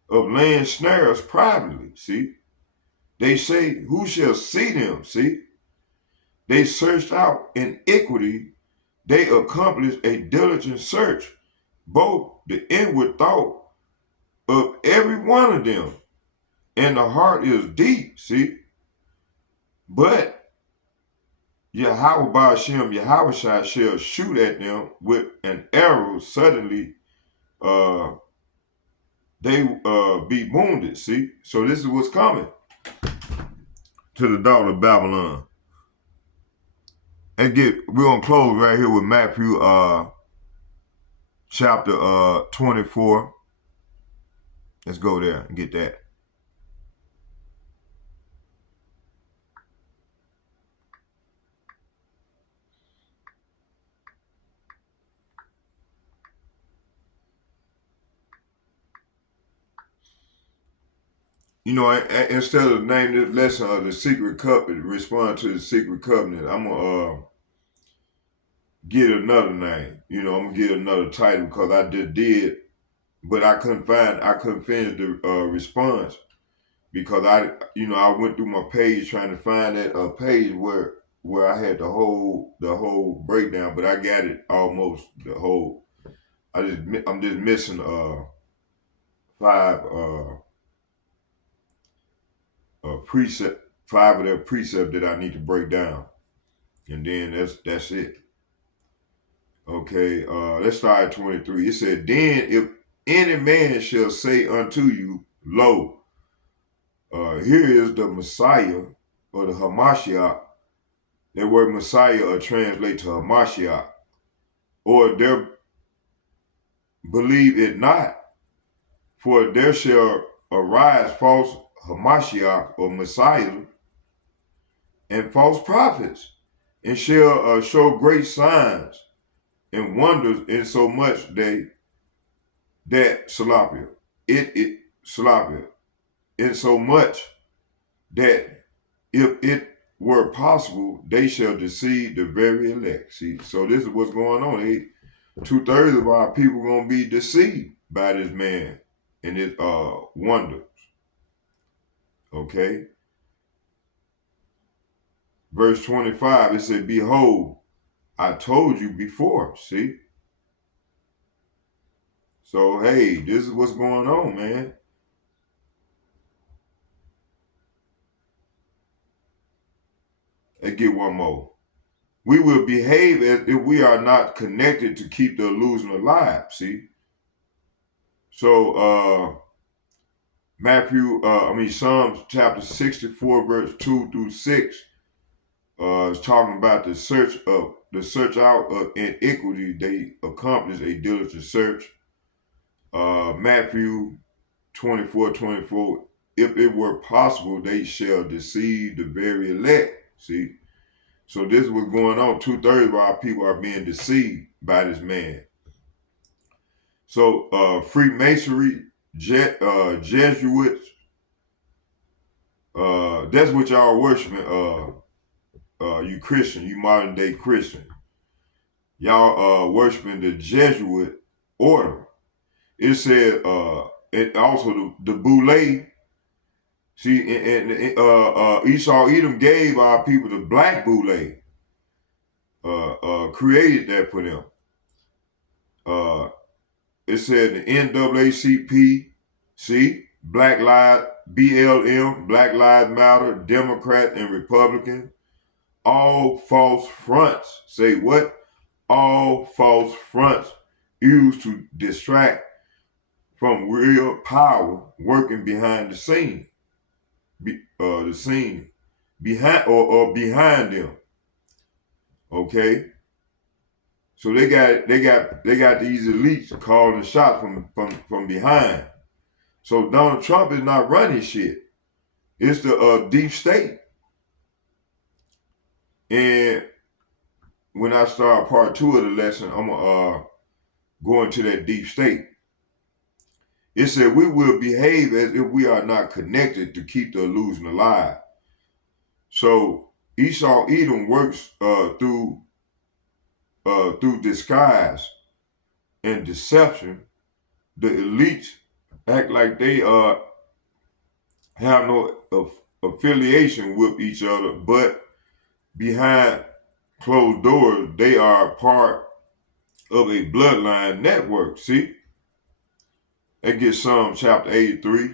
of laying snares privately. See? They say, who shall see them? See? They searched out iniquity. They accomplished a diligent search, both the inward thought of every one of them. And the heart is deep, see? But Yahweh Ba'ashem, Yahweh shall shoot at them with an arrow. Suddenly, they be wounded, see? So this is what's coming to the daughter of Babylon. We're going to close right here with Matthew chapter 24. Let's go there and get that. Instead of naming this lesson the secret covenant, respond to the secret covenant, I'm going to get another name. I'm going to get another title because I just did, but I couldn't finish the response because I went through my page trying to find that page where I had the whole breakdown, but I got it almost the whole. I'm just missing 5 5 of their precepts that I need to break down, and then that's it. Okay, let's start at 23. It said, then if any man shall say unto you, lo, Here is the Messiah or the Hamashiach. That word Messiah translate to Hamashiach. Or there believe it not, for there shall arise false Hamashiach or Messiah and false prophets, and shall show great signs and wonders, in so much that Salapia, it Salapia, in so much that if it were possible, they shall deceive the very elect. See, so this is what's going on. 2/3 of our people gonna be deceived by this man and his wonders. Okay. Verse 25, it said, behold, I told you before. See? So hey, this is what's going on, man. Let's get one more. We will behave as if we are not connected to keep the illusion alive. See? So Psalms chapter 64, verse 2 through 6 is talking about the search out of iniquity. They accomplish a diligent search. Matthew 24:24. If it were possible, they shall deceive the very elect. See? So this is what's going on. 2/3 of our people are being deceived by this man. So Freemasonry, Jesuits, that's what y'all worshiping. You Christian, you modern day Christian. Y'all worshiping the Jesuit order. It said it also the Boule. See, and Esau Edom gave our people the black Boule. Created that for them. It said the NAACP, see, Black Lives, BLM, Black Lives Matter, Democrat and Republican, all false fronts. Say what? All false fronts used to distract from real power working behind the scene. The scene behind or behind them. Okay. So they got these elites calling the shots from behind. So Donald Trump is not running shit. It's the deep state. And when I start part 2 of the lesson, I'm gonna go into that deep state. It said we will behave as if we are not connected to keep the illusion alive. So Esau Edom works through disguise and deception. The elites act like they have no affiliation with each other, but behind closed doors, they are part of a bloodline network. See? That gets Psalm chapter 83.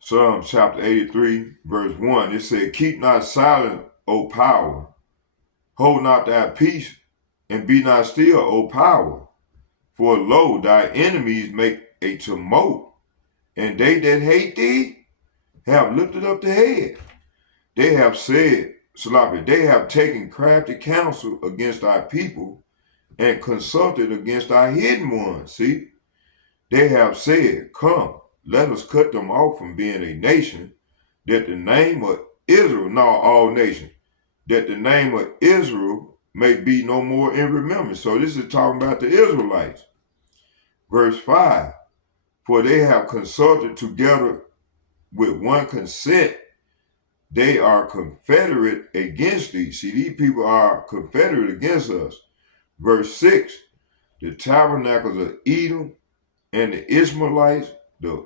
Psalm chapter 83, verse 1. It said, keep not silent, O power. Hold not thy peace, and be not still, O power. For lo, thy enemies make a tumult, and they that hate thee have lifted up the head. They have said, Sloppy, they have taken crafty counsel against thy people and consulted against thy hidden ones. See? They have said, come, let us cut them off from being a nation, that the name of Israel, not all nations, that the name of Israel may be no more in remembrance. So this is talking about the Israelites. Verse 5, for they have consulted together with one consent, they are confederate against thee. See, these people are confederate against us. Verse 6, the tabernacles of Edom and the Ishmaelites, of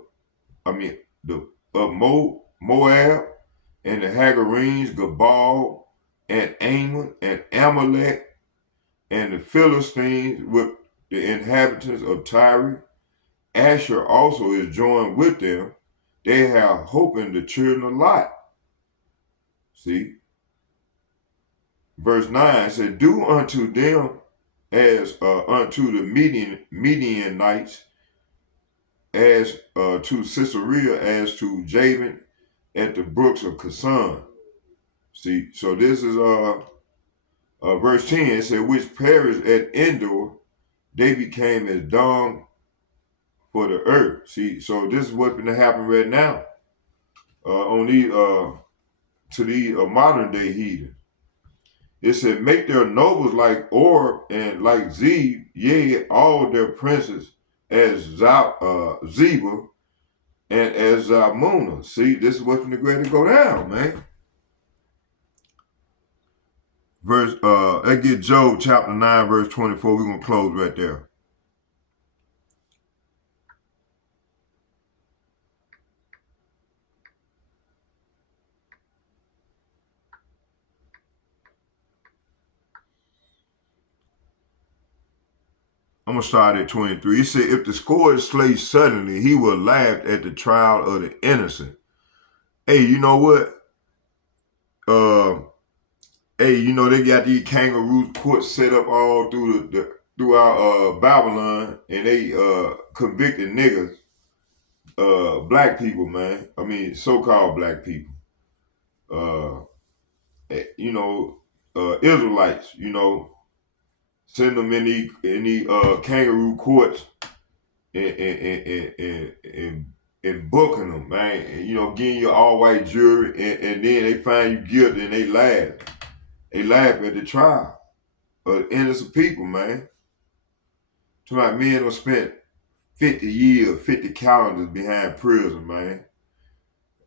Moab, and the Hagarenes, Gabal, and Ammon, and Amalek, and the Philistines with the inhabitants of Tyre. Asher also is joined with them. They have hope in the children of Lot. See? Verse 9 said, do unto them as unto the Midianites, as to Sisera, as to Jabin at the brooks of Kazan. See, so this is verse 10. It said, which perished at Endor, they became as dung for the earth. See, so this is what's going to happen right now on these to these modern day heathens. It said, make their nobles like Orb and like Zeb, yea, all their princes as Zeba and as Zalmunna. See, this is what's going to go down, man. Verse, let's get Job chapter 9, verse 24. We're going to close right there. I'm going to start at 23. It said, if the scourge slay suddenly, he will laugh at the trial of the innocent. Hey, you know what? Hey, you know, they got these kangaroo courts set up all throughout Babylon, and they convicted niggas, black people, man. I mean, so-called black people. You know, Israelites, you know, send them in the kangaroo courts and booking them, man. And, you know, getting your all-white jury, and then they find you guilty and they laugh. They laugh at the trial of innocent people, man. To my men have spent 50 years, 50 calendars behind prison, man.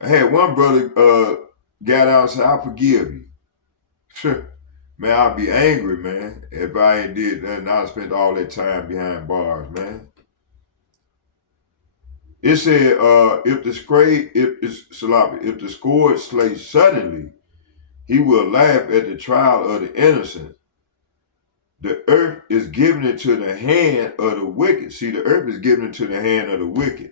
I had one brother got out and said, I forgive you. Man, I'd be angry, man, if I ain't did that and I spent all that time behind bars, man. It said, if the scourge slay suddenly, he will laugh at the trial of the innocent. The earth is given into the hand of the wicked. See, the earth is given into the hand of the wicked.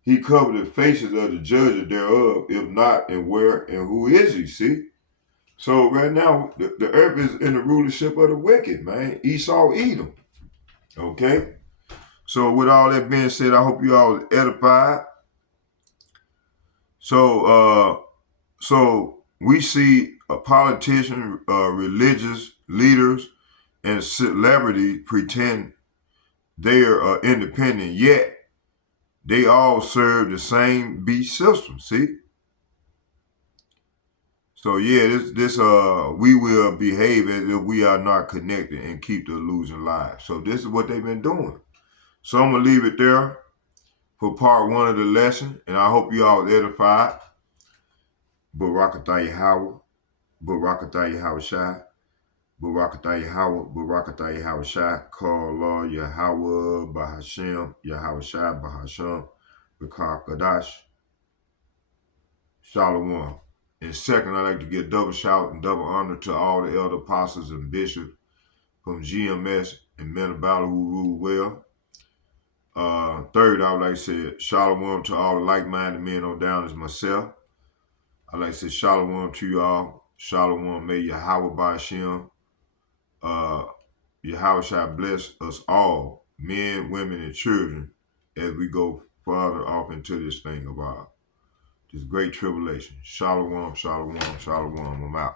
He covered the faces of the judges thereof. If not, and where and who is he? See? So right now, the earth is in the rulership of the wicked, man. Esau, Edom. Okay? So with all that being said, I hope you all edified. So we see a politician, religious leaders, and celebrities pretend they are independent, yet they all serve the same beast system. See? So yeah, we will behave as if we are not connected and keep the illusion alive. So this is what they've been doing. So I'm gonna leave it there for part 1 of the lesson, and I hope you all edified. Barakatah Yahweh, Barakatah Yahweh Shai, Barakatah Yahweh, Barakatah Yahweh Shai, call Allah Yahweh Bahashem, Yahweh Shai Bahasham, Bakar Kadash, Shalom. And second, I'd like to give double shout and double honor to all the elder apostles and bishops from GMS and men of battle who rule well. Third, I would like to say shalom to all the like-minded men on down as myself. I'd like to say shalom to you all. Shalom, may Yahweh Ba'ashem, Yahweh shall bless us all, men, women, and children, as we go farther off into this thing of this great tribulation. Shalom, shalom, shalom. I'm out.